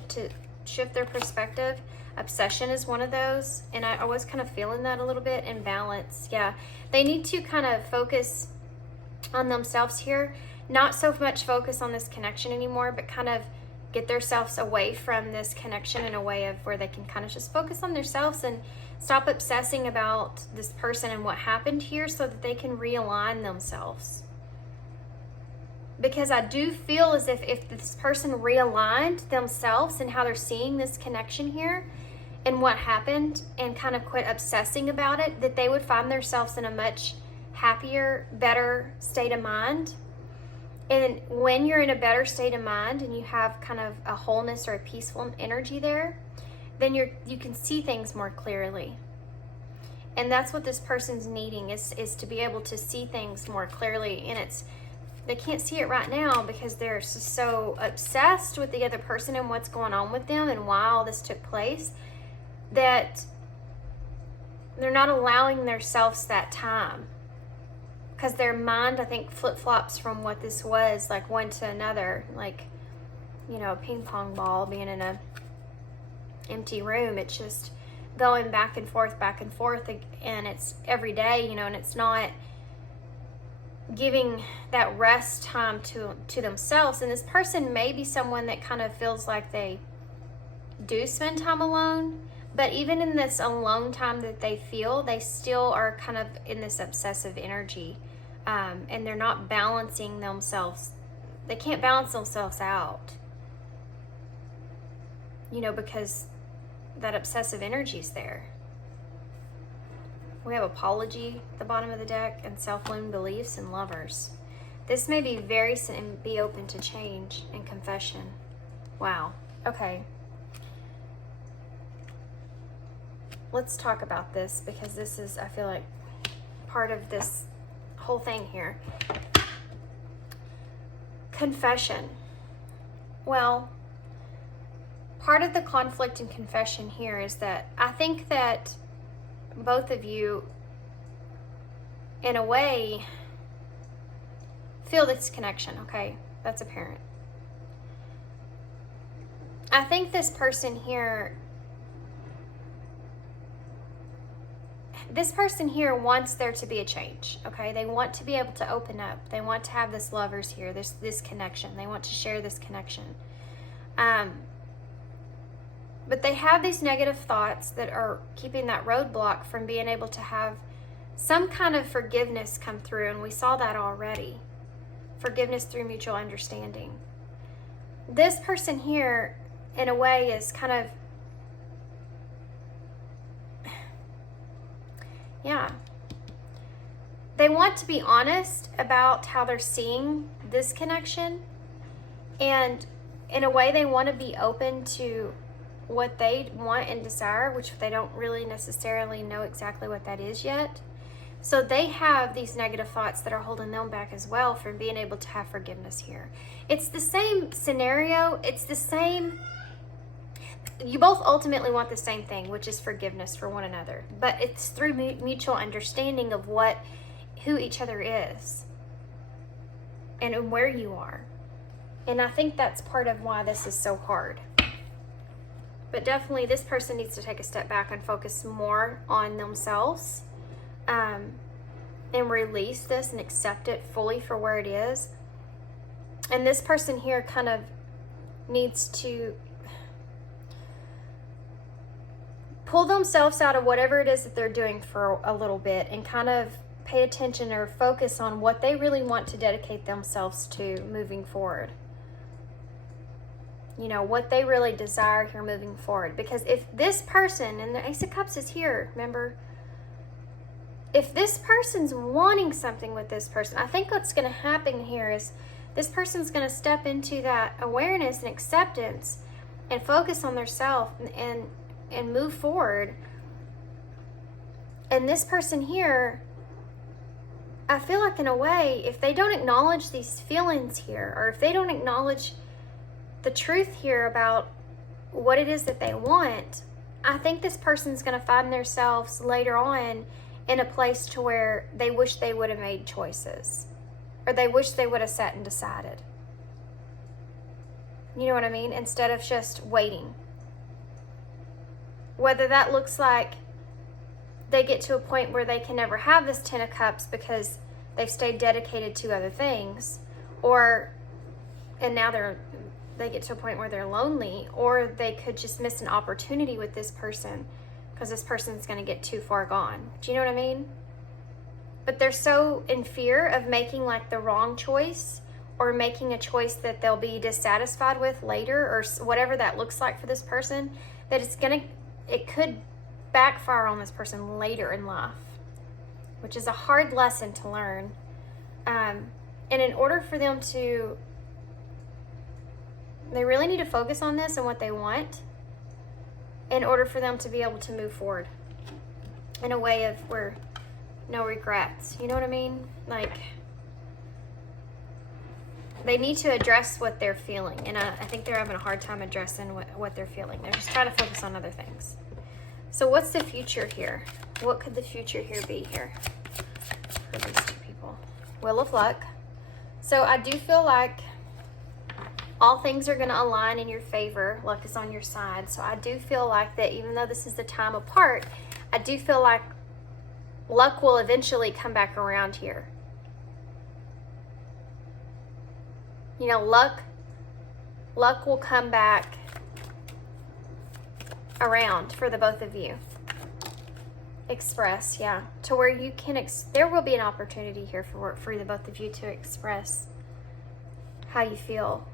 to shift their perspective. Obsession is one of those, and I was kind of feeling that a little bit. And balance, yeah. They need to kind of focus on themselves here, not so much focus on this connection anymore, but kind of get themselves away from this connection in a way of where they can kind of just focus on themselves and stop obsessing about this person and what happened here, so that they can realign themselves. Because I do feel as if this person realigned themselves and how they're seeing this connection here and what happened, and kind of quit obsessing about it, that they would find themselves in a much happier, better state of mind. And when you're in a better state of mind and you have kind of a wholeness or a peaceful energy there, then you can see things more clearly. And that's what this person's needing, is to be able to see things more clearly. And they can't see it right now because they're so obsessed with the other person and what's going on with them and why all this took place, that they're not allowing themselves that time. Because their mind, I think, flip-flops from what this was, like one to another. Like, you know, a ping pong ball being in a empty room. It's just going back and forth, and it's every day, you know, and it's not giving that rest time to themselves. And this person may be someone that kind of feels like they do spend time alone, but even in this alone time that they feel, they still are kind of in this obsessive energy, and they're not balancing themselves. They can't balance themselves out, you know, because that obsessive energy is there. We have apology at the bottom of the deck, and self-limiting beliefs, and lovers. This may be and be open to change, and confession. Wow. Okay. Let's talk about this, because this is, I feel like, part of this whole thing here. Confession. Well, part of the conflict and confession here is that I think that both of you, in a way, feel this connection, okay? That's apparent. I think this person here wants there to be a change, okay? They want to be able to open up. They want to have this lovers here, this connection. They want to share this connection. But they have these negative thoughts that are keeping that roadblock from being able to have some kind of forgiveness come through, and we saw that already. Forgiveness through mutual understanding. This person here, in a way, is kind of, yeah. They want to be honest about how they're seeing this connection, and in a way they want to be open to what they want and desire, which they don't really necessarily know exactly what that is yet. So they have these negative thoughts that are holding them back as well from being able to have forgiveness here. It's the same scenario. It's the same. You both ultimately want the same thing, which is forgiveness for one another. But it's through mutual understanding of who each other is and where you are. And I think that's part of why this is so hard. But definitely this person needs to take a step back and focus more on themselves, and release this and accept it fully for where it is. And this person here kind of needs to pull themselves out of whatever it is that they're doing for a little bit and kind of pay attention or focus on what they really want to dedicate themselves to moving forward. You know, what they really desire here moving forward. Because if this person, and the Ace of Cups is here, remember? If this person's wanting something with this person, I think what's going to happen here is this person's going to step into that awareness and acceptance and focus on themselves and move forward. And this person here, I feel like in a way, if they don't acknowledge these feelings here, or if they don't acknowledge the truth here about what it is that they want, I think this person's going to find themselves later on in a place to where they wish they would have made choices, or they wish they would have sat and decided. You know what I mean? Instead of just waiting. Whether that looks like they get to a point where they can never have this 10 of Cups because they've stayed dedicated to other things, and now they get to a point where they're lonely, or they could just miss an opportunity with this person because this person's going to get too far gone. Do you know what I mean? But they're so in fear of making like the wrong choice, or making a choice that they'll be dissatisfied with later, or whatever that looks like for this person, that it could backfire on this person later in life, which is a hard lesson to learn. And in order for them to, they really need to focus on this and what they want in order for them to be able to move forward in a way of where no regrets. You know what I mean? Like, they need to address what they're feeling, and I think they're having a hard time addressing what they're feeling. They're just trying to focus on other things. So what's the future here? What could the future here be here for these two people? Wheel of Luck. So I do feel like all things are going to align in your favor. Luck is on your side. So I do feel like that even though this is the time apart, I do feel like luck will eventually come back around here. You know, luck will come back around for the both of you. Express, yeah, to where you can, there will be an opportunity here for the both of you to express how you feel.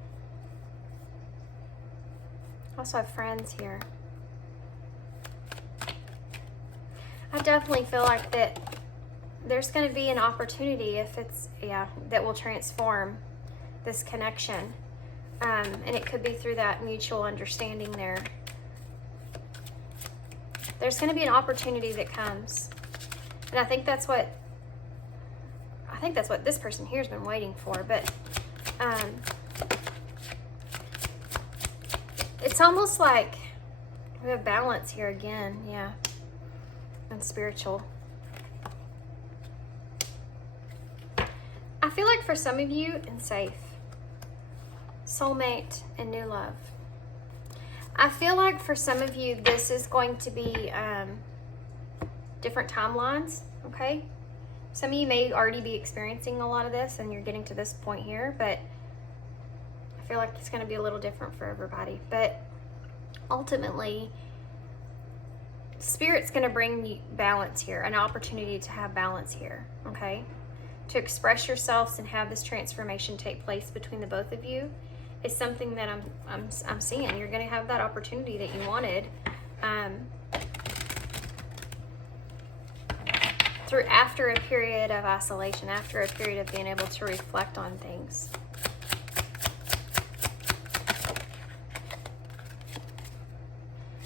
Also have friends here. I definitely feel like that there's going to be an opportunity, if it's, that will transform this connection. And it could be through that mutual understanding there. There's going to be an opportunity that comes. And I think that's what this person here has been waiting for. But it's almost like we have balance here again, yeah. And spiritual. I feel like for some of you, and safe, soulmate and new love. I feel like for some of you, this is going to be different timelines, okay? Some of you may already be experiencing a lot of this and you're getting to this point here, but I feel like it's going to be a little different for everybody. But ultimately, Spirit's going to bring you balance here, an opportunity to have balance here, okay? To express yourselves and have this transformation take place between the both of you is something that I'm seeing. You're going to have that opportunity that you wanted through after a period of isolation, after a period of being able to reflect on things.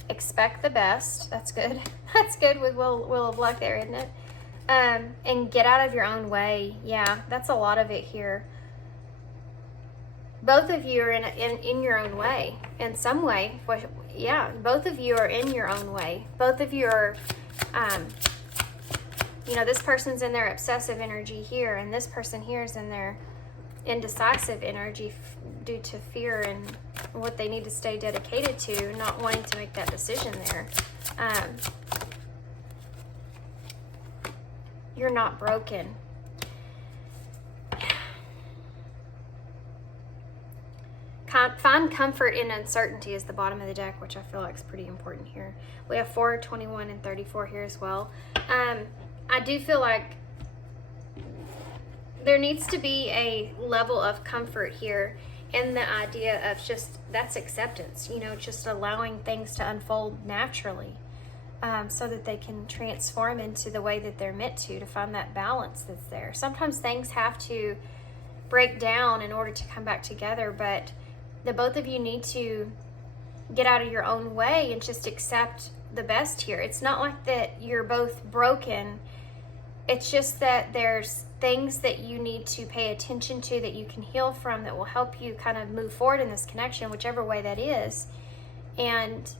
Expect the best. That's good. That's good with Wheel of Luck there, isn't it? And get out of your own way. Yeah, that's a lot of it here. Both of you are in your own way in some way. Yeah, both of you are in your own way. Both of you are, you know, this person's in their obsessive energy here, and this person here is in their indecisive energy due to fear and what they need to stay dedicated to, not wanting to make that decision there. You're not broken. Find comfort in uncertainty is the bottom of the deck, which I feel like is pretty important here. We have 4, 21, and 34 here as well. I do feel like there needs to be a level of comfort here in the idea of just, that's acceptance, you know, just allowing things to unfold naturally so that they can transform into the way that they're meant to find that balance that's there. Sometimes things have to break down in order to come back together, but the both of you need to get out of your own way and just accept the best here. It's not like that you're both broken. It's just that there's things that you need to pay attention to, that you can heal from, that will help you kind of move forward in this connection, whichever way that is. And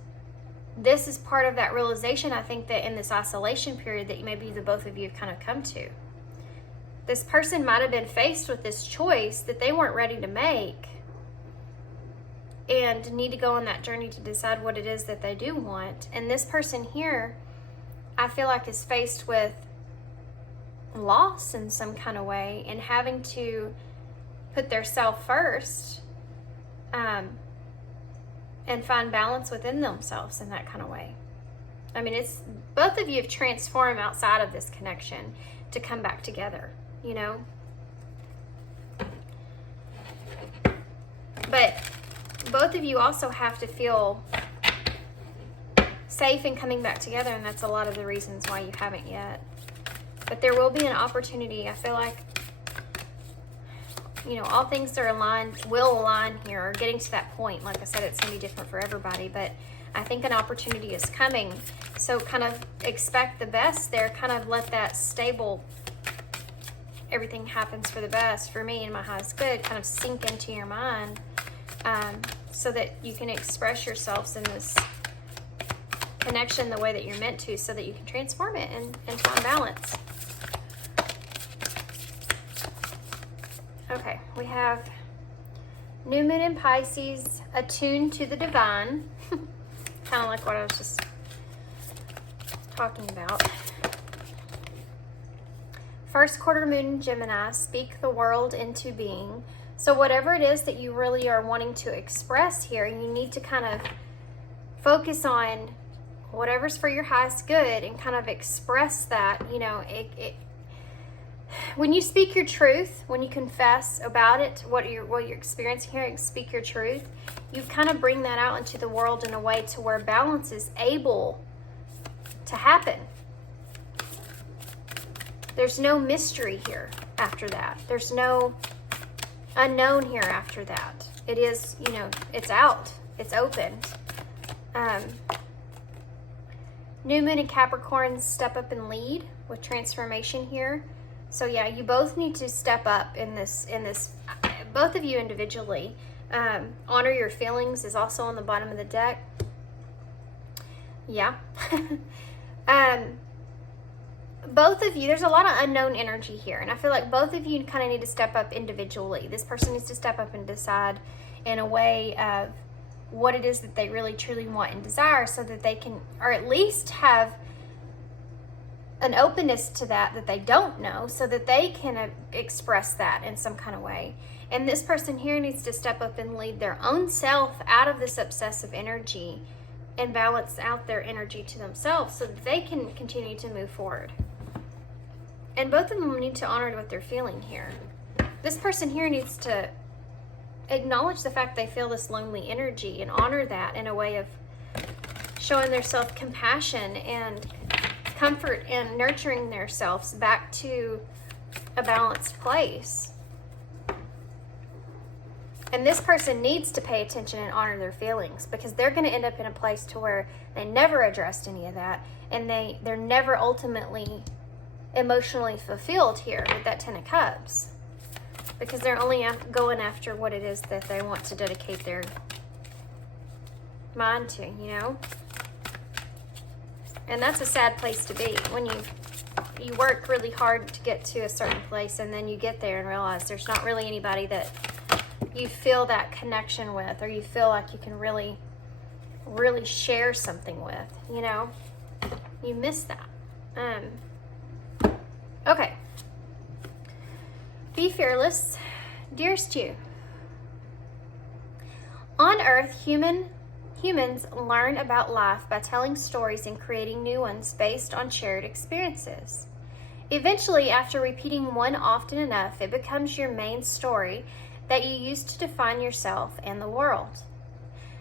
this is part of that realization, I think, that in this isolation period that maybe the both of you have kind of come to. This person might have been faced with this choice that they weren't ready to make. and need to go on that journey to decide what it is that they do want. And this person here, I feel like, is faced with loss in some kind of way and having to put their self first, and find balance within themselves in that kind of way. I mean, it's both of you have transformed outside of this connection to come back together, you know? But both of you also have to feel safe in coming back together, and that's a lot of the reasons why you haven't yet. But there will be an opportunity. I feel like, you know, all things are aligned, will align here, or getting to that point. Like I said, it's going to be different for everybody, but I think an opportunity is coming. So kind of expect the best there. Kind of let that stable, everything happens for the best for me and my highest good, kind of sink into your mind, so that you can express yourselves in this connection the way that you're meant to, so that you can transform it and find balance. Okay, we have New Moon in Pisces, attuned to the divine. Kind of like what I was just talking about. First quarter moon in Gemini, speak the world into being. So whatever it is that you really are wanting to express here, you need to kind of focus on whatever's for your highest good and kind of express that. You know, when you speak your truth, when you confess about it, what you're experiencing here, and speak your truth, you kind of bring that out into the world in a way to where balance is able to happen. There's no mystery here after that. There's no unknown here after that. It is, you know, it's out. It's opened. New Moon in Capricorn, step up and lead with transformation here. So yeah, you both need to step up in this, both of you individually. Honor your feelings is also on the bottom of the deck. Yeah. Both of you, there's a lot of unknown energy here, and I feel like both of you kind of need to step up individually. This person needs to step up and decide in a way of what it is that they really truly want and desire, so that they can, or at least have an openness to that they don't know, so that they can express that in some kind of way. And this person here needs to step up and lead their own self out of this obsessive energy and balance out their energy to themselves, so that they can continue to move forward. And both of them need to honor what they're feeling here. This person here needs to acknowledge the fact they feel this lonely energy and honor that in a way of showing their self-compassion and comfort and nurturing themselves back to a balanced place. And this person needs to pay attention and honor their feelings, because they're going to end up in a place to where they never addressed any of that, and they're never ultimately emotionally fulfilled here with that Ten of Cups, because they're only going after what it is that they want to dedicate their mind to, you know? And that's a sad place to be, when you work really hard to get to a certain place, and then you get there and realize there's not really anybody that you feel that connection with, or you feel like you can really, really share something with, you know? You miss that. Okay. Be fearless. Dearest you. On Earth, humans learn about life by telling stories and creating new ones based on shared experiences. Eventually, after repeating one often enough, it becomes your main story that you use to define yourself and the world.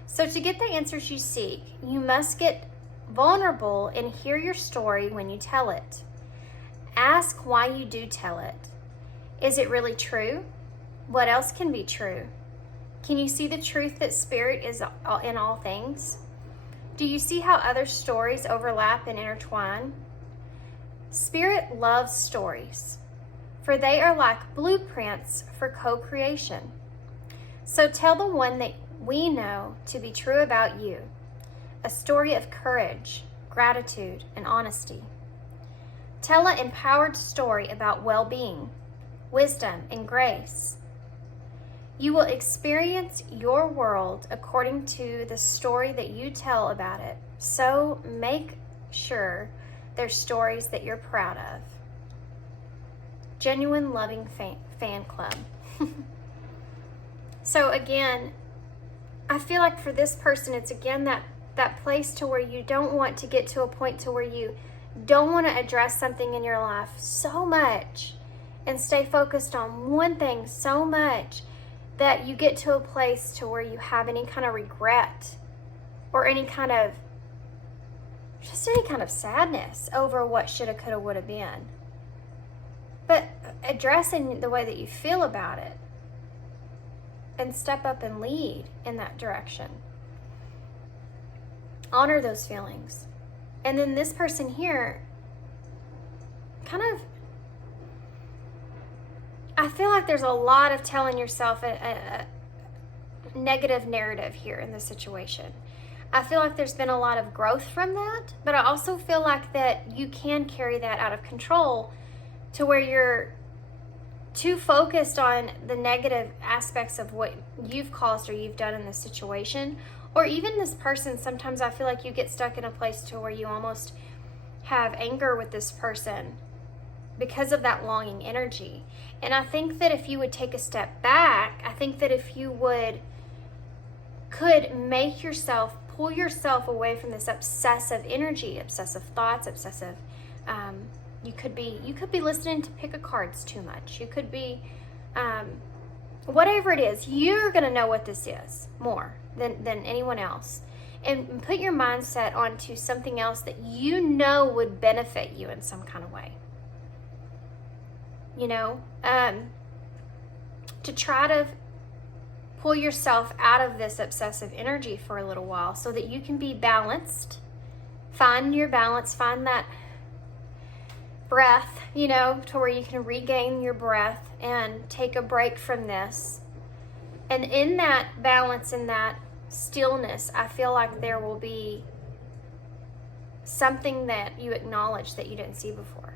So to get the answers you seek, you must get vulnerable and hear your story when you tell it. Ask why you do tell it. Is it really true? What else can be true? Can you see the truth that spirit is in all things? Do you see how other stories overlap and intertwine? Spirit loves stories, for they are like blueprints for co-creation. So tell the one that we know to be true about you, a story of courage, gratitude, and honesty. Tell an empowered story about well-being, wisdom, and grace. You will experience your world according to the story that you tell about it. So make sure they're stories that you're proud of. Genuine loving fan club. So again, I feel like for this person, it's again that place to where you don't want to get to a point to where you don't want to address something in your life so much and stay focused on one thing so much that you get to a place to where you have any kind of regret or any kind of sadness over what shoulda, coulda, woulda been. But addressing the way that you feel about it and step up and lead in that direction. Honor those feelings. And then this person here I feel like there's a lot of telling yourself a negative narrative here in this situation. I feel like there's been a lot of growth from that, but I also feel like that you can carry that out of control to where you're too focused on the negative aspects of what you've caused or you've done in this situation. Or even this person, sometimes I feel like you get stuck in a place to where you almost have anger with this person because of that longing energy. And I think that if you would take a step back, I think that if you could make yourself, pull yourself away from this obsessive energy, obsessive thoughts, obsessive, you could be listening to pick a cards too much. You could be, whatever it is, you're going to know what this is more than anyone else. And put your mindset onto something else that you know would benefit you in some kind of way. You know, to try to pull yourself out of this obsessive energy for a little while so that you can be balanced. Find your balance, find that breath, you know, to where you can regain your breath and take a break from this. And in that balance, in that stillness, I feel like there will be something that you acknowledge that you didn't see before,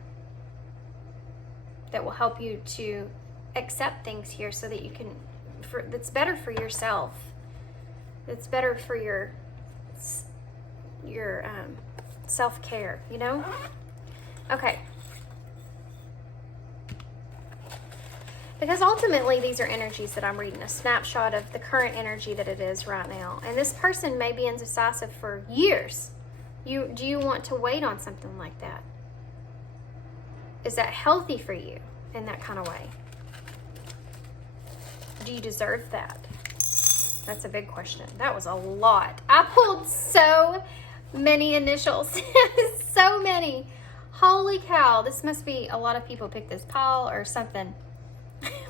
that will help you to accept things here so that you can, that's better for yourself. It's better for your self-care, you know? Okay. Because ultimately these are energies that I'm reading, a snapshot of the current energy that it is right now. And this person may be indecisive for years. Do you want to wait on something like that? Is that healthy for you in that kind of way? Do you deserve that? That's a big question. That was a lot. I pulled so many initials. So many. Holy cow. This must be a lot of people picked this pile or something.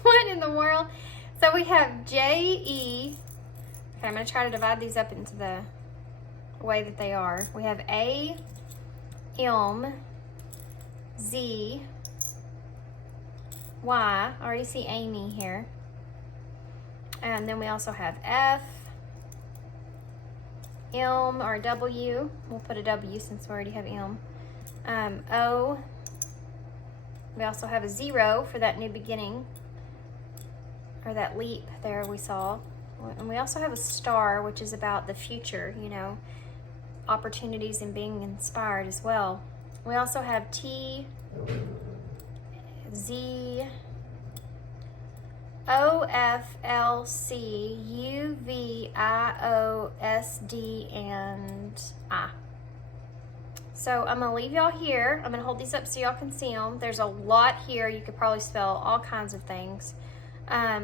What in the world? So we have J-E. Okay, I'm going to try to divide these up into the way that they are. We have A, M, Z, Y. I already see Amy here. And then we also have F, M, or W. We'll put a W since we already have M. O. We also have a 0 for that new beginning, or that leap there we saw. And we also have a star, which is about the future, you know, opportunities and being inspired as well. We also have T, Z, O, F, L, C, U, V, I, O, S, D, and I. So I'm going to leave y'all here. I'm going to hold these up so y'all can see them. There's a lot here. You could probably spell all kinds of things. I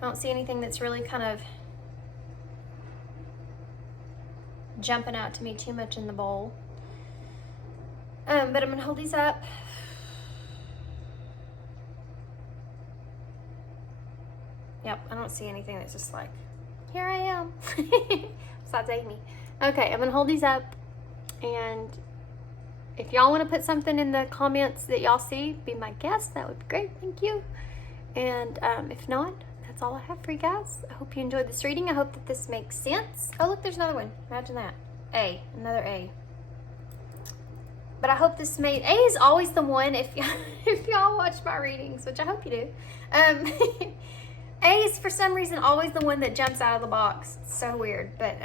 don't see anything that's really kind of jumping out to me too much in the bowl. But I'm going to hold these up. Yep, I don't see anything that's just like, here I am. Besides Amy. Okay, I'm going to hold these up. And if y'all want to put something in the comments that y'all see, be my guest. That would be great. Thank you. And if not, that's all I have for you guys. I hope you enjoyed this reading. I hope that this makes sense. Oh, look, there's another one. Imagine that. A. Another A. But I hope this made, A is always the one, if y'all watch my readings, which I hope you do. A is for some reason always the one that jumps out of the box. It's so weird. But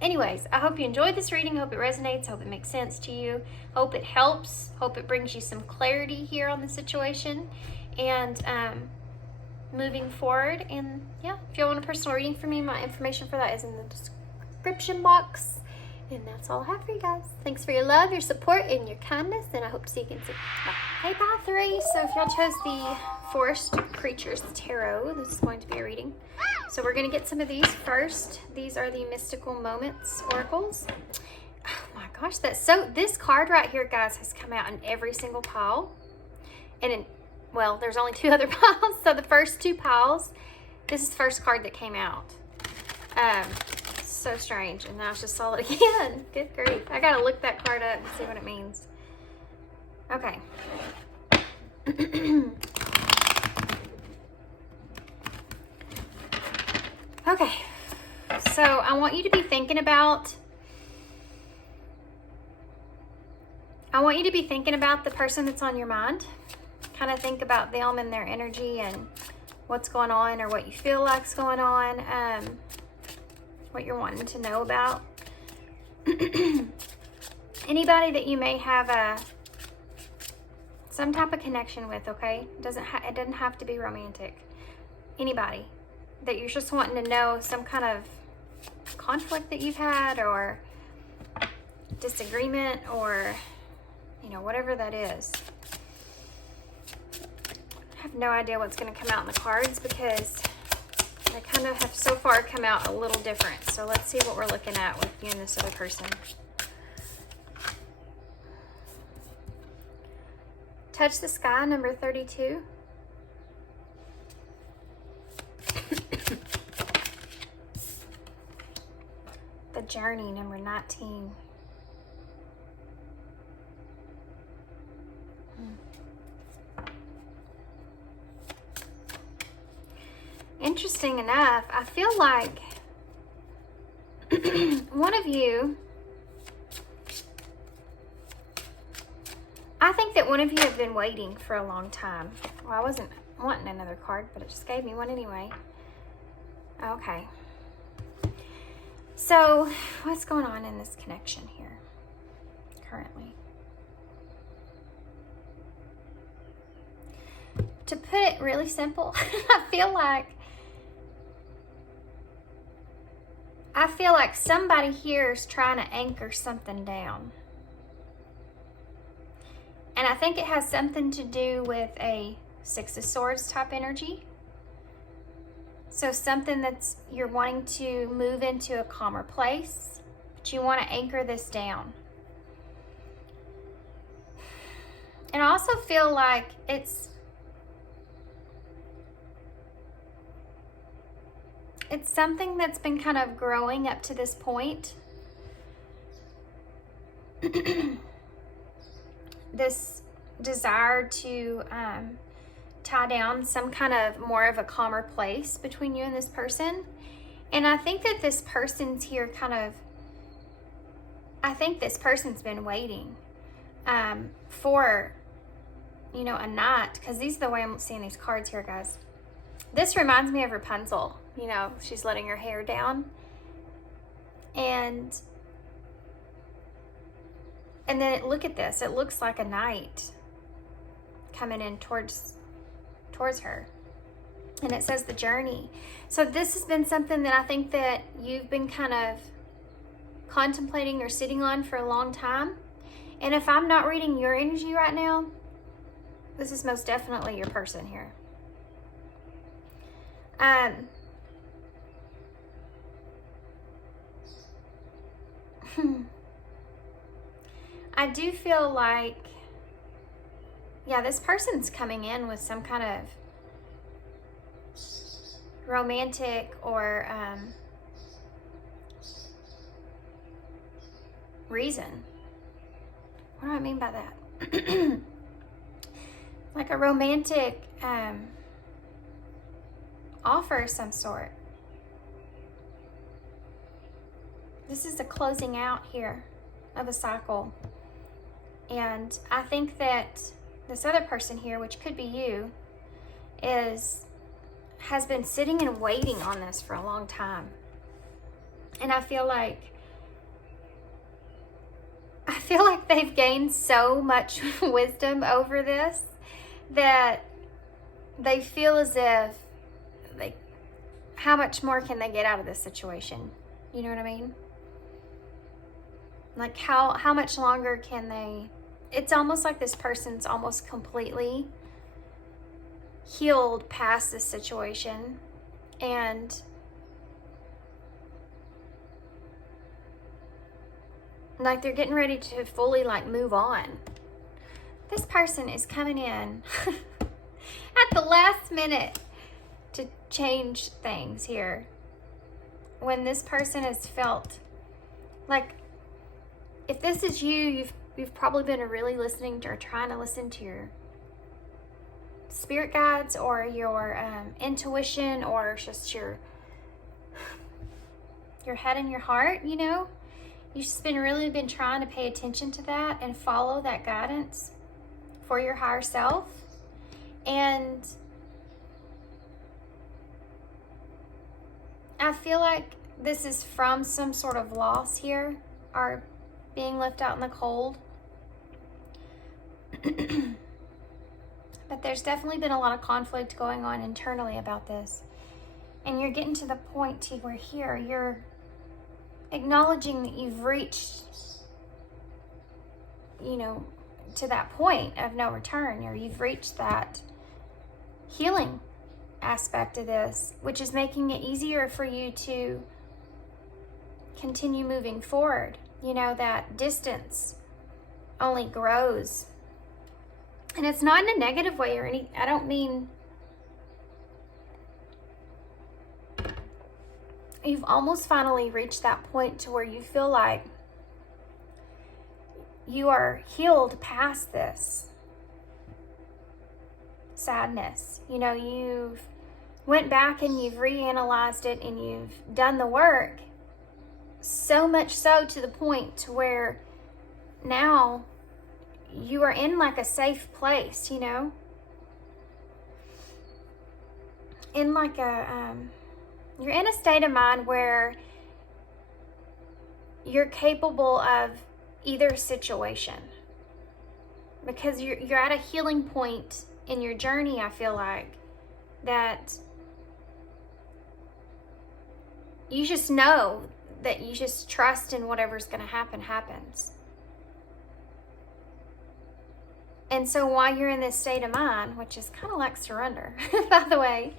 anyways, I hope you enjoyed this reading. Hope it resonates. Hope it makes sense to you. Hope it helps. Hope it brings you some clarity here on the situation. And moving forward. And yeah, if you want a personal reading from me, my information for that is in the description box. And that's all I have for you guys. Thanks for your love, your support, and your kindness. And I hope to see you again soon. Bye. Hey, bye, 3. So if y'all chose the Forest Creatures Tarot, this is going to be a reading. So we're going to get some of these first. These are the Mystical Moments Oracles. Oh my gosh, this card right here, guys, has come out in every single pile. And well, there's only 2 other piles. So the first 2 piles, this is the first card that came out. So strange, and now I just saw it again. Good grief. I gotta look that card up and see what it means. Okay. Okay. So I want you to be thinking about the person that's on your mind. Kind of think about them and their energy and what's going on or what you feel like's going on. What you're wanting to know about. Anybody that you may have some type of connection with, okay? It doesn't have to be romantic. Anybody that you're just wanting to know some kind of conflict that you've had or disagreement or, you know, whatever that is. I have no idea what's going to come out in the cards because they kind of have so far come out a little different. So let's see what we're looking at with you and this other person. Touch the Sky, number 32. The Journey, number 19. Interesting enough, I feel like one of you, I think that one of you have been waiting for a long time. Well, I wasn't wanting another card, but it just gave me one anyway. Okay. So, what's going on in this connection here currently? To put it really simple, I feel like somebody here is trying to anchor something down. And I think it has something to do with a 6 of Swords type energy. So something that's you're wanting to move into a calmer place, but you want to anchor this down. And I also feel like it's something that's been kind of growing up to this point. This desire to tie down some kind of more of a calmer place between you and this person. And I think that this person's here I think this person's been waiting for, you know, a night, because these are the way I'm seeing these cards here, guys. This reminds me of Rapunzel. You know, she's letting her hair down. And then look at this. It looks like a knight coming in towards her. And it says the journey. So this has been something that I think that you've been kind of contemplating or sitting on for a long time. And if I'm not reading your energy right now, this is most definitely your person here. I do feel like, yeah, this person's coming in with some kind of romantic or reason. What do I mean by that? Like a romantic offer of some sort. This is a closing out here of a cycle. And I think that this other person here, which could be you, has been sitting and waiting on this for a long time. And I feel like they've gained so much wisdom over this that they feel as if, like, how much more can they get out of this situation? You know what I mean? Like, how much longer can they? It's almost like this person's almost completely healed past this situation, and like they're getting ready to fully like move on. This person is coming in at the last minute to change things here, when this person has felt like, if this is you, you've probably been really listening to, or trying to listen to your spirit guides or your intuition, or just your head and your heart. You know, you've just really been trying to pay attention to that and follow that guidance for your higher self. And I feel like this is from some sort of loss here, or being left out in the cold. But there's definitely been a lot of conflict going on internally about this. And you're getting to the point to where here you're acknowledging that you've reached, you know, to that point of no return, or you've reached that healing aspect of this, which is making it easier for you to continue moving forward. You know, that distance only grows. And it's not in a negative way or any, I don't mean, you've almost finally reached that point to where you feel like you are healed past this sadness. You know, you've went back and you've reanalyzed it and you've done the work, so much so to the point to where now you are in like a safe place, you know, in like a you're in a state of mind where you're capable of either situation, because you're at a healing point in your journey. I feel like that you just know that you just trust in whatever's going to happen happens. And so while you're in this state of mind, which is kind of like surrender, by the way,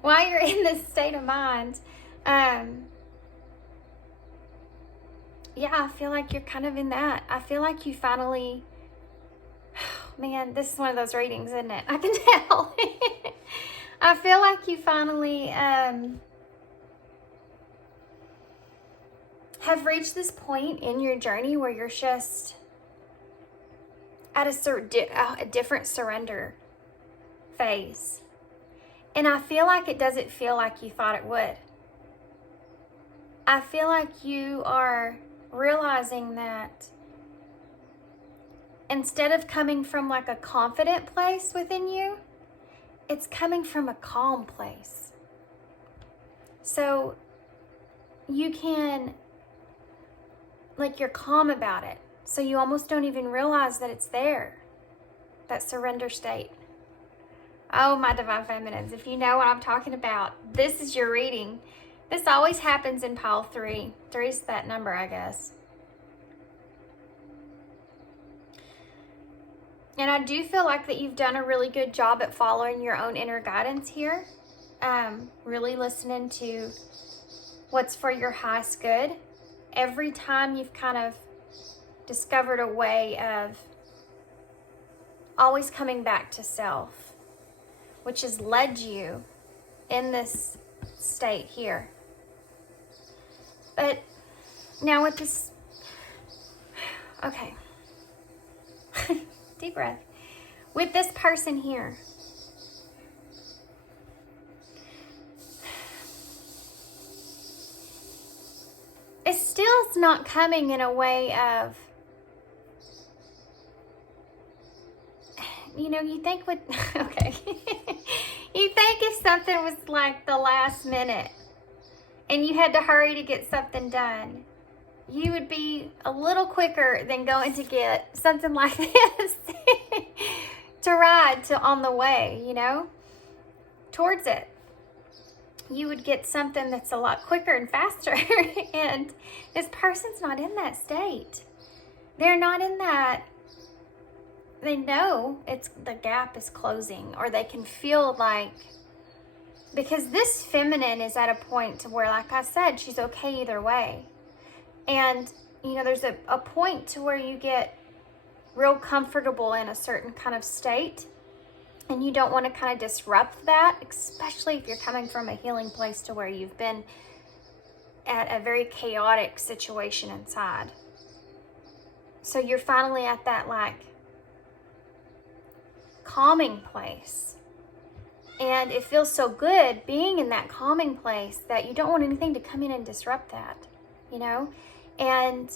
while you're in this state of mind, yeah, I feel like you're kind of in that. I feel like you finally, man, this is one of those readings, isn't it? I can tell. I feel like you finally have reached this point in your journey where you're just at a different surrender phase. And I feel like it doesn't feel like you thought it would. I feel like you are realizing that instead of coming from like a confident place within you, it's coming from a calm place. So you can, like, you're calm about it. So you almost don't even realize that it's there, that surrender state. Oh, my divine feminines, if you know what I'm talking about, this is your reading. This always happens in pile 3. 3 is that number, I guess. And I do feel like that you've done a really good job at following your own inner guidance here. Really listening to what's for your highest good. Every time you've kind of discovered a way of always coming back to self, which has led you in this state here. But now with this, okay, deep breath. With this person here, it still's not coming in a way of you think what, okay. You think if something was like the last minute and you had to hurry to get something done, you would be a little quicker than going to get something like this to ride to on the way, you know, towards it. You would get something that's a lot quicker and faster. And this person's not in that state. They're not in that. They know the gap is closing, or they can feel like, because this feminine is at a point to where, like I said, she's okay either way. And, you know, there's a point to where you get real comfortable in a certain kind of state, and you don't want to kind of disrupt that, especially if you're coming from a healing place to where you've been at a very chaotic situation inside. So you're finally at that, like, calming place. And it feels so good being in that calming place that you don't want anything to come in and disrupt that, you know? And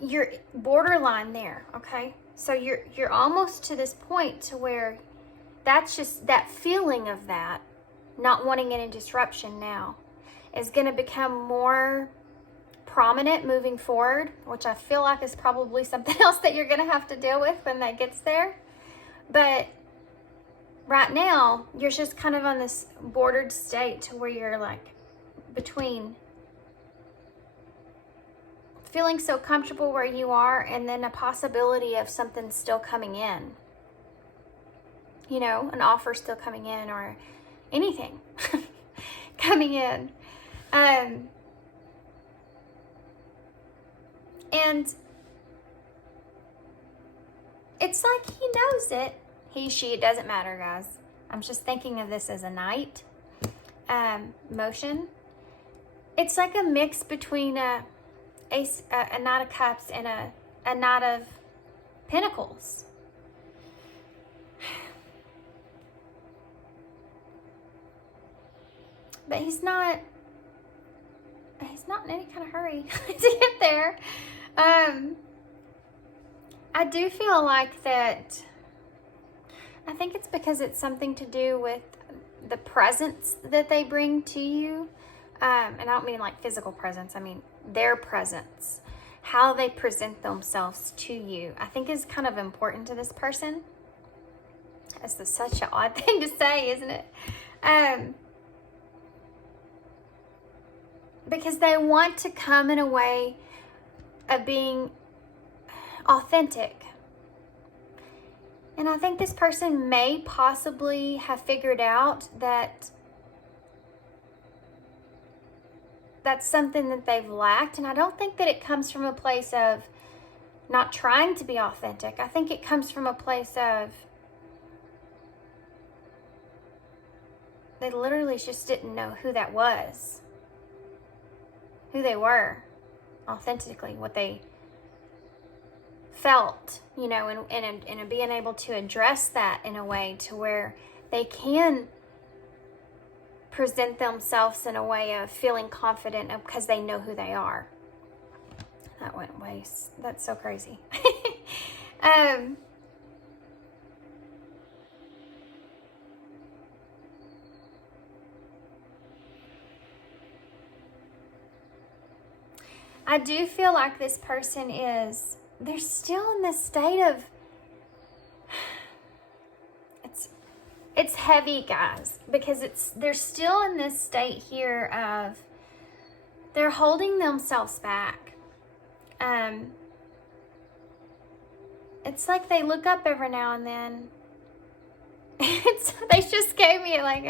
you're borderline there, okay? So you're almost to this point to where that's just that feeling of that, not wanting any disruption now, is going to become more prominent moving forward, which I feel like is probably something else that you're going to have to deal with when that gets there. But right now, you're just kind of on this bordered state to where you're like between feeling so comfortable where you are and then a possibility of something still coming in. You know, an offer still coming in, or anything coming in. And it's like he knows it. He, she, it doesn't matter, guys. I'm just thinking of this as a knight motion. It's like a mix between a Knight of Cups and a Knight of Pentacles. But he's not in any kind of hurry to get there. I do feel like that, I think it's because it's something to do with the presence that they bring to you. And I don't mean like physical presence, I mean their presence. How they present themselves to you, I think is kind of important to this person. It's such an odd thing to say, isn't it? Because they want to come in a way of being authentic. And I think this person may possibly have figured out that that's something that they've lacked. And I don't think that it comes from a place of not trying to be authentic. I think it comes from a place of they literally just didn't know who that was. Who they were authentically, what they felt, you know, and being able to address that in a way to where they can present themselves in a way of feeling confident because they know who they are. That went waste. That's so crazy. I do feel like this person they're still in this state of, it's heavy, guys, because they're still in this state here of, they're holding themselves back. It's like they look up every now and then. They just gave me like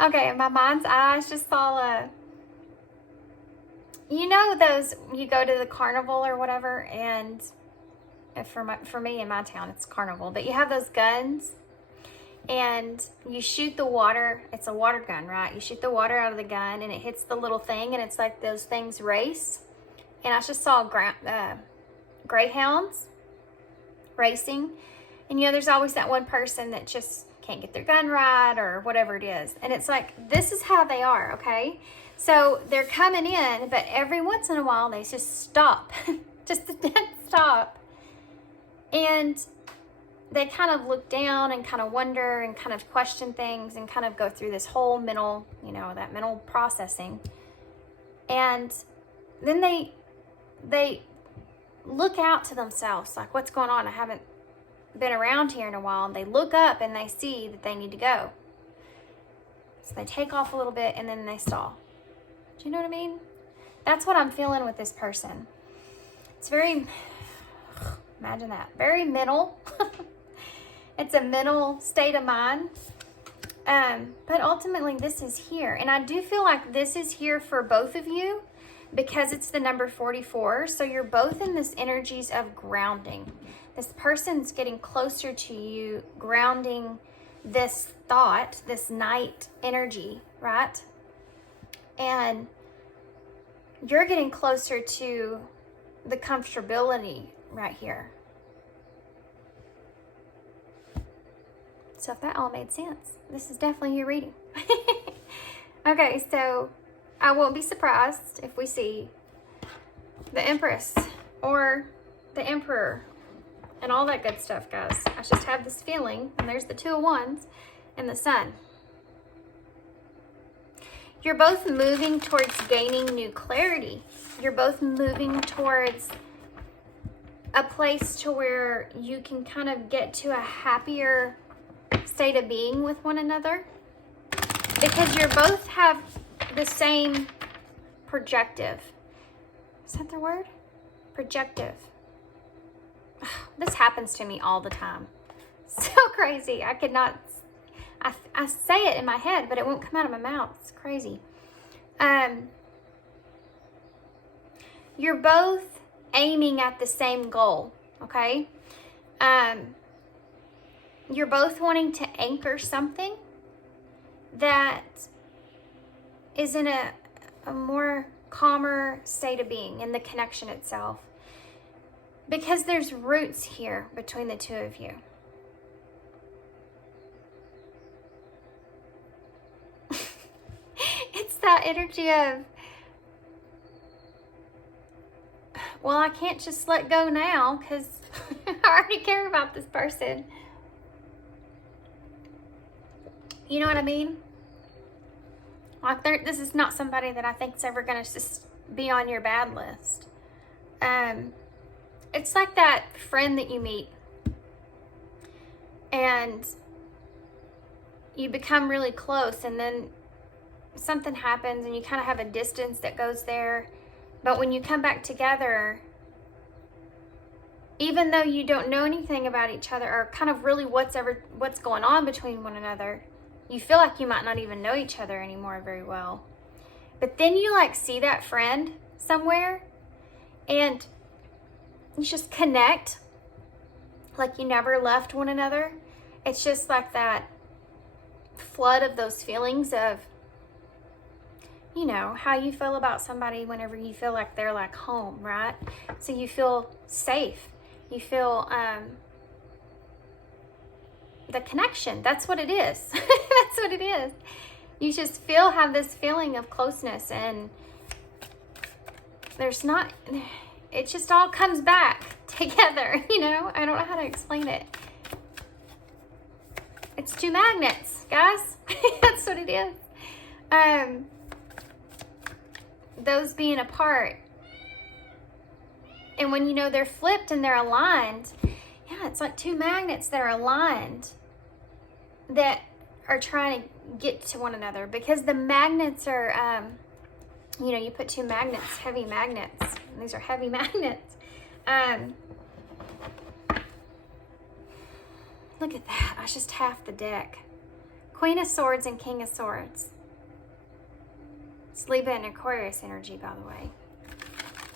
okay, my mind's eyes just saw you know those, you go to the carnival or whatever, and for me in my town, it's carnival, but you have those guns, and you shoot the water. It's a water gun, right? You shoot the water out of the gun, and it hits the little thing, and it's like those things race. And I just saw greyhounds racing, and you know, there's always that one person that just can't get their gun right or whatever it is. And it's like, this is how they are, okay? So they're coming in, but every once in a while they just stop, just a dead stop. And they kind of look down and kind of wonder and kind of question things and kind of go through this whole mental, that mental processing. And then they look out to themselves, like, what's going on? I haven't been around here in a while. And they look up and they see that they need to go. So they take off a little bit and then they stall. Do you know what I mean? That's what I'm feeling with this person. It's very, imagine that, very mental. It's a mental state of mind. But ultimately this is here. And I do feel like this is here for both of you because it's the number 44. So you're both in this energies of grounding. This person's getting closer to you, grounding this thought, this night energy, right? And you're getting closer to the comfortability right here. So if that all made sense, this is definitely your reading. Okay, so I won't be surprised if we see the Empress or the Emperor and all that good stuff, guys. I just have this feeling, and there's the Two of Wands and the Sun. You're both moving towards gaining new clarity. You're both moving towards a place to where you can kind of get to a happier state of being with one another. Because you both have the same projective. Is that the word? Projective. This happens to me all the time. So crazy. I could not... I say it in my head, but it won't come out of my mouth. It's crazy. You're both aiming at the same goal, okay? You're both wanting to anchor something that is in a more calmer state of being in the connection itself. Because there's roots here between the two of you. It's that energy of, well, I can't just let go now because I already care about this person. You know what I mean? Like, this is not somebody that I think is ever going to just be on your bad list. It's like that friend that you meet and you become really close, and then something happens and you kind of have a distance that goes there. But when you come back together, even though you don't know anything about each other or kind of really what's going on between one another, you feel like you might not even know each other anymore very well. But then you like see that friend somewhere and you just connect like you never left one another. It's just like that flood of those feelings of, you know, how you feel about somebody whenever you feel like they're like home, right? So you feel safe. You feel the connection. That's what it is. That's what it is. You just have this feeling of closeness, and there's not, it just all comes back together, you know? I don't know how to explain it. It's two magnets, guys. That's what it is. Those being apart, and when you know they're flipped and they're aligned, yeah, it's like two magnets that are aligned that are trying to get to one another, because the magnets are you know, you put two magnets, heavy magnets, and these are heavy magnets. Look at that. I just half the deck. Queen of Swords and King of Swords. It's Libra and Aquarius energy, by the way.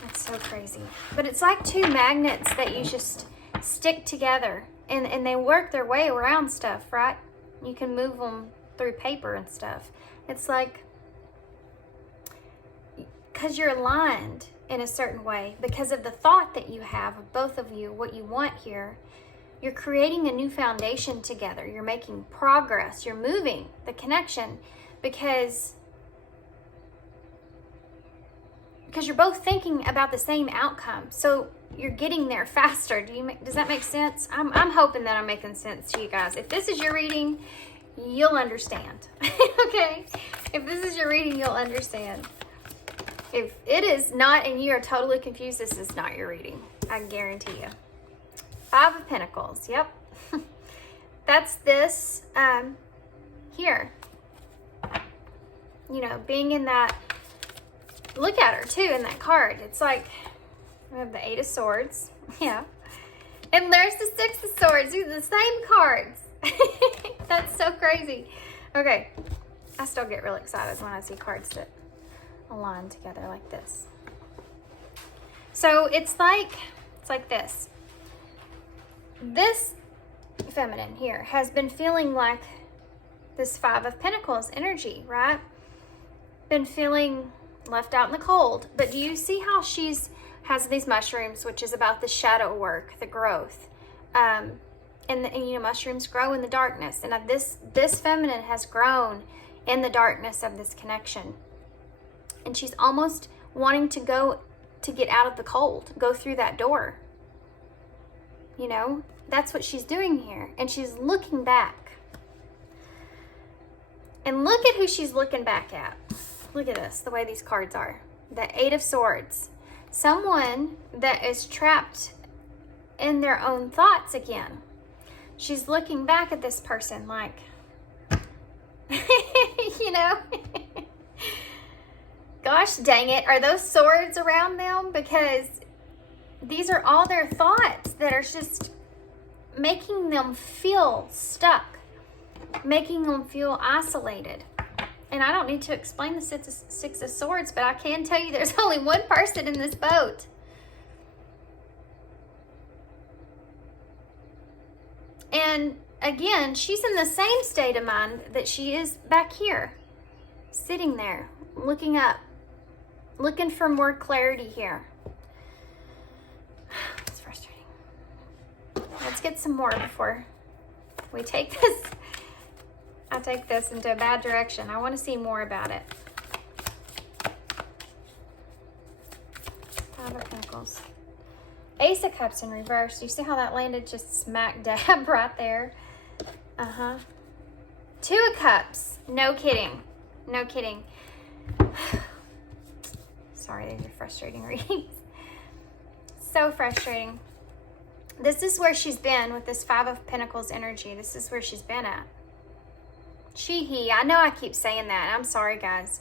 That's so crazy. But it's like two magnets that you just stick together, and they work their way around stuff, right? You can move them through paper and stuff. It's like, because you're aligned in a certain way, because of the thought that you have of both of you, what you want here, you're creating a new foundation together. You're making progress. You're moving the connection because you're both thinking about the same outcome. So you're getting there faster. Does that make sense? I'm hoping that I'm making sense to you guys. If this is your reading, you'll understand. Okay? If this is your reading, you'll understand. If it is not and you are totally confused, this is not your reading. I guarantee you. 5 of Pentacles. Yep. That's this here. You know, being in that, look at her too in that card. It's like, we have the 8 of Swords. Yeah. And there's the 6 of Swords. These are the same cards. That's so crazy. Okay. I still get real excited when I see cards that align together like this. So it's like this. This feminine here has been feeling like this 5 of Pentacles energy, right? Been feeling left out in the cold. But do you see how has these mushrooms, which is about the shadow work, the growth, and you know, mushrooms grow in the darkness, and this feminine has grown in the darkness of this connection, and she's almost wanting to get out of the cold, go through that door. You know, that's what she's doing here, and she's looking back, and look at who she's looking back at. Look at this, the way these cards are. The 8 of Swords. Someone that is trapped in their own thoughts again. She's looking back at this person like, you know, gosh dang it, are those swords around them? Because these are all their thoughts that are just making them feel stuck, making them feel isolated. And I don't need to explain the 6 of Swords, but I can tell you there's only one person in this boat. And again, she's in the same state of mind that she is back here, sitting there, looking up, looking for more clarity here. It's frustrating. Let's get some more before we take this. I take this into a bad direction. I want to see more about it. 5 of Pentacles. Ace of Cups in reverse. You see how that landed just smack dab right there? 2 of Cups. No kidding. No kidding. Sorry, these are frustrating readings. So frustrating. This is where she's been with this 5 of Pentacles energy. This is where she's been at. He, I know I keep saying that. I'm sorry, guys.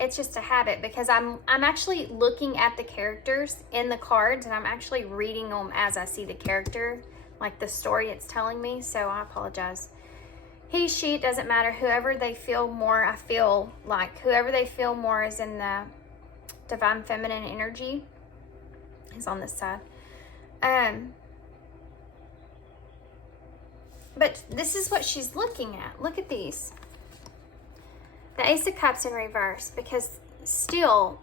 It's just a habit because I'm actually looking at the characters in the cards, and I'm actually reading them as I see the character, like the story it's telling me. So I apologize. He, she, it doesn't matter. Whoever they feel more, I feel like whoever they feel more is in the divine feminine energy is on this side. But this is what she's looking at. Look at these. The Ace of Cups in reverse, because still,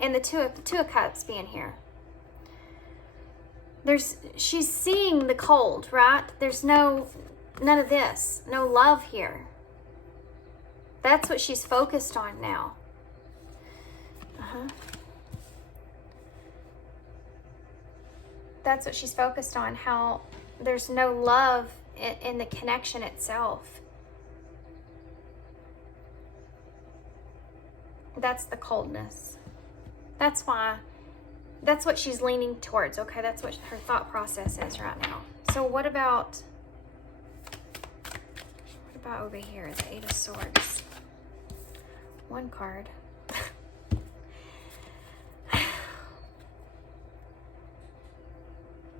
and the two of Cups being here. She's seeing the cold, right? There's none of this, no love here. That's what she's focused on now. That's what she's focused on, how there's no love in the connection itself. That's the coldness. That's what she's leaning towards, okay? That's what her thought process is right now. So what about over here, the 8 of Swords? One card.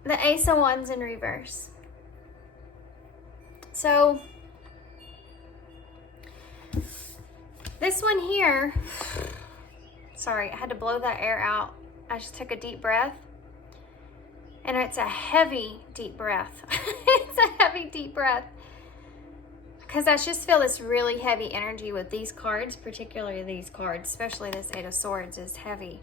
The Ace of Wands in reverse. So this one here, sorry, I had to blow that air out. I just took a deep breath, and it's a heavy deep breath. It's a heavy deep breath because I just feel this really heavy energy with these cards, particularly these cards, especially this 8 of Swords is heavy.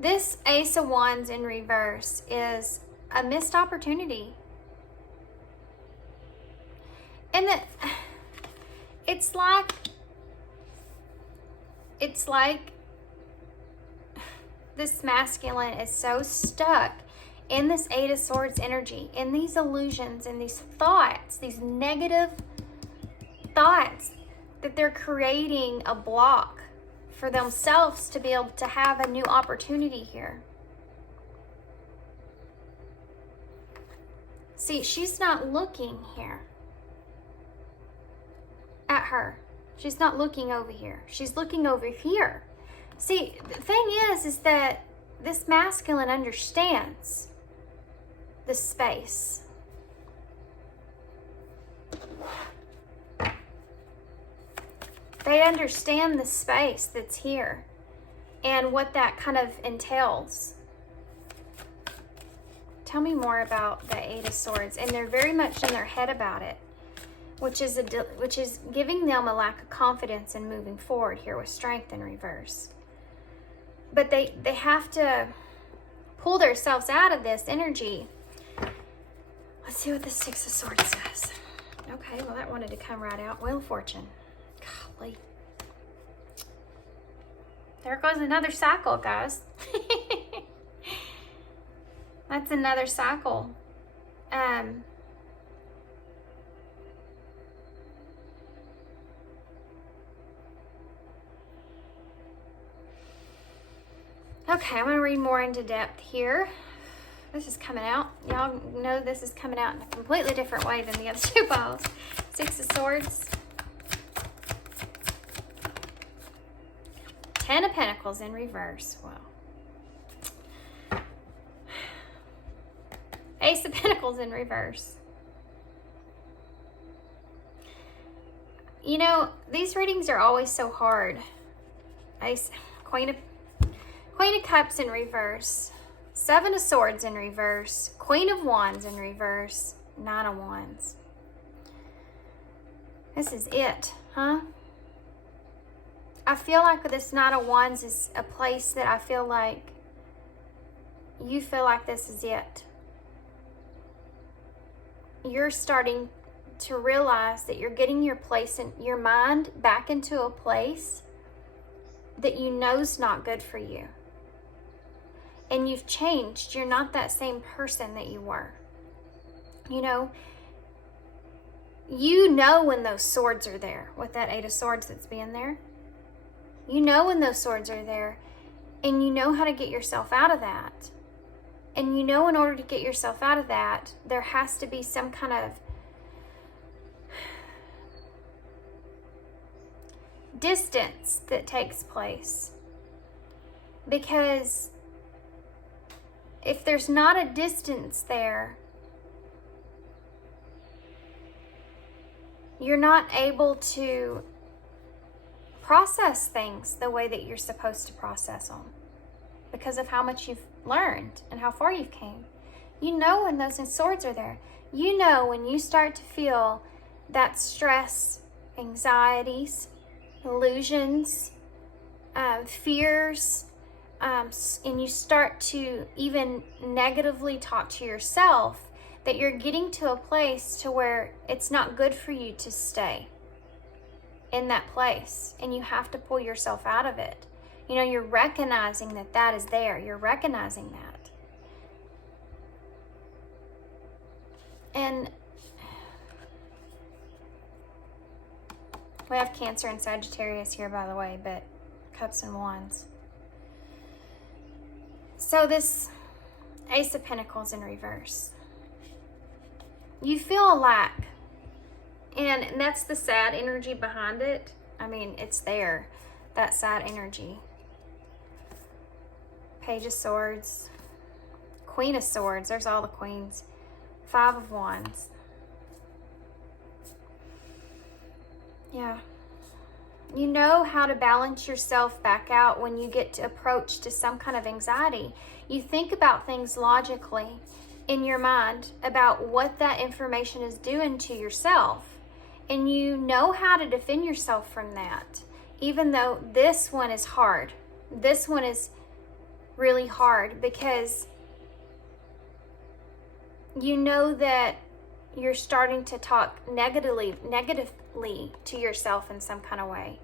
This Ace of Wands in reverse is a missed opportunity. And it's like it's like this masculine is so stuck in this Eight of Swords energy, in these illusions, in these thoughts, these negative thoughts, that they're creating a block for themselves to be able to have a new opportunity here. See, she's not looking here at her. She's not looking over here. She's looking over here. See, the thing is that this masculine understands the space. They understand the space that's here and what that kind of entails. Tell me more about the Eight of Swords. And they're very much in their head about it, which is giving them a lack of confidence in moving forward here with Strength in reverse. But they have to pull themselves out of this energy. Let's see what the Six of Swords says. Okay, well, that wanted to come right out. Wheel of Fortune. Golly. There goes another cycle, guys. That's another cycle. Okay, I'm going to read more into depth here. This is coming out. Y'all know this is coming out in a completely different way than the other two balls. Six of Swords. Ten of Pentacles in reverse. Wow. Ace of Pentacles in reverse. You know, these readings are always so hard. Queen of Cups in reverse. Seven of Swords in reverse. Queen of Wands in reverse. Nine of Wands. This is it, huh? I feel like this Nine of Wands is a place that I feel like you feel like this is it. You're starting to realize that you're getting your place in your mind back into a place that you know is not good for you. And you've changed. You're not that same person that you were. You know when those swords are there, with that Eight of Swords that's being there. You know when those swords are there, and you know how to get yourself out of that. And you know in order to get yourself out of that, there has to be some kind of distance that takes place. Because if there's not a distance there, you're not able to process things the way that you're supposed to process them because of how much you've learned and how far you've came. You know when those swords are there. You know when you start to feel that stress, anxieties, illusions, fears, and you start to even negatively talk to yourself, that you're getting to a place to where it's not good for you to stay in that place, and you have to pull yourself out of it. You know, you're recognizing that that is there. You're recognizing that. And we have Cancer and Sagittarius here, by the way, but Cups and Wands. So this Ace of Pentacles in reverse. You feel a lack. And that's the sad energy behind it. I mean, it's there. That sad energy. Page of Swords. Queen of Swords. There's all the queens. Five of Wands. Yeah. You know how to balance yourself back out when you get approached to some kind of anxiety. You think about things logically in your mind about what that information is doing to yourself. And you know how to defend yourself from that. Even though this one is hard. This one is really hard because you know that you're starting to talk negatively to yourself in some kind of way.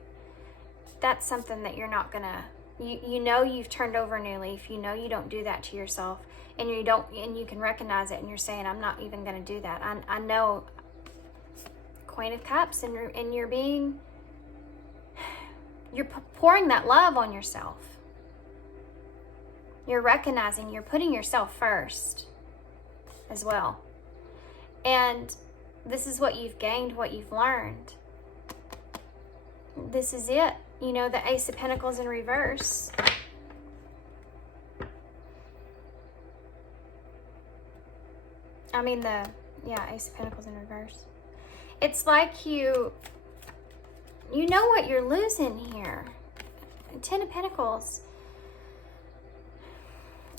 that's something that you're not gonna, you know you've turned over a new leaf. You know you don't do that to yourself, and you can recognize it, and you're saying, I'm not even gonna do that. I know, Queen of Cups, and you're pouring that love on yourself. You're recognizing, you're putting yourself first as well. And this is what you've gained, what you've learned. This is it. You know, the Ace of Pentacles in reverse. I mean Ace of Pentacles in reverse. It's like you know what you're losing here. Ten of Pentacles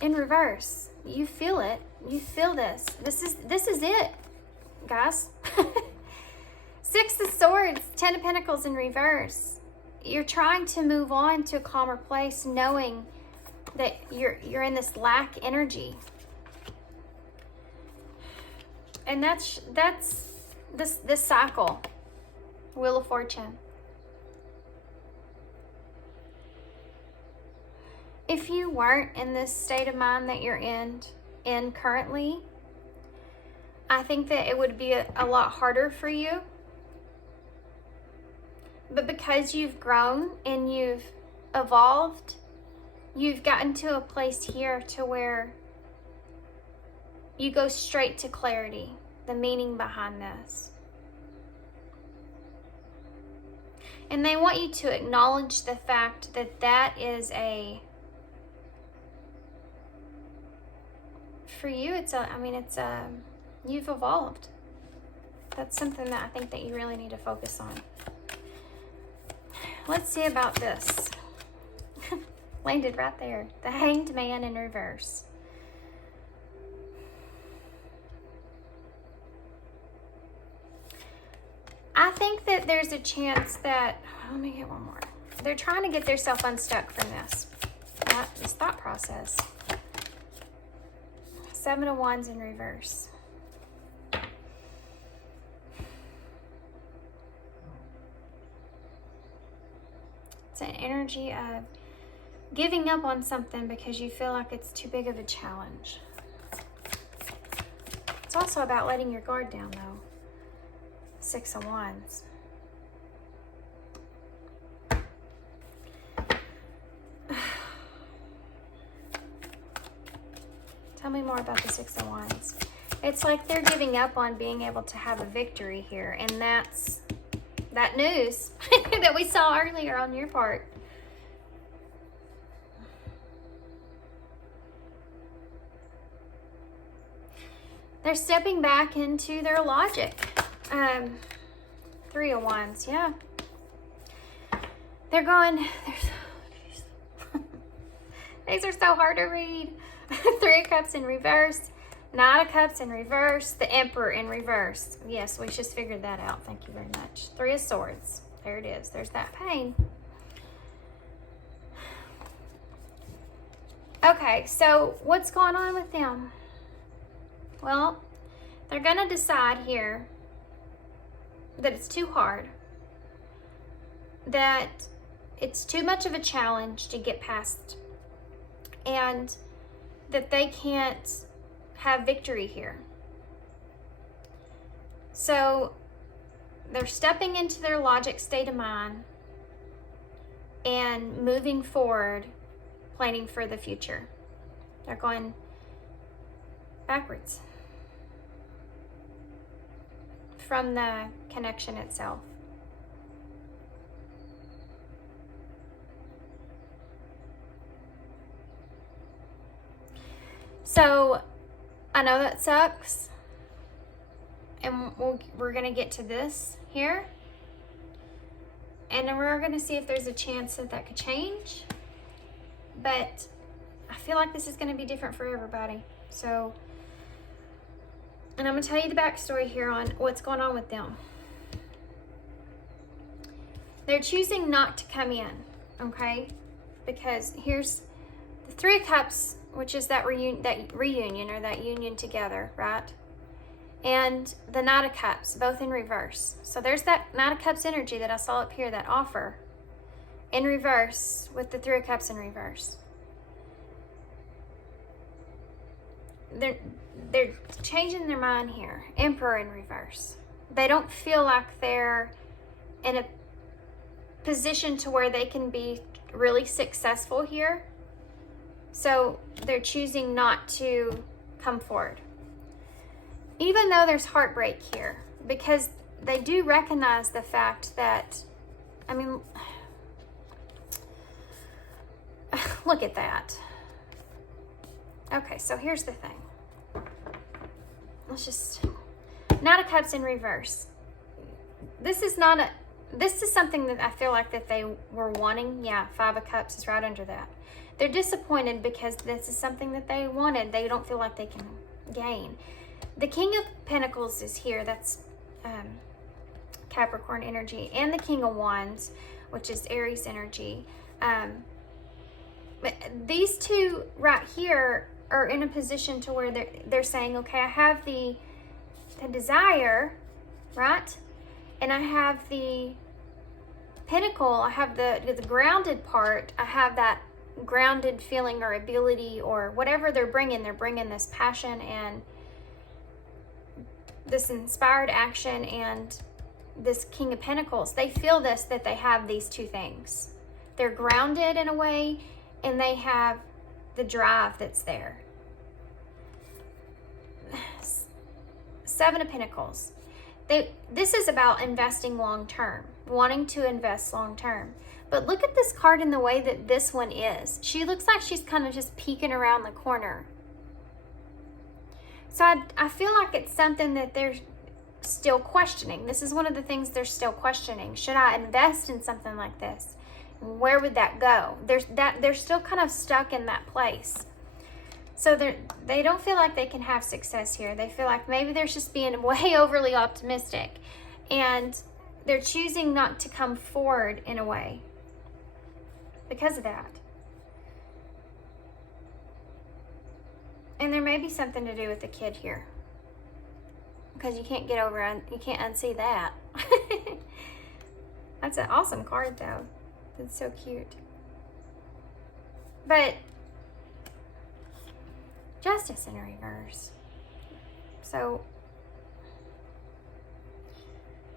in reverse. You feel it. You feel this. This is it, guys. Six of Swords, Ten of Pentacles in reverse. You're trying to move on to a calmer place, knowing that you're in this lack energy. And that's this cycle. Wheel of Fortune. If you weren't in this state of mind that you're in currently, I think that it would be a lot harder for you. But because you've grown and you've evolved, you've gotten to a place here to where you go straight to clarity, the meaning behind this. And they want you to acknowledge the fact that that is for you, you've evolved. That's something that I think that you really need to focus on. Let's see about this. Landed right there. The Hanged Man in reverse. I think that there's a chance that, let me get one more. They're trying to get themselves unstuck from this thought process. Seven of Wands in reverse. It's an energy of giving up on something because you feel like it's too big of a challenge. It's also about letting your guard down, though. Six of Wands. Tell me more about the Six of Wands. It's like they're giving up on being able to have a victory here, and that's that news that we saw earlier on your part. They're stepping back into their logic. Three of Wands, yeah. They're going, these are so hard to read. Three of Cups in reverse, Knight of Cups in reverse, the Emperor in reverse. Yes, we just figured that out. Thank you very much. Three of Swords. There it is. There's that pain. Okay, so what's going on with them? Well, they're going to decide here that it's too hard, that it's too much of a challenge to get past, and that they can't have victory here. So they're stepping into their logic state of mind and moving forward, planning for the future. They're going backwards from the connection itself. So I know that sucks, and we're going to get to this here, and then we're going to see if there's a chance that could change, but I feel like this is going to be different for everybody. So, and I'm going to tell you the backstory here on what's going on with them. They're choosing not to come in, okay? Because here's the Three of Cups, which is that reunion or that union together, right? And the Knight of Cups, both in reverse. So there's that Knight of Cups energy that I saw up here, that offer. in reverse with the Three of Cups in reverse. They're changing their mind here. Emperor in reverse. They don't feel like they're in a position to where they can be really successful here. So they're choosing not to come forward. Even though there's heartbreak here, because they do recognize the fact that, I mean, look at that. Okay, so here's the thing. Let's just, Knight of Cups in reverse. This is something that I feel like that they were wanting. Yeah, Five of Cups is right under that. They're disappointed because this is something that they wanted. They don't feel like they can gain. The King of Pentacles is here. That's Capricorn energy. And the King of Wands, which is Aries energy. But these two right here are in a position to where they're saying, okay, I have the desire, right? And I have the Pentacle, I have the grounded part, I have that grounded feeling or ability or whatever they're bringing this passion and this inspired action and this King of Pentacles. They feel that they have these two things. They're grounded in a way, and they have the drive that's there. Seven of Pentacles. This is about investing long term, wanting to invest long term. But look at this card in the way that this one is. She looks like she's kind of just peeking around the corner. So I feel like it's something that they're still questioning. This is one of the things they're still questioning. Should I invest in something like this? Where would that go? They're still kind of stuck in that place. So they don't feel like they can have success here. They feel like maybe they're just being way overly optimistic. And they're choosing not to come forward in a way because of that. And there may be something to do with the kid here. Because you can't get over and you can't unsee that. That's an awesome card though. It's so cute. But Justice in reverse. So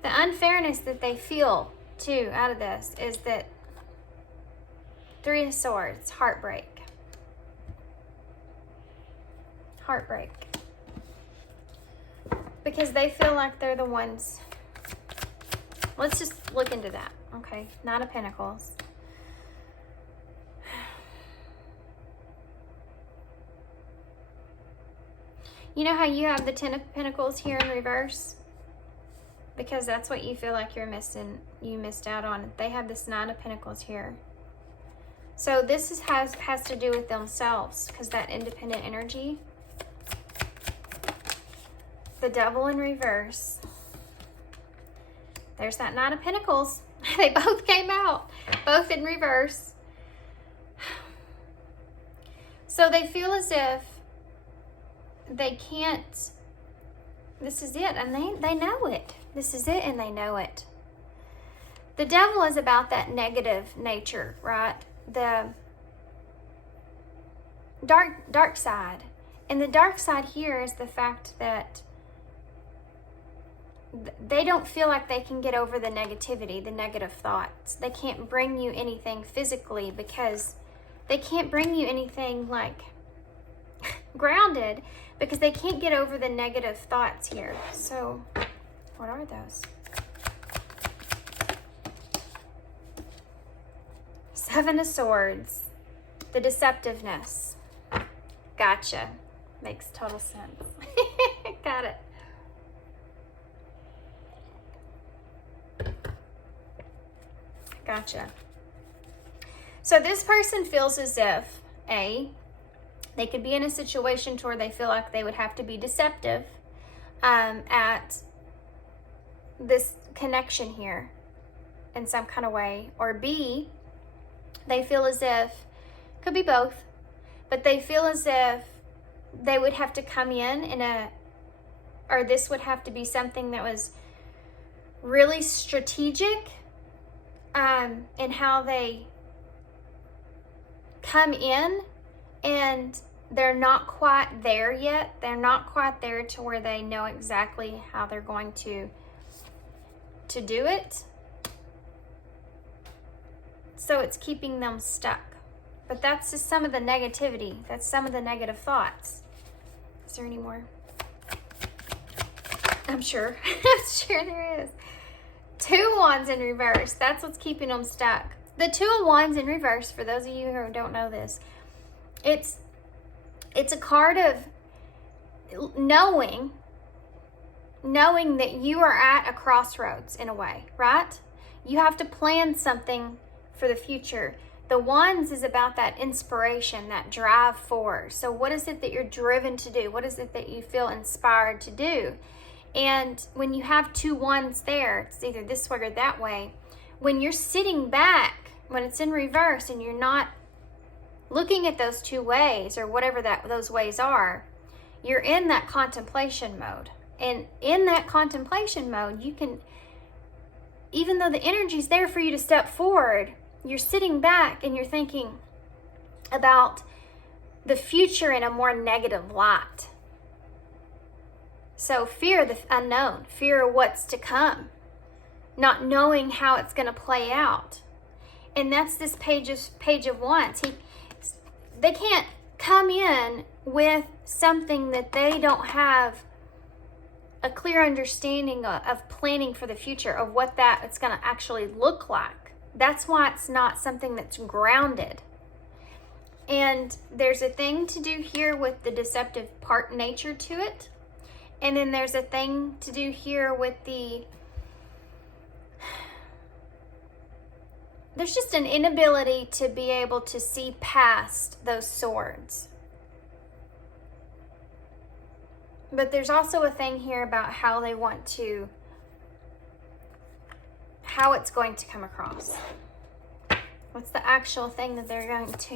the unfairness that they feel too out of this is that Three of Swords, heartbreak. Heartbreak. Because they feel like they're the ones. Let's just look into that. Okay, Nine of Pentacles. You know how you have the Ten of Pentacles here in reverse? Because that's what you feel like you're missing. You missed out on. They have this Nine of Pentacles here. So this has to do with themselves, because that independent energy. The Devil in reverse. There's that Nine of Pentacles. They both came out, both in reverse. So they feel as if they can't, this is it, and they know it. This is it, and they know it. The Devil is about that negative nature, right? The dark side. And the dark side here is the fact that they don't feel like they can get over the negativity, the negative thoughts. They can't bring you anything physically because they can't bring you anything like grounded because they can't get over the negative thoughts here. So what are those? Seven of Swords, the deceptiveness. Gotcha. Makes total sense. Got it. Gotcha. So this person feels as if, they could be in a situation to where they feel like they would have to be deceptive at this connection here in some kind of way. Or B, they feel as if, could be both, but they feel as if they would have to come in or this would have to be something that was really strategic and how they come in and they're not quite there yet. They're not quite there to where they know exactly how they're going to do it. So it's keeping them stuck. But that's just some of the negativity. That's some of the negative thoughts. Is there any more? I'm sure. I'm sure there is. 2 wands in reverse. That's what's keeping them stuck. The 2 of wands in reverse, for those of you who don't know this, it's a card of knowing that you are at a crossroads in a way, right? You have to plan something for the future. The wands is about that inspiration, that drive forward. So what is it that you're driven to do? What is it that you feel inspired to do? And when you have 2 wands there, it's either this way or that way. When you're sitting back, when it's in reverse and you're not looking at those 2 ways or whatever those ways are, you're in that contemplation mode. And in that contemplation mode, you can, even though the energy's there for you to step forward, you're sitting back and you're thinking about the future in a more negative light. So fear the unknown, fear what's to come, not knowing how it's going to play out. And that's this page of wands. They can't come in with something that they don't have a clear understanding of planning for the future, of what it's going to actually look like. That's why it's not something that's grounded. And there's a thing to do here with the deceptive part nature to it. And then there's a thing to do here with there's just an inability to be able to see past those swords. But there's also a thing here about how they want to, how it's going to come across. What's the actual thing that they're going to,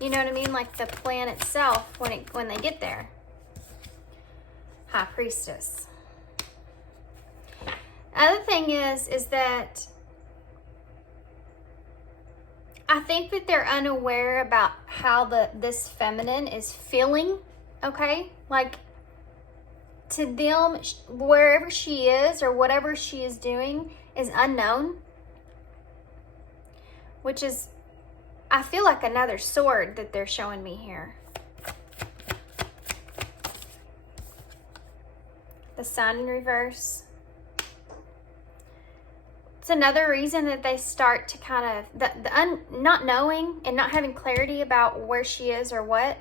you know what I mean? Like the plan itself when they get there. High Priestess. Other thing is that I think that they're unaware about how this feminine is feeling, okay? Like, to them, wherever she is or whatever she is doing is unknown. Which is, I feel like another sword that they're showing me here. The Sun in reverse. It's another reason that they start to kind of, not knowing and not having clarity about where she is or what.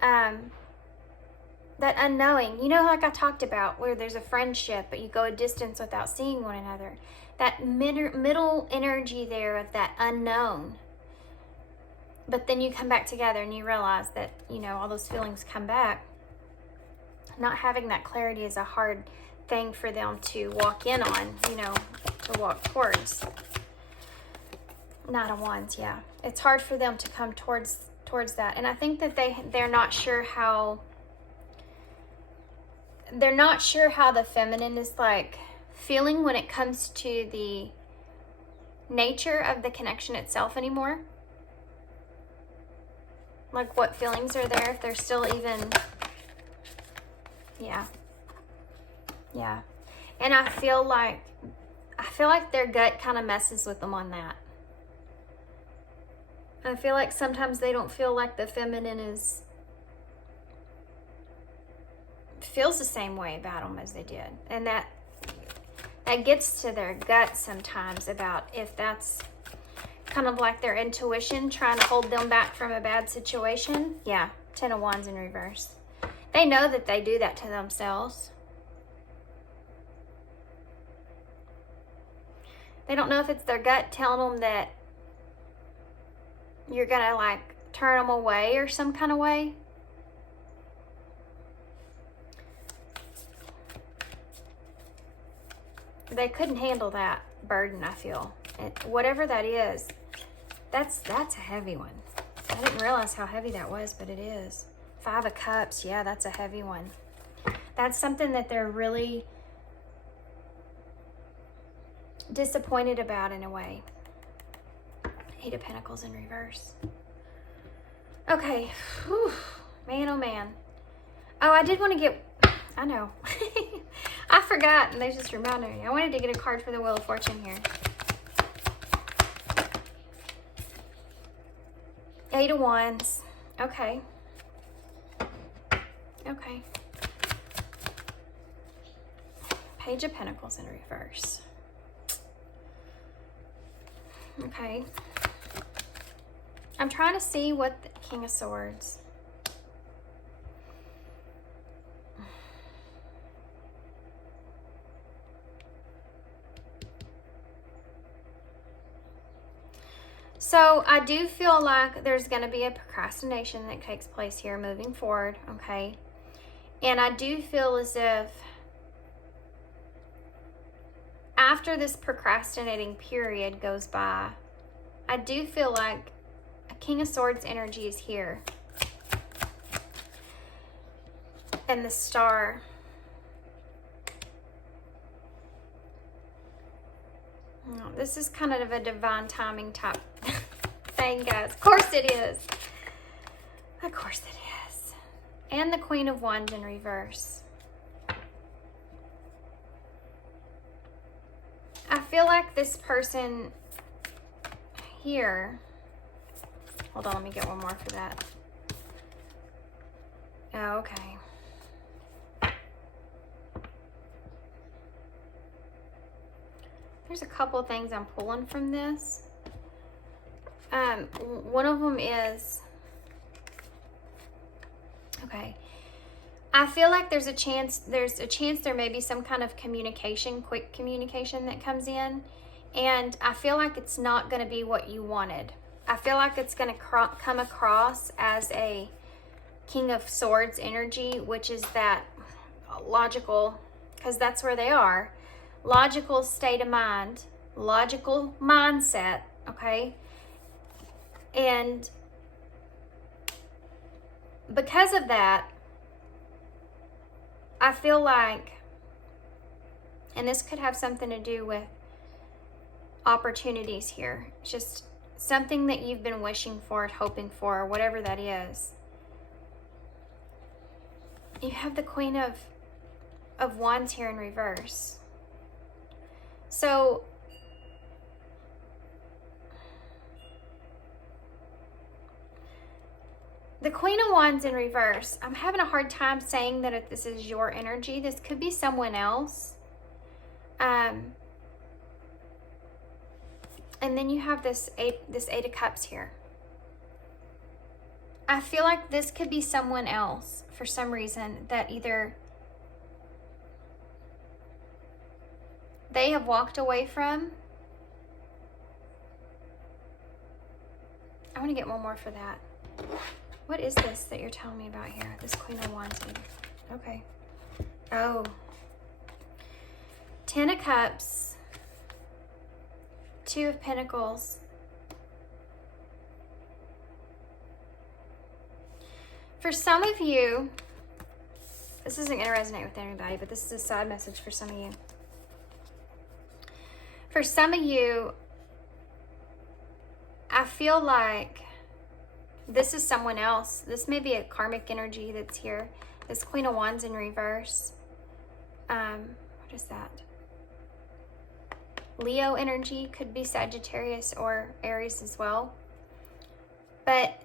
That unknowing, you know, like I talked about, where there's a friendship, but you go a distance without seeing one another. That middle energy there of that unknown. But then you come back together and you realize that, you know, all those feelings come back. Not having that clarity is a hard thing for them to walk in on, you know, to walk towards. Knight of Wands, yeah. It's hard for them to come towards that. And I think that they're not sure how the feminine is like feeling when it comes to the nature of the connection itself anymore. Like what feelings are there, if they're still even, yeah. And I feel like their gut kind of messes with them on that. I feel like sometimes they don't feel like the feminine feels the same way about them as they did. And that gets to their gut sometimes about if that's kind of like their intuition trying to hold them back from a bad situation. Yeah, 10 of Wands in reverse. They know that they do that to themselves. They don't know if it's their gut telling them that you're gonna like turn them away or some kind of way. They couldn't handle that burden, I feel. And whatever that is, that's a heavy one. I didn't realize how heavy that was, but it is. 5 of Cups, yeah, that's a heavy one. That's something that they're really disappointed about in a way. Eight of Pentacles in reverse. Okay. Whew. Man, oh man. Oh, I did want to get... I know. I forgot, and they just reminded me. I wanted to get a card for the Wheel of Fortune here. Eight of Wands. Okay. Okay. Page of Pentacles in reverse. Okay. I'm trying to see what the King of Swords. So I do feel like there's going to be a procrastination that takes place here moving forward, okay? And I do feel as if after this procrastinating period goes by, I do feel like a King of Swords energy is here. And the Star. Oh, this is kind of a divine timing type thing, guys. Of course it is. Of course it is. And the Queen of Wands in reverse. I feel like this person here... Hold on, let me get one more for that. Oh, okay. There's a couple of things I'm pulling from this. One of them is, okay, I feel like there's a chance there may be some kind of communication, quick communication that comes in, and I feel like it's not going to be what you wanted. I feel like it's going to come across as a King of Swords energy, which is that logical, because that's where they are. Logical state of mind, logical mindset, okay? And because of that, I feel like, and this could have something to do with opportunities here, just something that you've been wishing for, hoping for, or whatever that is. You have the Queen of Wands here in reverse. So the Queen of Wands in reverse, I'm having a hard time saying that if this is your energy. This could be someone else. And then you have this Eight of Cups here. I feel like this could be someone else for some reason that either they have walked away from. I want to get one more for that. What is this that you're telling me about here? This Queen of Wands. Okay. Oh. Ten of Cups. Two of Pentacles. For some of you, this isn't going to resonate with anybody, but this is a side message for some of you. For some of you, I feel like this is someone else. This may be a karmic energy that's here. This Queen of Wands in reverse. What is that? Leo energy, could be Sagittarius or Aries as well. But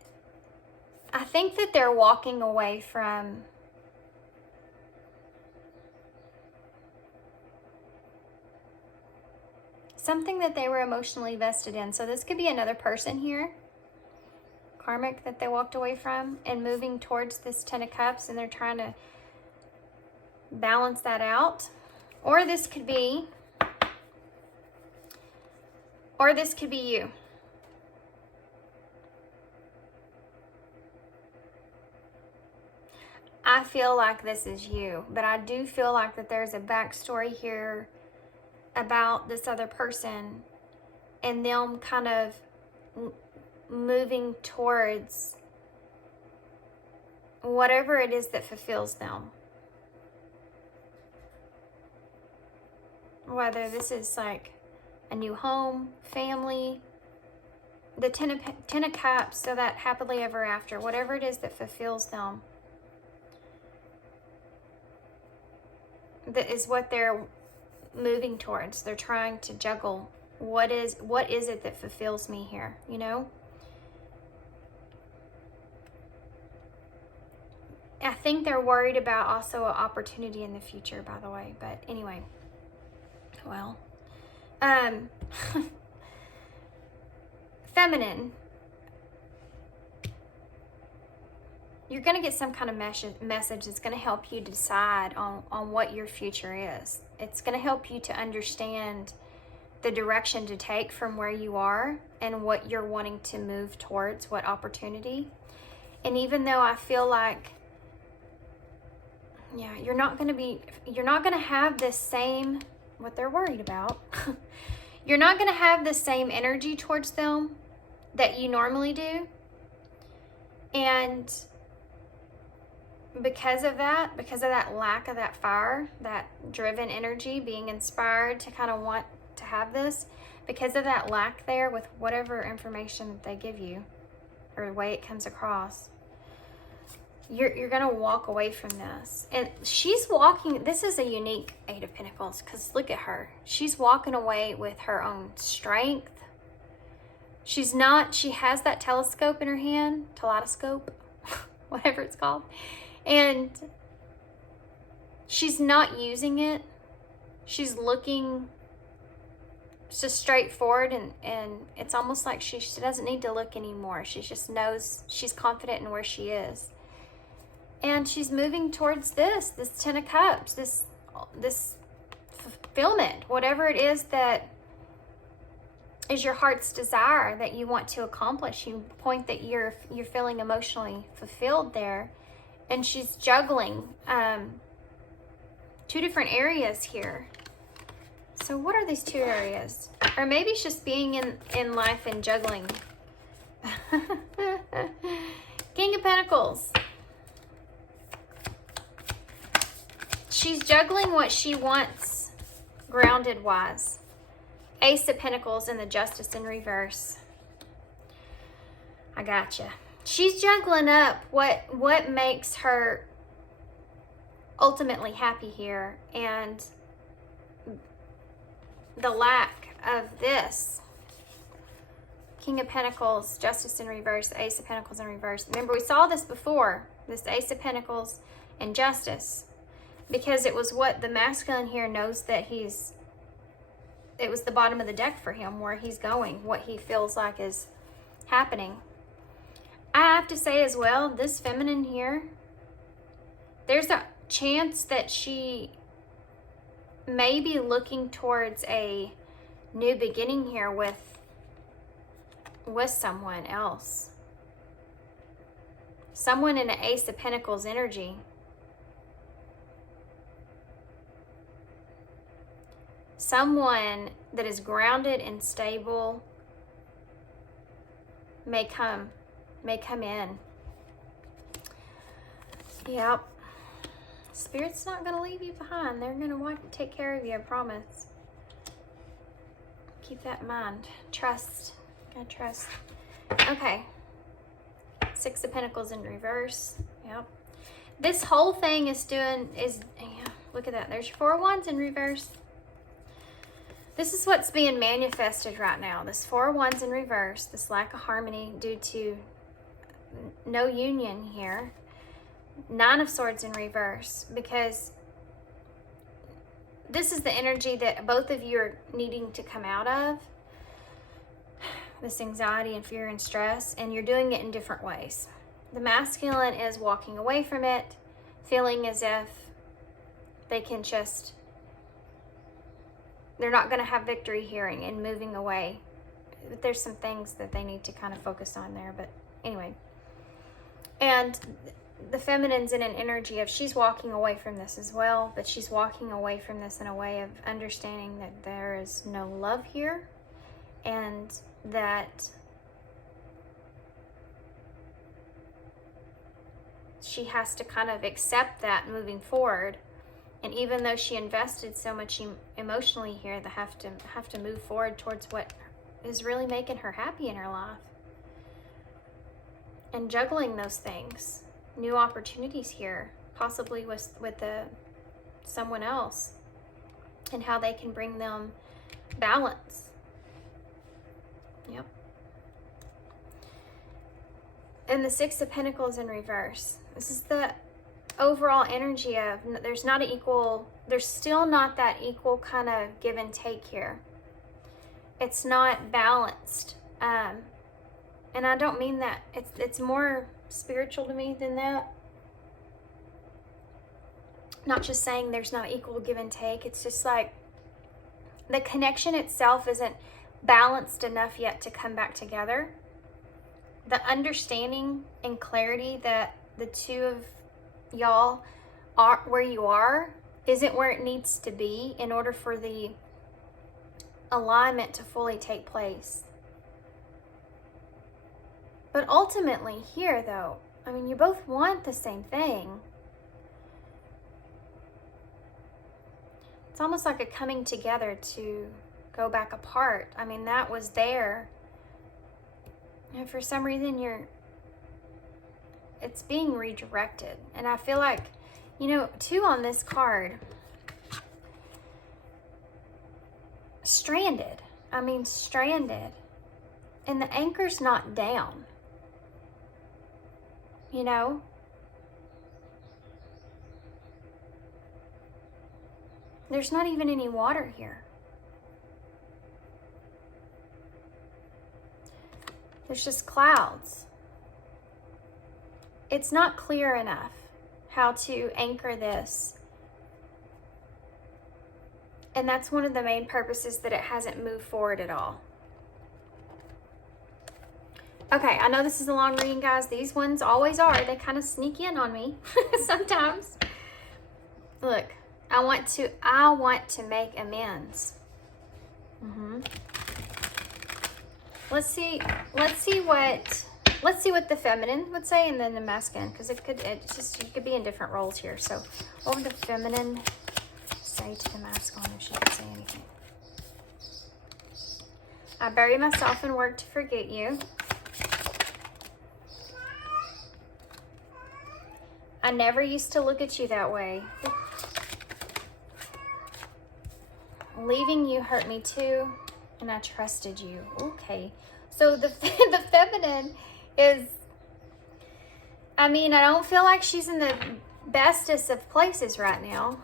I think that they're walking away from something that they were emotionally vested in. So this could be another person here, karmic, that they walked away from and moving towards this Ten of Cups, and they're trying to balance that out. Or this could be you. I feel like this is you, but I do feel like that there's a backstory here about this other person and them kind of moving towards whatever it is that fulfills them. Whether this is like a new home, family, the Ten of Cups, so that happily ever after, whatever it is that fulfills them, that is what they're moving towards. They're trying to juggle. What is it that fulfills me here, you know? I think they're worried about also an opportunity in the future, by the way. But anyway, well, feminine, you're going to get some kind of message that's going to help you decide on what your future is. It's going to help you to understand the direction to take from where you are and what you're wanting to move towards, what opportunity. And even though I feel like, yeah, you're not going to have this same, what they're worried about. You're not going to have the same energy towards them that you normally do. And because of that lack of that fire, that driven energy, being inspired to kind of want to have this, because of that lack there with whatever information that they give you or the way it comes across, you're going to walk away from this. And she's walking, this is a unique Eight of Pentacles, because look at her. She's walking away with her own strength. She has that telescope in her hand, kaleidoscope, whatever it's called. And she's not using it. She's looking just straight forward, and it's almost like she doesn't need to look anymore. She just knows, she's confident in where she is. And she's moving towards this Ten of Cups, this fulfillment, whatever it is that is your heart's desire that you want to accomplish. You point that you're feeling emotionally fulfilled there. And she's juggling two different areas here. So what are these two areas? Or maybe it's just being in life and juggling. King of Pentacles. She's juggling what she wants, grounded-wise. Ace of Pentacles and the Justice in reverse. I gotcha. She's juggling up what makes her ultimately happy here, and the lack of this. King of Pentacles, Justice in reverse, Ace of Pentacles in reverse. Remember, we saw this before, this Ace of Pentacles and Justice, because it was what the masculine here knows that it was the bottom of the deck for him, where he's going, what he feels like is happening. I have to say as well, this feminine here, there's a chance that she may be looking towards a new beginning here with someone else. Someone in an Ace of Pentacles energy. Someone that is grounded and stable may come in. Yep. Spirit's not going to leave you behind. They're going to take care of you, I promise. Keep that in mind. Trust. Gotta trust. Okay. Six of Pentacles in reverse. Yep. This whole thing is yeah, look at that. There's your Four of Wands in reverse. This is what's being manifested right now. This Four of Wands in reverse. This lack of harmony due to no union here. Nine of Swords in reverse, because this is the energy that both of you are needing to come out of. This anxiety and fear and stress, and you're doing it in different ways. The masculine is walking away from it, feeling as if they can just, they're not going to have victory here and moving away. But there's some things that they need to kind of focus on there, but anyway. And the feminine's in an energy of she's walking away from this as well, but she's walking away from this in a way of understanding that there is no love here, and that she has to kind of accept that moving forward. And even though she invested so much emotionally here, they have to move forward towards what is really making her happy in her life. and juggling those things. New opportunities here, possibly with someone else, and how they can bring them balance. Yep. And the Six of Pentacles in reverse. This is the overall energy of there's still not that equal kind of give and take here. It's not balanced. And I don't mean that. It's more spiritual to me than that. Not just saying there's not equal give and take. It's just like the connection itself isn't balanced enough yet to come back together. The understanding and clarity that the two of y'all are where you are isn't where it needs to be in order for the alignment to fully take place. But ultimately here though, I mean, you both want the same thing. It's almost like a coming together to go back apart. I mean, that was there. And for some reason it's being redirected. And I feel like, you know, 2 on this card. Stranded. I mean, stranded. And the anchor's not down. You know? There's not even any water here. There's just clouds. It's not clear enough how to anchor this. And that's one of the main purposes that it hasn't moved forward at all. Okay, I know this is a long reading, guys. These ones always are. They kind of sneak in on me sometimes. Look, I want to make amends. Let's see what the feminine would say, and then the masculine, because it could be in different roles here. So what would the feminine say to the masculine if she could say anything? I bury myself in work to forget you. I never used to look at you that way. Leaving you hurt me too, and I trusted you. Okay. So the feminine is, I mean, I don't feel like she's in the bestest of places right now.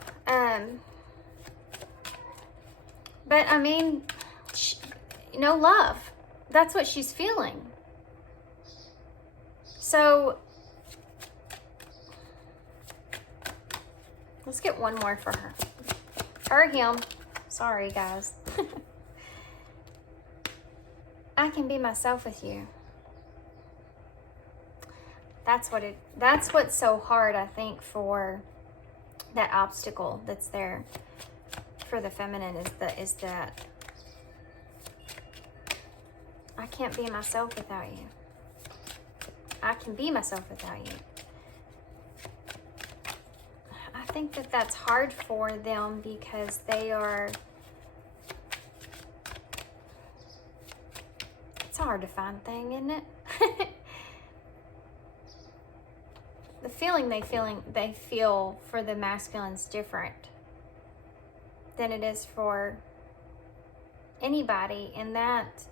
But I mean, love. That's what she's feeling. So let's get one more for her. Or him. Sorry, guys. I can be myself with you. That's what's so hard, I think, for that obstacle that's there for the feminine is that I can't be myself without you. I can be myself without you. I think that's hard for them because it's a hard to find thing, isn't it? The feeling they feel for the masculine's different than it is for anybody, and that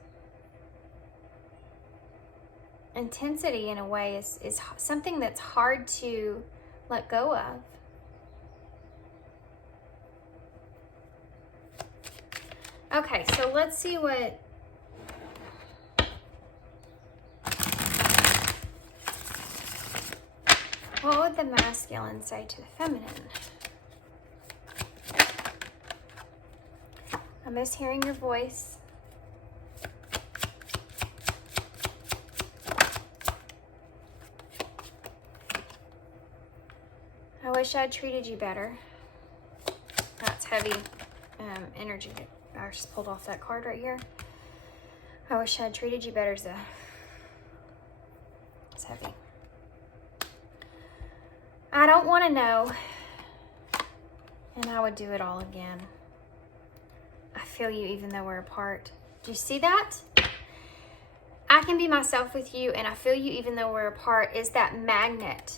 intensity in a way is something that's hard to let go of. Okay, so let's see what would the masculine say to the feminine? I miss hearing your voice. I wish I'd treated you better. That's heavy energy. I just pulled off that card right here. I wish I'd treated you better, Zah. It's heavy. I don't want to know, and I would do it all again. I feel you even though we're apart. Do you see that? I can be myself with you and I feel you even though we're apart is that magnet.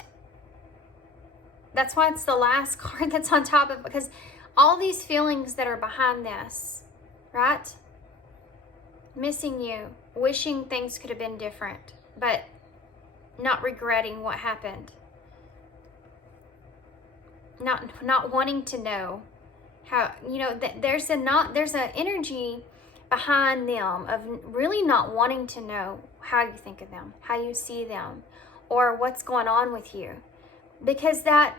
That's why it's the last card that's on top of it, because all these feelings that are behind this, right? Missing you, wishing things could have been different, but not regretting what happened. Not wanting to know how, you know, there's an energy behind them of really not wanting to know how you think of them, how you see them, or what's going on with you. Because that,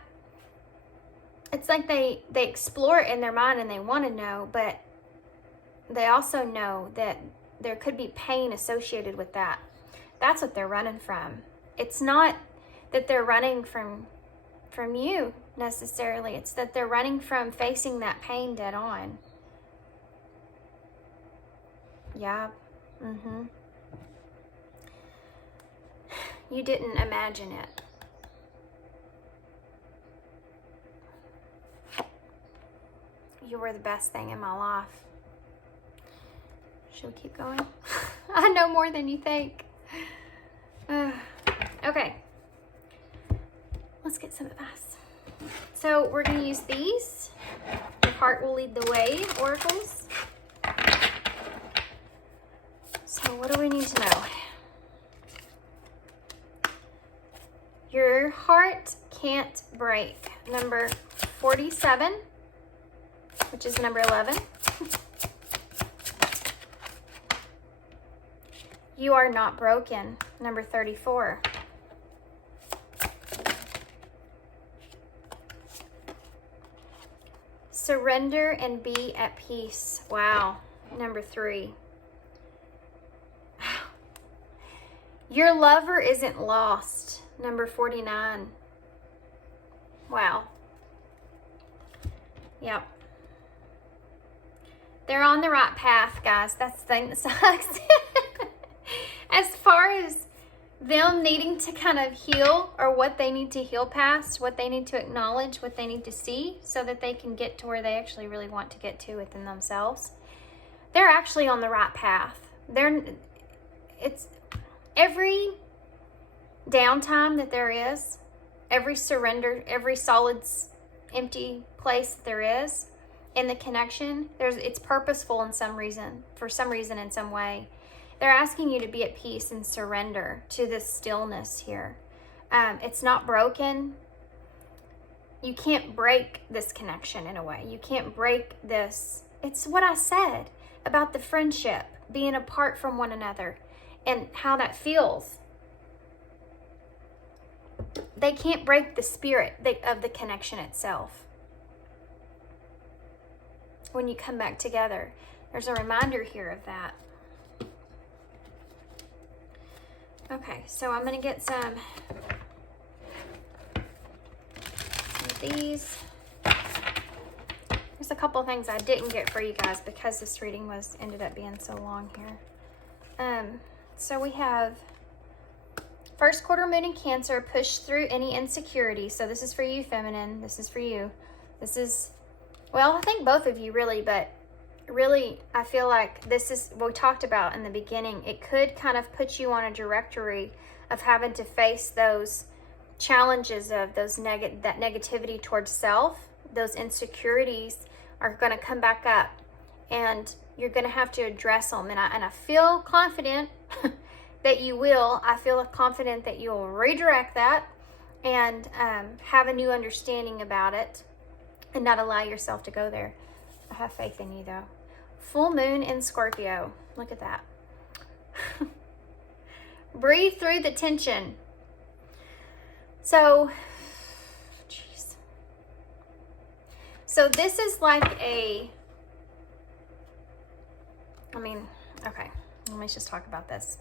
it's like they explore it in their mind and they want to know, but they also know that there could be pain associated with that. That's what they're running from. It's not that they're running from you necessarily. It's that they're running from facing that pain dead on. Yeah. You didn't imagine it. You were the best thing in my life. Should we keep going? I know more than you think. Okay. Let's get some advice. So we're going to use these. Your heart will lead the way, oracles. So what do we need to know? Your heart can't break. Number 47, which is number 11. You are not broken. Number 34. Surrender and be at peace. Wow. Number 3. Your lover isn't lost. Number 49. Wow. Yep. They're on the right path, guys. That's the thing that sucks. As far as them needing to kind of heal, or what they need to heal past, what they need to acknowledge, what they need to see so that they can get to where they actually really want to get to within themselves, they're actually on the right path. It's every downtime that there is, every surrender, every solid empty place there is in the connection, it's purposeful in some reason, for some reason, in some way. They're asking you to be at peace and surrender to this stillness here. It's not broken. You can't break this connection in a way. You can't break this. It's what I said about the friendship, being apart from one another and how that feels. They can't break the spirit of the connection itself. When you come back together, there's a reminder here of that. Okay, so I'm going to get some of these. There's a couple of things I didn't get for you guys because this reading ended up being so long here. So we have first quarter moon in Cancer, push through any insecurity. So this is for you, feminine. This is for you. This is, well, I think both of you really, but really, I feel like this is what we talked about in the beginning. It could kind of put you on a directory of having to face those challenges of that negativity towards self. Those insecurities are going to come back up, and you're going to have to address them. And I feel confident that you will. I feel confident that you'll redirect that and have a new understanding about it and not allow yourself to go there. I have faith in you, though. Full moon in Scorpio. Look at that. Breathe through the tension. So, jeez. So this is like okay. Let me just talk about this.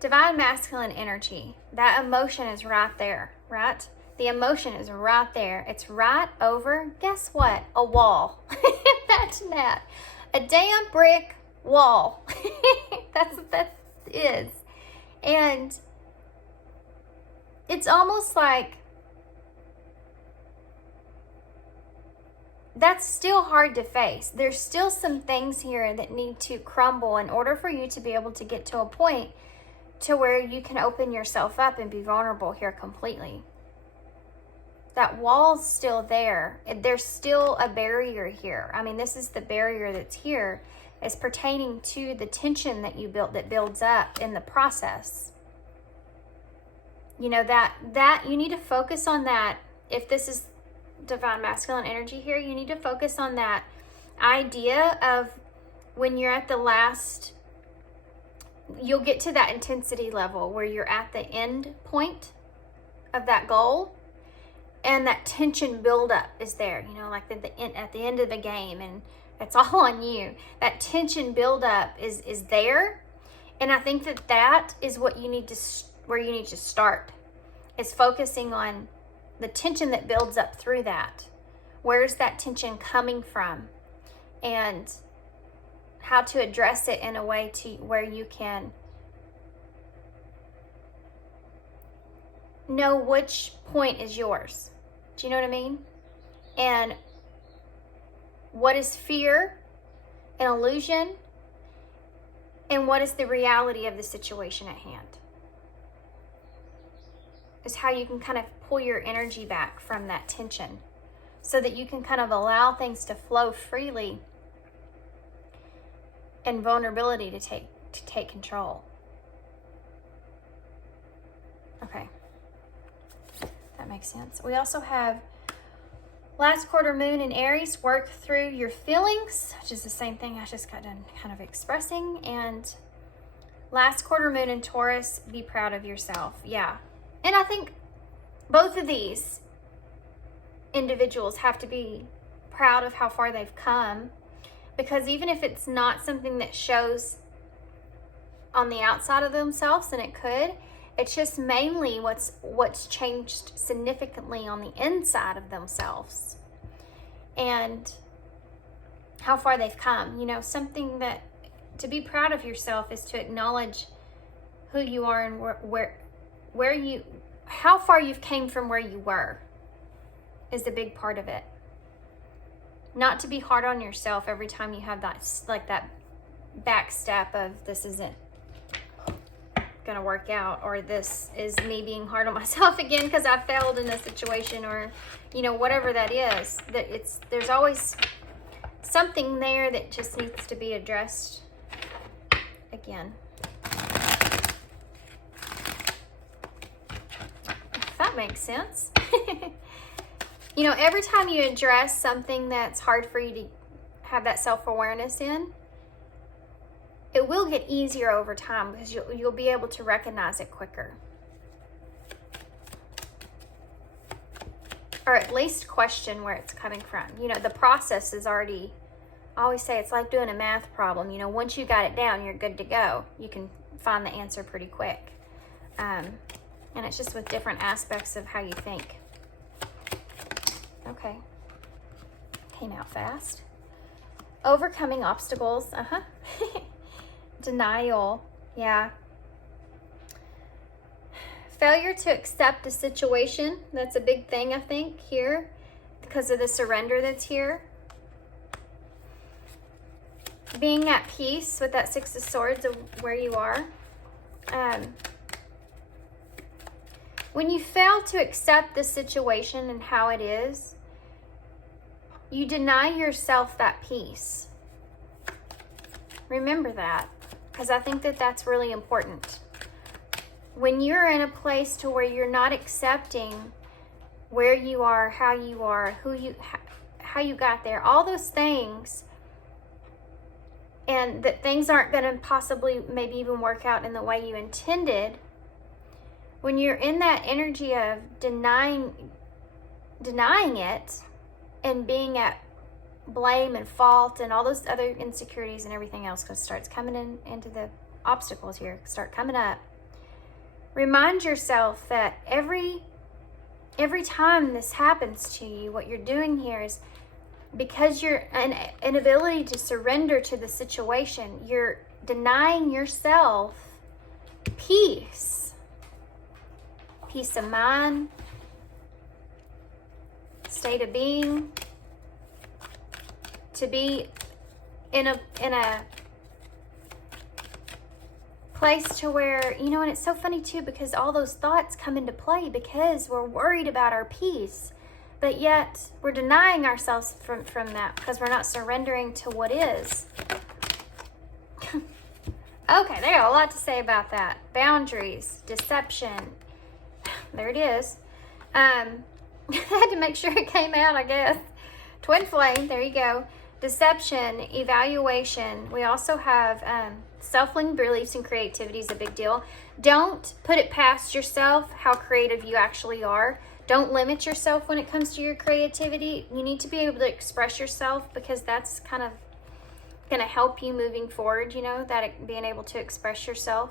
Divine masculine energy. That emotion is right there, right? The emotion is right there. It's right over, guess what? A wall. Imagine that. A damn brick wall. That's what that is. And it's almost like that's still hard to face. There's still some things here that need to crumble in order for you to be able to get to a point to where you can open yourself up and be vulnerable here completely. That wall's still there. There's still a barrier here. I mean, this is the barrier that's here. It's pertaining to the tension that you built, that builds up in the process. You know, that you need to focus on that. If this is divine masculine energy here, you need to focus on that idea of when you're at the last, you'll get to that intensity level where you're at the end point of that goal, and that tension buildup is there, you know, like at the end of the game, and it's all on you. That tension buildup is there, and I think that is what you need to, where you need to start, is focusing on the tension that builds up through that. Where's that tension coming from? And how to address it in a way to where you can know which point is yours. Do you know what I mean? And what is fear and illusion, and what is the reality of the situation at hand, is how you can kind of pull your energy back from that tension so that you can kind of allow things to flow freely and vulnerability to take control. Okay, that makes sense. We also have last quarter moon in Aries, work through your feelings, which is the same thing I just got done kind of expressing. And last quarter moon in Taurus, be proud of yourself. Yeah. And I think both of these individuals have to be proud of how far they've come, because even if it's not something that shows on the outside of themselves, and it could, it's just mainly what's changed significantly on the inside of themselves and how far they've come. You know, something that to be proud of yourself is to acknowledge who you are and where you, how far you've came from where you were is a big part of it. Not to be hard on yourself every time you have that, like that back step of this isn't gonna work out, or this is me being hard on myself again because I failed in a situation, or you know, whatever that is. That there's always something there that just needs to be addressed again. If that makes sense. You know, every time you address something that's hard for you to have that self-awareness in, it will get easier over time because you'll be able to recognize it quicker. Or at least question where it's coming from. You know, the process is already, I always say it's like doing a math problem. You know, once you got it down, you're good to go. You can find the answer pretty quick. And it's just with different aspects of how you think. Okay. Came out fast. Overcoming obstacles. Denial. Yeah. Failure to accept a situation. That's a big thing, I think, here because of the surrender that's here. Being at peace with that Six of Swords of where you are. When you fail to accept the situation and how it is, you deny yourself that peace. Remember that, because I think that that's really important. When you're in a place to where you're not accepting where you are, how you got there, all those things, and that things aren't going to possibly maybe even work out in the way you intended, when you're in that energy of denying it and being at blame and fault and all those other insecurities and everything else starts coming into the obstacles here, start coming up. Remind yourself that every time this happens to you, what you're doing here is because you're an inability to surrender to the situation, you're denying yourself peace of mind, state of being, to be in a place to where, you know, and it's so funny too, because all those thoughts come into play because we're worried about our peace, but yet we're denying ourselves from that because we're not surrendering to what is. Okay, there are a lot to say about that. Boundaries, deception. There it is. I had to make sure it came out, I guess. Twin flame, there you go. Deception, evaluation. We also have self-limiting beliefs and creativity is a big deal. Don't put it past yourself how creative you actually are. Don't limit yourself when it comes to your creativity. You need to be able to express yourself, because that's kind of going to help you moving forward, you know, that being able to express yourself.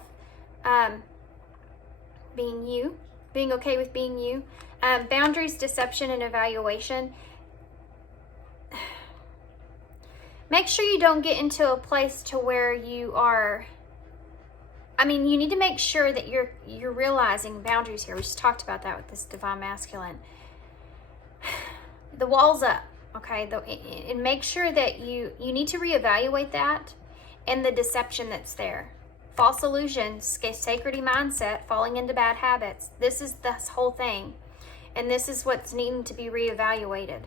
Being you, being okay with being you. Boundaries, deception, and evaluation. Make sure you don't get into a place to where you are, I mean, you need to make sure that you're realizing boundaries here. We just talked about that with this divine masculine. The wall's up, okay? And make sure that you need to reevaluate that and the deception that's there. False illusions, sacred mindset, falling into bad habits. This is this whole thing. And this is what's needing to be reevaluated.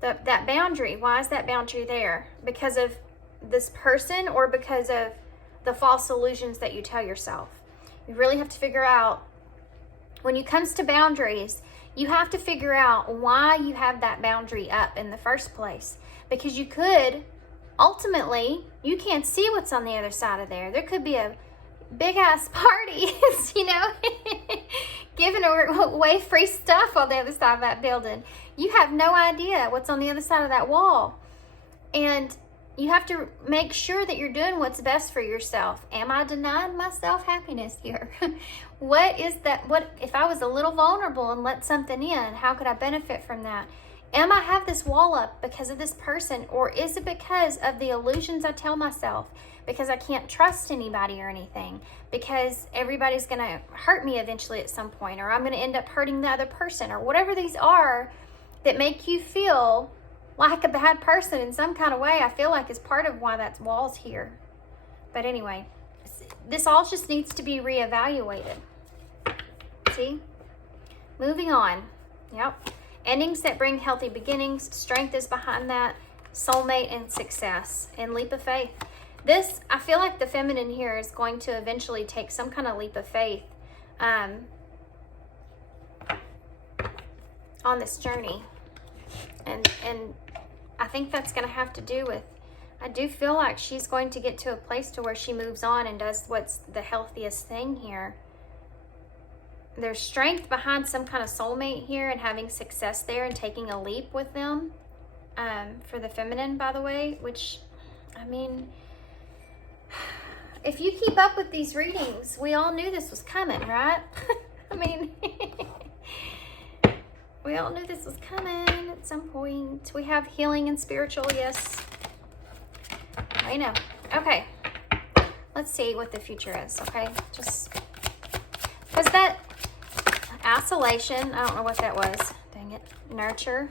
That boundary, why is that boundary there? Because of this person or because of the false illusions that you tell yourself? You really have to figure out, when it comes to boundaries, you have to figure out why you have that boundary up in the first place. Because you could, ultimately, you can't see what's on the other side of there. There could be a big ass party, you know, giving away free stuff on the other side of that building. You have no idea what's on the other side of that wall. And you have to make sure that you're doing what's best for yourself. Am I denying myself happiness here? What is that? What if I was a little vulnerable and let something in? How could I benefit from that? Am I have this wall up because of this person, or is it because of the illusions I tell myself? Because I can't trust anybody or anything, because everybody's going to hurt me eventually at some point, or I'm going to end up hurting the other person, or whatever these are that make you feel like a bad person in some kind of way. I feel like is part of why that wall's here. But anyway, this all just needs to be reevaluated. See? Moving on. Yep. Endings that bring healthy beginnings. Strength is behind that. Soulmate and success. And leap of faith. This, I feel like the feminine here is going to eventually take some kind of leap of faith on this journey. And I think that's going to have to do with, I do feel like she's going to get to a place to where she moves on and does what's the healthiest thing here. There's strength behind some kind of soulmate here and having success there and taking a leap with them. For the feminine, by the way, which, I mean, if you keep up with these readings, we all knew this was coming, right? I mean, we all knew this was coming at some point. We have healing and spiritual, yes. I know. Okay. Let's see what the future is, okay? Just, because that isolation, I don't know what that was. Dang it. Nurture.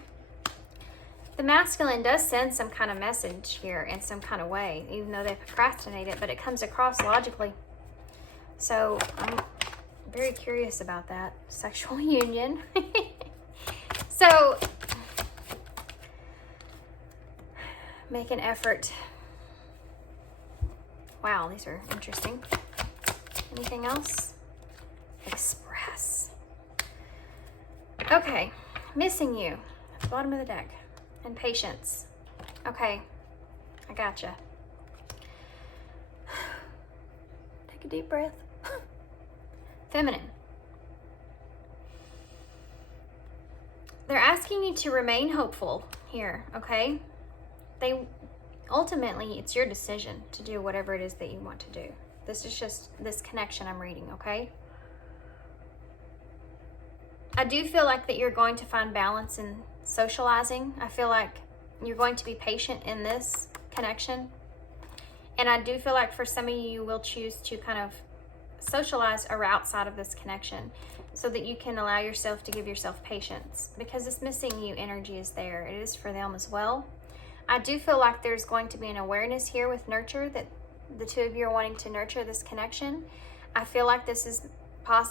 The masculine does send some kind of message here in some kind of way, even though they procrastinate it, but it comes across logically. So I'm very curious about that. Sexual union. So make an effort. Wow, these are interesting. Anything else? Express. Okay, missing you at the bottom of the deck. And patience. Okay, I gotcha. Take a deep breath. Feminine. They're asking you to remain hopeful here, okay? Ultimately, it's your decision to do whatever it is that you want to do. This is just this connection I'm reading, okay? I do feel like that you're going to find balance in socializing. I feel like you're going to be patient in this connection. And I do feel like for some of you will choose to kind of socialize or outside of this connection so that you can allow yourself to give yourself patience, because this missing you energy is there. It is for them as well. I do feel like there's going to be an awareness here with nurture, that the two of you are wanting to nurture this connection. I feel like this is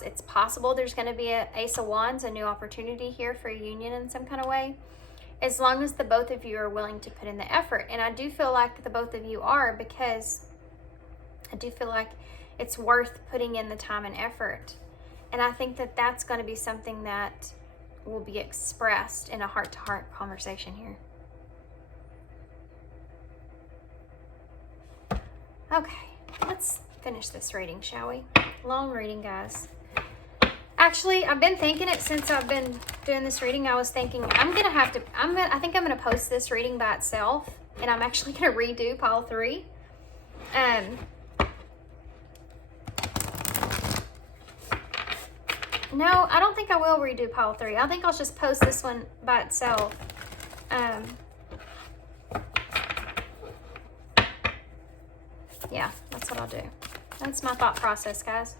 it's possible there's going to be a Ace of Wands, a new opportunity here for a union in some kind of way, as long as the both of you are willing to put in the effort. And I do feel like the both of you are, because I do feel like it's worth putting in the time and effort. And I think that that's going to be something that will be expressed in a heart-to-heart conversation here. Okay, let's finish this reading, shall we? Long reading, guys. Actually, I've been thinking it since I've been doing this reading. I was thinking I think I'm gonna post this reading by itself, and I'm actually gonna redo pile 3. No, I don't think I will redo pile 3. I think I'll just post this one by itself. Yeah, that's what I'll do. That's my thought process, guys.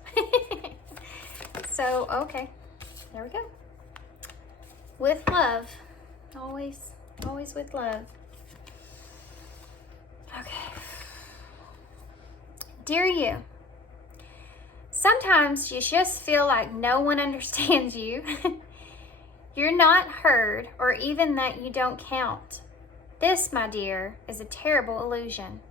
So, okay. There we go. With love. Always with love. Okay. Dear you, sometimes you just feel like no one understands you. You're not heard, or even that you don't count. This, my dear, is a terrible illusion.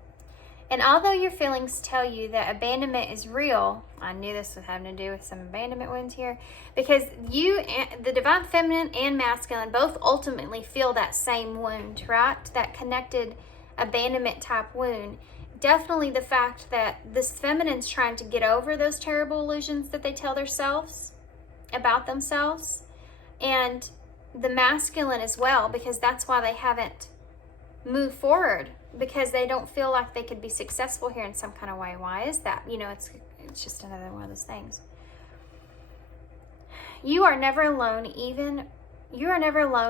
And although your feelings tell you that abandonment is real, I knew this was having to do with some abandonment wounds here, because you, the divine feminine and masculine, both ultimately feel that same wound, right? That connected abandonment type wound. Definitely the fact that this feminine's trying to get over those terrible illusions that they tell themselves about themselves, and the masculine as well, because that's why they haven't moved forward, because they don't feel like they could be successful here in some kind of way. Why is that? You know, it's just another one of those things. You are never alone,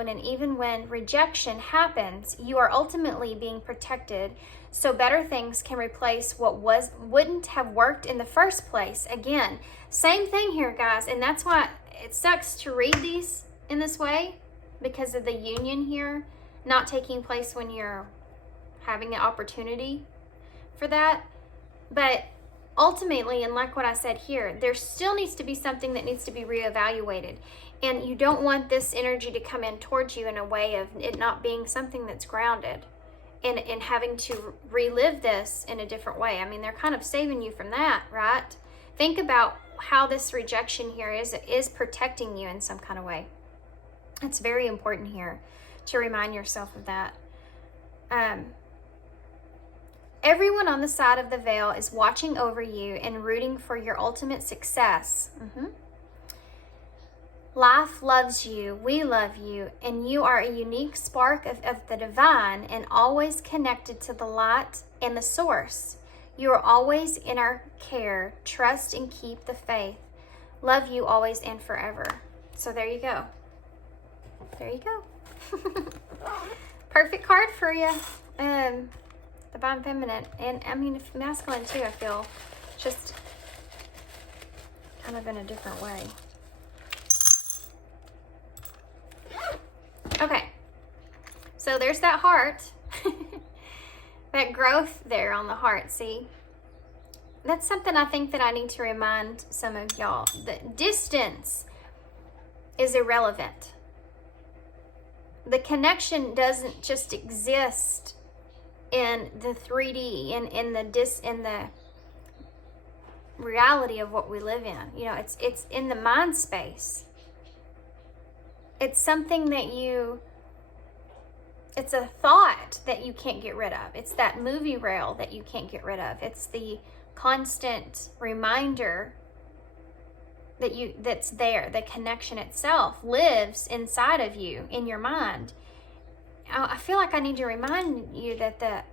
and even when rejection happens, you are ultimately being protected, so better things can replace what wouldn't have worked in the first place. Again, same thing here, guys, and that's why it sucks to read these in this way, because of the union here not taking place when you're having an opportunity for that. But ultimately, and like what I said here, there still needs to be something that needs to be reevaluated. And you don't want this energy to come in towards you in a way of it not being something that's grounded, and having to relive this in a different way. I mean, they're kind of saving you from that, right? Think about how this rejection here is protecting you in some kind of way. It's very important here to remind yourself of that. Everyone on the side of the veil is watching over you and rooting for your ultimate success. Life loves you, we love you, and you are a unique spark of the divine, and always connected to the light and the source. You are always in our care. Trust and keep the faith. Love you always and forever. So there you go. There you go. Perfect card for you. Divine feminine, and I mean masculine too, I feel, just kind of in a different way. Okay, so there's that heart. That growth there on the heart. See, that's something I think that I need to remind some of y'all, that distance is irrelevant. The connection doesn't just exist in the 3D, in the reality of what we live in. You know, it's in the mind space. It's something that it's a thought that you can't get rid of. It's that movie reel that you can't get rid of. It's the constant reminder that's there. The connection itself lives inside of you, in your mind. I feel like I need to remind you that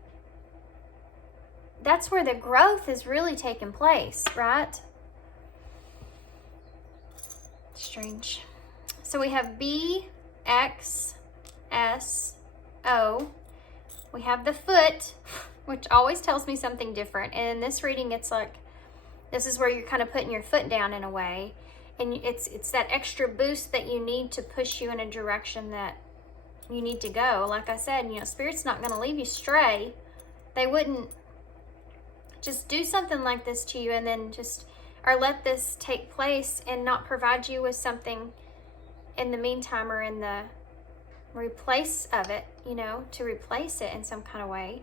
that's where the growth is really taking place, right? Strange. So we have BXSO. We have the foot, which always tells me something different. And in this reading, it's like, this is where you're kind of putting your foot down in a way. And it's that extra boost that you need to push you in a direction that you need to go. Like I said, you know, Spirit's not going to leave you stray. They wouldn't just do something like this to you and then just, or let this take place and not provide you with something in the meantime or in the replace of it, you know, to replace it in some kind of way.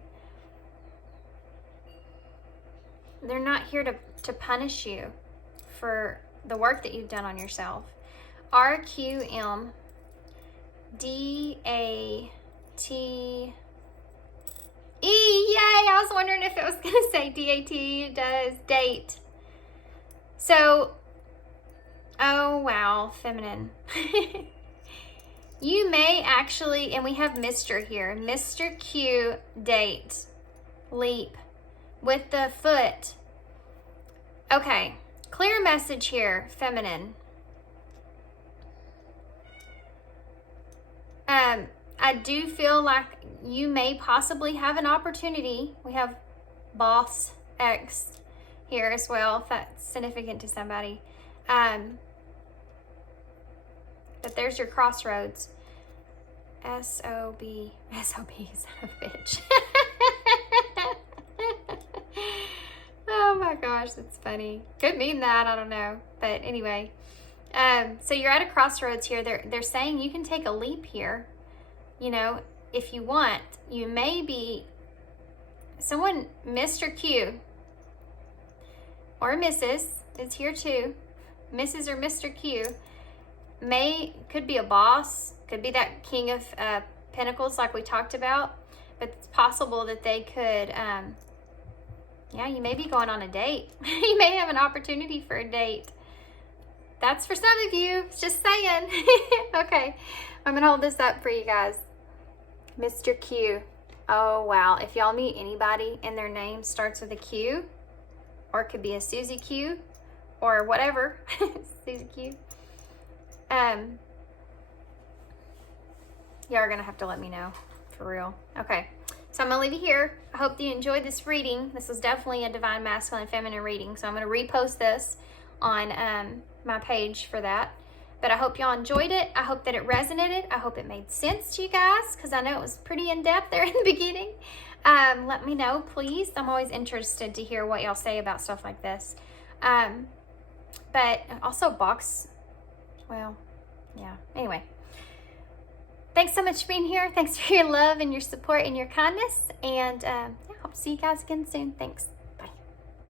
They're not here to punish you for the work that you've done on yourself. 𝐸𝐸. Yay! I was wondering if it was going to say DAT. It does. Date. So, oh wow, feminine. You may actually, and we have Mr. here. Mr. Q, date. Leap. With the foot. Okay. Clear message here, feminine. I do feel like you may possibly have an opportunity. We have boss X here as well, if that's significant to somebody. But there's your crossroads. SOB, son of a bitch. Oh my gosh, that's funny. Could mean that, I don't know. But anyway, so you're at a crossroads here. They're saying you can take a leap here. You know, if you want, you may be someone, Mr. Q or Mrs. is here too. Mrs. or Mr. Q could be a boss, could be that King of Pentacles like we talked about, but it's possible that they could, yeah, you may be going on a date. You may have an opportunity for a date. That's for some of you, just saying. Okay, I'm gonna hold this up for you guys. Mr. Q. Oh wow, if y'all meet anybody and their name starts with a Q, or it could be a Susie Q, or whatever, Susie Q. Y'all are gonna have to let me know, for real. Okay, so I'm gonna leave you here. I hope that you enjoyed this reading. This was definitely a Divine Masculine and Feminine reading, so I'm gonna repost this on my page for that. But I hope y'all enjoyed it. I hope that it resonated. I hope it made sense to you guys, because I know it was pretty in-depth there in the beginning. Let me know, please. I'm always interested to hear what y'all say about stuff like this. But also well, yeah. Anyway, thanks so much for being here. Thanks for your love and your support and your kindness. And I hope to see you guys again soon. Thanks.